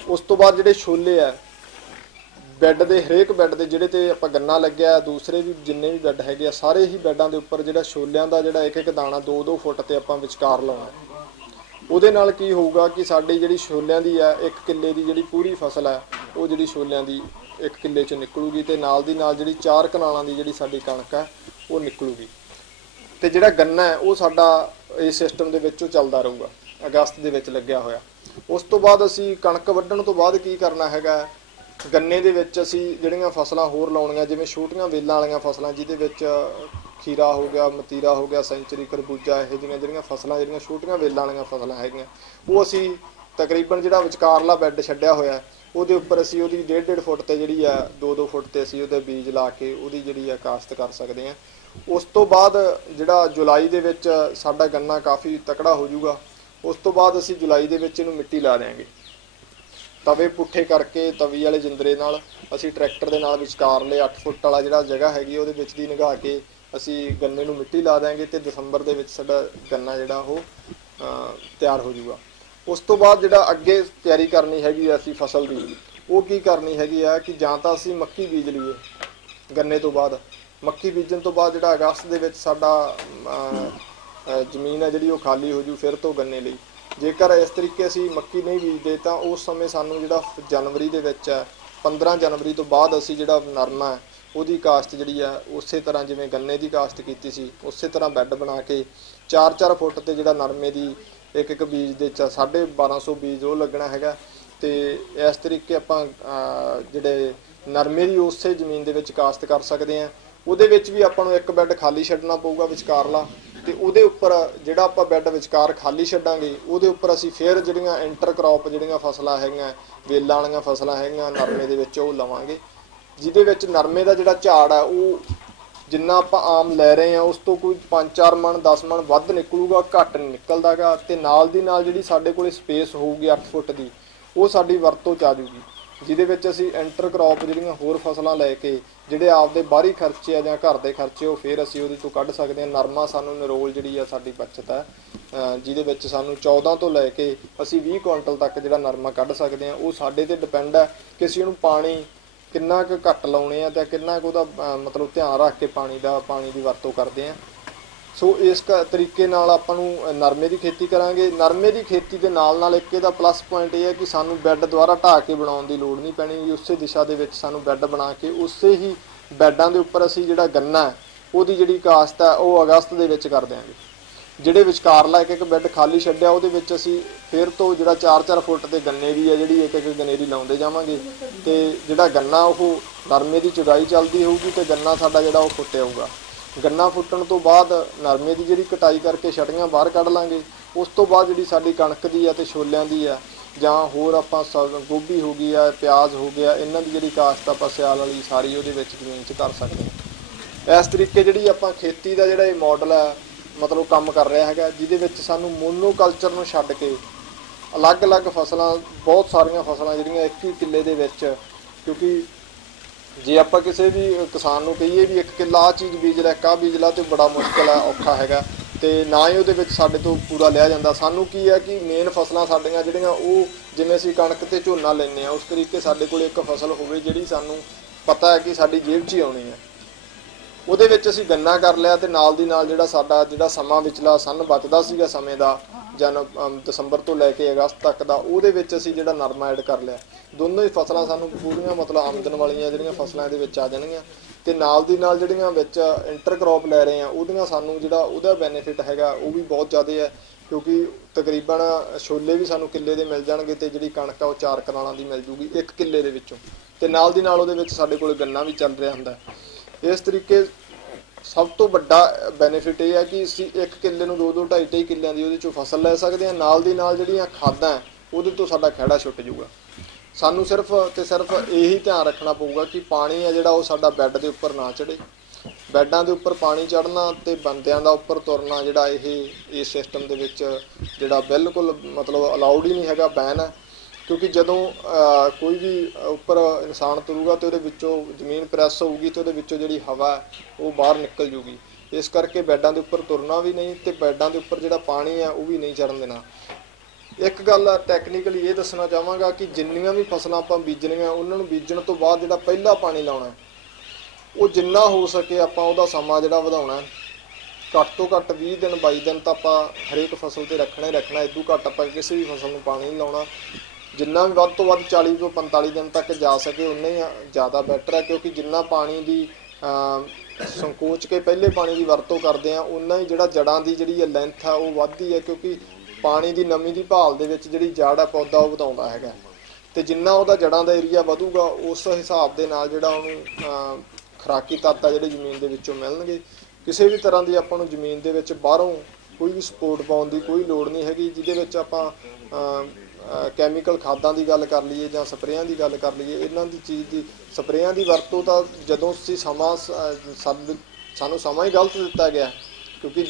ਉਸ ਤੋਂ ਬਾਅਦ ਜਿਹੜੇ ਛੋਲੇ ਆ ਬੈੱਡ ਦੇ ਹਰੇਕ ਬੈੱਡ ਦੇ ਜਿਹੜੇ ਤੇ ਆਪਾਂ ਗੰਨਾ ਲੱਗਿਆ, ਦੂਸਰੇ ਵੀ ਜਿੰਨੇ ਵੀ ਬੈੱਡ ਹੈਗੇ ਆ, ਸਾਰੇ ਹੀ ਬੈੱਡਾਂ ਦੇ ਉੱਪਰ ਜਿਹੜਾ ਛੋਲਿਆਂ ਦਾ ਜਿਹੜਾ ਇੱਕ ਇੱਕ ਦਾਣਾ 2-2 ਫੁੱਟ ਤੇ ਆਪਾਂ ਵਿਚਕਾਰ ਲਾਉਣਾ। ਉਹਦੇ ਨਾਲ ਕੀ ਹੋਊਗਾ ਕਿ ਸਾਡੀ ਜਿਹੜੀ ਛੋਲਿਆਂ ਦੀ ਆ 1 ਕਿੱਲੇ ਦੀ ਜਿਹੜੀ ਪੂਰੀ ਫਸਲ ਹੈ ਉਹ ਜਿਹੜੀ ਛੋਲਿਆਂ ਦੀ 1 ਕਿੱਲੇ 'ਚ ਨਿਕਲੂਗੀ, ਤੇ ਨਾਲ ਦੀ ਨਾਲ ਜਿਹੜੀ 4 ਕਨਾਲਾਂ ਦੀ ਜਿਹੜੀ ਸਾਡੀ ਕਣਕ ਹੈ ਉਹ ਨਿਕਲੂਗੀ। ਤੇ ਜਿਹੜਾ ਗੰਨਾ ਹੈ ਉਹ ਸਾਡਾ ਇਸ ਸਿਸਟਮ ਦੇ ਵਿੱਚੋਂ ਚੱਲਦਾ ਰਹੂਗਾ ਅਗਸਤ ਦੇ ਵਿੱਚ ਲੱਗਿਆ ਹੋਇਆ। ਉਸ ਤੋਂ ਬਾਅਦ ਅਸੀਂ ਕਣਕ ਵੱਢਣ ਤੋਂ ਬਾਅਦ ਕੀ ਕਰਨਾ ਹੈਗਾ, ਗੰਨੇ ਦੇ ਵਿੱਚ ਅਸੀਂ ਜਿਹੜੀਆਂ ਫਸਲਾਂ ਹੋਰ ਲਾਉਣੀਆਂ, ਜਿਵੇਂ ਛੋਟੀਆਂ ਵੇਲਾਂ ਵਾਲੀਆਂ ਫਸਲਾਂ ਜਿਹਦੇ ਵਿੱਚ ਖੀਰਾ ਹੋ ਗਿਆ, ਮਤੀਰਾ ਹੋ ਗਿਆ, ਸੈਂਚਰੀ, ਖਰਬੂਜਾ, ਇਹੋ ਜਿਹੜੀਆਂ ਫਸਲਾਂ ਜਿਹੜੀਆਂ ਛੋਟੀਆਂ ਵੇਲਾਂ ਵਾਲੀਆਂ ਫਸਲਾਂ ਹੈਗੀਆਂ, ਉਹ ਅਸੀਂ ਤਕਰੀਬਨ ਜਿਹੜਾ ਵਿਚਕਾਰਲਾ ਬੈੱਡ ਛੱਡਿਆ ਹੋਇਆ ਉਹਦੇ ਉੱਪਰ ਅਸੀਂ ਉਹਦੀ 1.5 ਫੁੱਟ ਤੇ ਜਿਹੜੀ ਆ 2-2 ਫੁੱਟ ਤੇ ਅਸੀਂ ਉਹਦੇ ਬੀਜ ਲਾ ਕੇ ਉਹਦੀ ਜਿਹੜੀ ਆ ਕਾਸ਼ਤ ਕਰ ਸਕਦੇ ਹਾਂ। ਉਸ ਤੋਂ ਬਾਅਦ ਜਿਹੜਾ ਜੁਲਾਈ ਦੇ ਵਿੱਚ ਸਾਡਾ ਗੰਨਾ ਕਾਫੀ ਤਕੜਾ ਹੋ ਜਾਊਗਾ। ਉਸ ਤੋਂ ਬਾਅਦ ਅਸੀਂ ਜੁਲਾਈ ਦੇ ਵਿੱਚ ਇਹਨੂੰ ਮਿੱਟੀ ਲਾ ਦਿਆਂਗੇ, ਤਵੇ ਪੁੱਠੇ ਕਰਕੇ ਤਵੀ ਵਾਲੇ ਜਿੰਦਰੇ ਨਾਲ ਅਸੀਂ ਟਰੈਕਟਰ ਦੇ ਨਾਲ ਵਿਚਕਾਰਲੇ 8 ਫੁੱਟ ਵਾਲਾ ਜਿਹੜਾ ਜਗ੍ਹਾ ਹੈਗੀ ਉਹਦੇ ਵਿੱਚ ਦੀ ਨਿਗਾਹ ਕੇ ਅਸੀਂ ਗੰਨੇ ਨੂੰ ਮਿੱਟੀ ਲਾ ਦਿਆਂਗੇ, ਤੇ ਦਸੰਬਰ ਦੇ ਵਿੱਚ ਸਾਡਾ ਗੰਨਾ ਜਿਹੜਾ ਉਹ ਤਿਆਰ ਹੋ ਜਾਊਗਾ। ਉਸ ਤੋਂ ਬਾਅਦ ਜਿਹੜਾ ਅੱਗੇ ਤਿਆਰੀ ਕਰਨੀ ਹੈਗੀ ਆ ਅਸੀਂ ਫਸਲ ਦੀ, ਉਹ ਕੀ ਕਰਨੀ ਹੈਗੀ ਆ ਕਿ ਜਾਂ ਤਾਂ ਅਸੀਂ ਮੱਕੀ ਬੀਜ ਲਈਏ ਗੰਨੇ ਤੋਂ ਬਾਅਦ। ਮੱਕੀ ਬੀਜਣ ਤੋਂ ਬਾਅਦ ਜਿਹੜਾ ਅਗਸਤ ਦੇ ਵਿੱਚ ਸਾਡਾ ਜ਼ਮੀਨ ਹੈ ਜਿਹੜੀ ਉਹ ਖਾਲੀ ਹੋ ਜੂ ਫਿਰ ਤੋਂ ਗੰਨੇ ਲਈ। ਜੇਕਰ ਇਸ ਤਰੀਕੇ ਅਸੀਂ ਮੱਕੀ ਨਹੀਂ ਬੀਜਦੇ ਤਾਂ ਉਸ ਸਮੇਂ ਸਾਨੂੰ ਜਿਹੜਾ ਜਨਵਰੀ ਦੇ ਵਿੱਚ ਹੈ 15 ਜਨਵਰੀ ਤੋਂ ਬਾਅਦ ਅਸੀਂ ਜਿਹੜਾ ਨਰਮਾ ਹੈ ਉਹਦੀ ਕਾਸ਼ਤ ਜਿਹੜੀ ਆ ਉਸੇ ਤਰ੍ਹਾਂ ਜਿਵੇਂ ਗੰਨੇ ਦੀ ਕਾਸ਼ਤ ਕੀਤੀ ਸੀ ਉਸੇ ਤਰ੍ਹਾਂ ਬੈੱਡ ਬਣਾ ਕੇ 4-4 ਫੁੱਟ ਤੇ ਜਿਹੜਾ ਨਰਮੇ ਦੀ ਇੱਕ ਬੀਜ ਦੇ 1250 ਬੀਜ ਉਹ ਲੱਗਣਾ ਹੈਗਾ। ਤੇ ਇਸ ਤਰੀਕੇ ਆਪਾਂ ਜਿਹੜੇ ਨਰਮੇ ਦੀ ਉਸੇ ਜ਼ਮੀਨ ਦੇ ਵਿੱਚ ਕਾਸ਼ਤ ਕਰ ਸਕਦੇ ਹਾਂ। ਉਹਦੇ ਵਿੱਚ ਵੀ ਆਪਾਂ ਨੂੰ ਇੱਕ ਬੈੱਡ ਖਾਲੀ ਛੱਡਣਾ ਪਊਗਾ ਵਿਚਕਾਰਲਾ, ਤੇ ਉਹਦੇ ਉੱਪਰ ਜਿਹੜਾ ਆਪਾਂ ਬੈੱਡ ਵਿਚਕਾਰ ਖਾਲੀ ਛੱਡਾਂਗੇ ਉਹਦੇ ਉੱਪਰ ਅਸੀਂ ਫਿਰ ਜਿਹੜੀਆਂ ਇੰਟਰਕ੍ਰੌਪ ਜਿਹੜੀਆਂ ਫਸਲਾਂ ਹੈਗੀਆਂ, ਵੇਲਾਂ ਵਾਲੀਆਂ ਫਸਲਾਂ ਹੈਗੀਆਂ ਨਰਮੇ ਦੇ ਵਿੱਚ ਉਹ ਲਵਾਂਗੇ, ਜਿਹਦੇ ਵਿੱਚ ਨਰਮੇ ਦਾ ਜਿਹੜਾ ਝਾੜ ਆ ਉਹ ਜਿੰਨਾ ਆਪਾਂ ਆਮ ਲੈ ਰਹੇ ਹਾਂ ਉਸ ਤੋਂ ਕੋਈ 5-4 ਮਣ 10 ਮਣ ਵੱਧ ਨਿਕਲੂਗਾ, ਘੱਟ ਨਹੀਂ ਨਿਕਲਦਾ ਗਾ। ਤੇ ਨਾਲ ਦੀ ਨਾਲ ਜਿਹੜੀ ਸਾਡੇ ਕੋਲ ਸਪੇਸ ਹੋਊਗੀ 8 ਫੁੱਟ ਦੀ ਉਹ ਸਾਡੀ ਵਰਤੋਂ 'ਚ ਆ ਜੂਗੀ, ਜਿਹਦੇ ਵਿੱਚ ਅਸੀਂ ਇੰਟਰਕ੍ਰੌਪ ਜਿਹੜੀਆਂ ਹੋਰ ਫਸਲਾਂ ਲੈ ਕੇ ਜਿਹੜੇ ਆਪਦੇ ਬਾਹਰੀ ਖਰਚੇ ਆ ਜਾਂ ਘਰ ਦੇ ਖਰਚੇ ਉਹ ਫਿਰ ਅਸੀਂ ਉਹਦੇ ਤੋਂ ਕੱਢ ਸਕਦੇ ਹਾਂ। ਨਰਮਾ ਸਾਨੂੰ ਨਿਰੋਲ ਜਿਹੜੀ ਆ ਸਾਡੀ ਬਚਤ ਹੈ, ਜਿਹਦੇ ਵਿੱਚ ਸਾਨੂੰ 14 ਤੋਂ ਲੈ ਕੇ ਅਸੀਂ 20 ਕੁਇੰਟਲ ਤੱਕ ਜਿਹੜਾ ਨਰਮਾ ਕੱਢ ਸਕਦੇ ਹਾਂ। ਉਹ ਸਾਡੇ ਤੇ ਡਿਪੈਂਡ ਹੈ ਕਿ ਅਸੀਂ ਉਹਨੂੰ ਪਾਣੀ ਕਿੰਨਾ ਕੁ ਘੱਟ ਲਾਉਣੇ ਆ ਤੇ ਕਿੰਨਾ ਕੁ ਉਹਦਾ ਮਤਲਬ ਧਿਆਨ ਰੱਖ ਕੇ ਪਾਣੀ ਦੀ ਵਰਤੋਂ ਕਰਦੇ ਹਾਂ। ਸੋ ਇਸ ਤਰੀਕੇ ਨਾਲ ਆਪਾਂ ਨੂੰ ਨਰਮੇ ਦੀ ਖੇਤੀ ਕਰਾਂਗੇ। ਨਰਮੇ ਦੀ ਖੇਤੀ ਦੇ ਨਾਲ ਨਾਲ ਇੱਕ ਇਹਦਾ ਪਲੱਸ ਪੁਆਇੰਟ ਇਹ ਹੈ ਕਿ ਸਾਨੂੰ ਬੈੱਡ ਦੁਆਰਾ ਢਾਹ ਕੇ ਬਣਾਉਣ ਦੀ ਲੋੜ ਨਹੀਂ ਪੈਣੀ। ਉਸੇ ਦਿਸ਼ਾ ਦੇ ਵਿੱਚ ਸਾਨੂੰ ਬੈੱਡ ਬਣਾ ਕੇ ਉਸੇ ਹੀ ਬੈੱਡਾਂ ਦੇ ਉੱਪਰ ਅਸੀਂ ਜਿਹੜਾ ਗੰਨਾ ਹੈ ਉਹਦੀ ਜਿਹੜੀ ਕਾਸ਼ਤ ਹੈ ਉਹ ਅਗਸਤ ਦੇ ਵਿੱਚ ਕਰ ਦਿਆਂਗੇ। ਜਿਹੜੇ ਵਿਚਕਾਰਲਾ ਇੱਕ ਬੈੱਡ ਖਾਲੀ ਛੱਡਿਆ ਉਹਦੇ ਵਿੱਚ ਅਸੀਂ ਫਿਰ ਤੋਂ ਜਿਹੜਾ 4-4 ਫੁੱਟ ਤੇ ਗੰਨੇ ਦੀ ਹੈ ਜਿਹੜੀ ਇੱਕ ਗਨੇਰੀ ਲਾਉਂਦੇ ਜਾਵਾਂਗੇ, ਤੇ ਜਿਹੜਾ ਗੰਨਾ ਉਹ ਨਰਮੇ ਦੀ ਚੁਗਾਈ ਚੱਲਦੀ ਹੋਊਗੀ ਤੇ ਗੰਨਾ ਸਾਡਾ ਜਿਹੜਾ ਉਹ ਫੁੱਟਿਆ ਹੋਊਗਾ। ਗੰਨਾ ਫੁੱਟਣ ਤੋਂ ਬਾਅਦ ਨਰਮੇ ਦੀ ਜਿਹੜੀ ਕਟਾਈ ਕਰਕੇ ਛਟੀਆਂ ਬਾਹਰ ਕੱਢ ਲਾਂਗੇ। ਉਸ ਤੋਂ ਬਾਅਦ ਜਿਹੜੀ ਸਾਡੀ ਕਣਕ ਦੀ ਆ ਤੇ ਛੋਲਿਆਂ ਦੀ ਆ ਜਾਂ ਹੋਰ ਆਪਾਂ ਗੋਭੀ ਹੋ ਗਈ ਆ, ਪਿਆਜ਼ ਹੋ ਗਿਆ, ਇਹਨਾਂ ਦੀ ਜਿਹੜੀ ਕਾਸ਼ਤ ਆਪਾਂ ਸਿਆਲ ਵਾਲੀ ਸਾਰੀ ਉਹਦੇ ਵਿੱਚ ਜ਼ਮੀਨ 'ਚ ਕਰ ਸਕਦੇ ਹਾਂ। ਇਸ ਤਰੀਕੇ ਜਿਹੜੀ ਆਪਾਂ ਖੇਤੀ ਦਾ ਜਿਹੜਾ ਇਹ ਮਾਡਲ ਹੈ ਮਤਲਬ ਕੰਮ ਕਰ ਰਿਹਾ ਹੈਗਾ, ਜਿਹਦੇ ਵਿੱਚ ਸਾਨੂੰ ਮੋਨੋਕਲਚਰ ਨੂੰ ਛੱਡ ਕੇ ਅਲੱਗ-ਅਲੱਗ ਫਸਲਾਂ, ਬਹੁਤ ਸਾਰੀਆਂ ਫਸਲਾਂ ਜਿਹੜੀਆਂ 1 ਕਿੱਲੇ ਦੇ ਵਿੱਚ, ਕਿਉਂਕਿ ਜੇ ਆਪਾਂ ਕਿਸੇ ਵੀ ਕਿਸਾਨ ਨੂੰ ਕਹੀਏ ਵੀ 1 ਕਿੱਲਾ ਆਹ ਚੀਜ਼ ਬੀਜ ਲੈ, ਆਹ ਬੀਜ ਲਾ, ਤੇ ਬੜਾ ਮੁਸ਼ਕਿਲ ਹੈ, ਔਖਾ ਹੈਗਾ, ਤੇ ਨਾ ਹੀ ਉਹਦੇ ਵਿੱਚ ਸਾਡੇ ਤੋਂ ਪੂਰਾ ਲਿਆ ਜਾਂਦਾ। ਸਾਨੂੰ ਕੀ ਹੈ ਕਿ ਮੇਨ ਫਸਲਾਂ ਸਾਡੀਆਂ ਜਿਹੜੀਆਂ ਉਹ ਜਿਵੇਂ ਅਸੀਂ ਕਣਕ ਤੇ ਝੋਨਾ ਲੈਂਦੇ ਹਾਂ ਉਸ ਤਰੀਕੇ ਸਾਡੇ ਕੋਲ ਇੱਕ ਫਸਲ ਹੋਵੇ ਜਿਹੜੀ ਸਾਨੂੰ ਪਤਾ ਹੈ ਕਿ ਸਾਡੀ ਜੇਬ 'ਚ ਹੀ ਆਉਣੀ ਹੈ। ਉਹਦੇ ਵਿੱਚ ਅਸੀਂ ਗੰਨਾ ਕਰ ਲਿਆ ਤੇ ਨਾਲ ਦੀ ਨਾਲ ਜਿਹੜਾ ਸਾਡਾ ਜਿਹੜਾ ਸਮਾਂ ਵਿਚਲਾ ਸੰਨ ਬਚਦਾ ਸੀਗਾ ਸਮੇਂ ਦਾ ਦਸੰਬਰ ਤੋਂ ਲੈ ਕੇ ਅਗਸਤ ਤੱਕ ਦਾ, ਉਹਦੇ ਵਿੱਚ ਅਸੀਂ ਜਿਹੜਾ ਨਰਮਾ ਐਡ ਕਰ ਲਿਆ। ਦੋਨੋਂ ਹੀ ਫਸਲਾਂ ਸਾਨੂੰ ਪੂਰੀਆਂ ਮਤਲਬ ਆਮਦਨ ਵਾਲੀਆਂ ਜਿਹੜੀਆਂ ਫਸਲਾਂ ਇਹਦੇ ਵਿੱਚ ਆ ਜਾਣਗੀਆਂ, ਤੇ ਨਾਲ ਦੀ ਨਾਲ ਜਿਹੜੀਆਂ ਵਿੱਚ ਇੰਟਰਕ੍ਰੌਪ ਲੈ ਰਹੇ ਆ ਉਹਦੀਆਂ ਸਾਨੂੰ ਜਿਹੜਾ ਉਹਦਾ ਬੈਨੀਫਿਟ ਹੈਗਾ ਉਹ ਵੀ ਬਹੁਤ ਜ਼ਿਆਦਾ ਹੈ, ਕਿਉਂਕਿ ਤਕਰੀਬਨ ਛੋਲੇ ਵੀ ਸਾਨੂੰ ਕਿੱਲੇ ਦੇ ਮਿਲ ਜਾਣਗੇ ਤੇ ਜਿਹੜੀ ਕਣਕ ਆ ਉਹ 4 ਕਨਾਲਾਂ ਦੀ ਮਿਲ ਜੂਗੀ 1 ਕਿੱਲੇ ਦੇ ਵਿੱਚੋਂ, ਤੇ ਨਾਲ ਦੀ ਨਾਲ ਉਹਦੇ ਵਿੱਚ ਸਾਡੇ ਕੋਲ ਗੰਨਾ ਵੀ ਚੱਲ ਰਿਹਾ ਹੁੰਦਾ। ਇਸ ਤਰੀਕੇ ਸਭ ਤੋਂ ਵੱਡਾ ਬੈਨੀਫਿਟ ਇਹ ਹੈ ਕਿ ਅਸੀਂ 1 ਕਿੱਲੇ ਨੂੰ 2-2 2.5 ਕਿੱਲਿਆਂ ਦੀ ਉਹਦੇ ਚੋਂ ਫਸਲ ਲੈ ਸਕਦੇ ਹਾਂ। ਨਾਲ ਦੀ ਨਾਲ ਜਿਹੜੀਆਂ ਖਾਦਾਂ ਉਹਦੇ ਤੋਂ ਸਾਡਾ ਖਹਿੜਾ ਛੁੱਟ ਜੂਗਾ। ਸਾਨੂੰ ਸਿਰਫ ਤੇ ਸਿਰਫ ਇਹੀ ਧਿਆਨ ਰੱਖਣਾ ਪਊਗਾ ਕਿ ਪਾਣੀ ਹੈ ਜਿਹੜਾ ਉਹ ਸਾਡਾ ਬੈੱਡ ਦੇ ਉੱਪਰ ਨਾ ਚੜੇ। ਬੈੱਡਾਂ ਦੇ ਉੱਪਰ ਪਾਣੀ ਚੜ੍ਹਨਾ ਤੇ ਬੰਦਿਆਂ ਦਾ ਉੱਪਰ ਤੁਰਨਾ ਜਿਹੜਾ ਇਸ ਸਿਸਟਮ ਦੇ ਵਿੱਚ ਜਿਹੜਾ ਬਿਲਕੁਲ ਮਤਲਬ ਅਲਾਉਡ ਹੀ ਨਹੀਂ ਹੈਗਾ, ਬੈਨ ਹੈ। ਕਿਉਂਕਿ ਜਦੋਂ ਕੋਈ ਵੀ ਉੱਪਰ ਇਨਸਾਨ ਤੁਰੂਗਾ ਤੇ ਉਹਦੇ ਵਿੱਚੋਂ ਜ਼ਮੀਨ ਪ੍ਰੈਸ ਹੋਊਗੀ ਤੇ ਉਹਦੇ ਵਿੱਚੋਂ ਜਿਹੜੀ ਹਵਾ ਉਹ ਬਾਹਰ ਨਿਕਲ ਜੂਗੀ। ਇਸ ਕਰਕੇ ਬੈੱਡਾਂ ਦੇ ਉੱਪਰ ਤੁਰਨਾ ਵੀ ਨਹੀਂ ਤੇ ਬੈੱਡਾਂ ਦੇ ਉੱਪਰ ਜਿਹੜਾ ਪਾਣੀ ਹੈ ਉਹ ਵੀ ਨਹੀਂ ਚੜ੍ਹਨ ਦੇਣਾ। ਇੱਕ ਗੱਲ ਟੈਕਨੀਕਲੀ ਇਹ ਦੱਸਣਾ ਚਾਹਾਂਗਾ ਕਿ ਜਿੰਨੀਆਂ ਵੀ ਫਸਲਾਂ ਆਪਾਂ ਬੀਜਣੀਆਂ ਉਹਨਾਂ ਨੂੰ ਬੀਜਣ ਤੋਂ ਬਾਅਦ ਜਿਹੜਾ ਪਹਿਲਾ ਪਾਣੀ ਲਾਉਣਾ ਉਹ ਜਿੰਨਾ ਹੋ ਸਕੇ ਆਪਾਂ ਉਹਦਾ ਸਮਾਂ ਜਿਹੜਾ ਵਧਾਉਣਾ। ਘੱਟ ਤੋਂ ਘੱਟ 20 ਦਿਨ 22 ਦਿਨ ਤਾਂ ਆਪਾਂ ਹਰੇਕ ਫਸਲ ਤੇ ਰੱਖਣਾ ਹੀ ਰੱਖਣਾ। ਇਦੋਂ ਘੱਟ ਆਪਾਂ ਕਿਸੇ ਵੀ ਫਸਲ ਨੂੰ ਪਾਣੀ ਨਹੀਂ ਲਾਉਣਾ। ਜਿੰਨਾ ਵੀ ਵੱਧ ਤੋਂ ਵੱਧ 40 ਤੋਂ 45 ਦਿਨ ਤੱਕ ਜਾ ਸਕੇ ਉਨਾ ਹੀ ਜ਼ਿਆਦਾ ਬੈਟਰ ਹੈ, ਕਿਉਂਕਿ ਜਿੰਨਾ ਪਾਣੀ ਦੀ ਸੰਕੋਚ ਕੇ ਪਹਿਲੇ ਪਾਣੀ ਦੀ ਵਰਤੋਂ ਕਰਦੇ ਆ ਉਨਾ ਹੀ ਜਿਹੜਾ ਜੜ੍ਹਾਂ ਦੀ ਜਿਹੜੀ ਲੈਂਥ ਆ ਉਹ ਵੱਧਦੀ ਹੈ, ਕਿਉਂਕਿ ਪਾਣੀ ਦੀ ਨਮੀ ਦੀ ਭਾਲ ਦੇ ਵਿੱਚ ਜਿਹੜੀ ਜੜ੍ਹ ਆ ਪੌਦਾ ਉਹ ਵਧਾਉਂਦਾ ਹੈਗਾ। ਅਤੇ ਜਿੰਨਾ ਉਹਦਾ ਜੜ੍ਹਾਂ ਦਾ ਏਰੀਆ ਵਧੂਗਾ ਉਸ ਹਿਸਾਬ ਦੇ ਨਾਲ ਜਿਹੜਾ ਉਹਨੂੰ ਖੁਰਾਕੀ ਤੱਤ ਆ ਜਿਹੜੇ ਜ਼ਮੀਨ ਦੇ ਵਿੱਚੋਂ ਮਿਲਣਗੇ। ਕਿਸੇ ਵੀ ਤਰ੍ਹਾਂ ਦੀ ਆਪਾਂ ਨੂੰ ਜ਼ਮੀਨ ਦੇ ਵਿੱਚ ਬਾਹਰੋਂ ਕੋਈ ਵੀ ਸਪੋਰਟ ਪਾਉਣ ਦੀ ਕੋਈ ਲੋੜ ਨਹੀਂ ਹੈਗੀ, ਜਿਹਦੇ ਵਿੱਚ ਆਪਾਂ ਕੈਮੀਕਲ ਖਾਦਾਂ ਦੀ ਗੱਲ ਕਰ ਲਈਏ ਜਾਂ ਸਪਰੇਆਂ ਦੀ ਗੱਲ ਕਰ ਲਈਏ। ਇਹਨਾਂ ਦੀ ਚੀਜ਼ ਦੀ ਸਪਰੇਆਂ ਦੀ ਵਰਤੋਂ ਤਾਂ ਜਦੋਂ ਅਸੀਂ ਸਾਨੂੰ ਸਮਾਂ ਹੀ ਗਲਤ ਦਿੱਤਾ ਗਿਆ, ਕਿਉਂਕਿ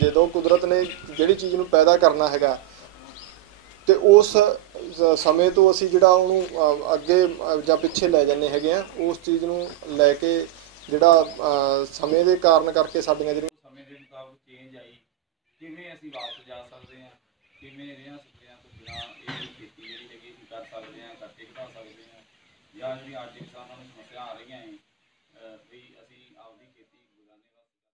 ਜਦੋਂ ਕੁਦਰਤ ਨੇ ਜਿਹੜੀ ਚੀਜ਼ ਨੂੰ ਪੈਦਾ ਕਰਨਾ ਹੈਗਾ ਤੇ ਉਸ ਸਮੇਂ ਤੋਂ ਅਸੀਂ ਜਿਹੜਾ ਉਹਨੂੰ ਅੱਗੇ ਜਾਂ ਪਿੱਛੇ ਲੈ ਜਾਂਦੇ ਹੈਗੇ ਆ। ਉਸ ਚੀਜ਼ ਨੂੰ ਲੈ ਕੇ ਜਿਹੜਾ ਸਮੇਂ ਦੇ ਕਾਰਨ ਕਰਕੇ ਸਾਡੀਆਂ ਜਿਹੜੀਆਂ ਸਮੇਂ ਦੇ ਮੁਤਾਬਕ ਚੇਂਜ ਆਈ, ਕਿਵੇਂ ਅਸੀਂ ਵਾਪਸ ਜਾ ਸਕਦੇ ਹਾਂ, ਕਿਵੇਂ ਰੇਹਾਂ ਸਪਰੇਆਂ ਤੋਂ ਬਿਨਾਂ ਇਹ ਖੇਤੀ ਜਿਹੜੀ ਹੈਗੀ ਅਸੀਂ ਕਰ ਸਕਦੇ ਹਾਂ, ਕਰਕੇ ਘਟਾ ਸਕਦੇ ਹਾਂ, ਜਾਂ ਜਿਹੜੀਆਂ ਅੱਜ ਕਿਸਾਨਾਂ ਨੂੰ ਸਮੱਸਿਆ ਆ ਰਹੀਆਂ ਹੈ ਵੀ ਅਸੀਂ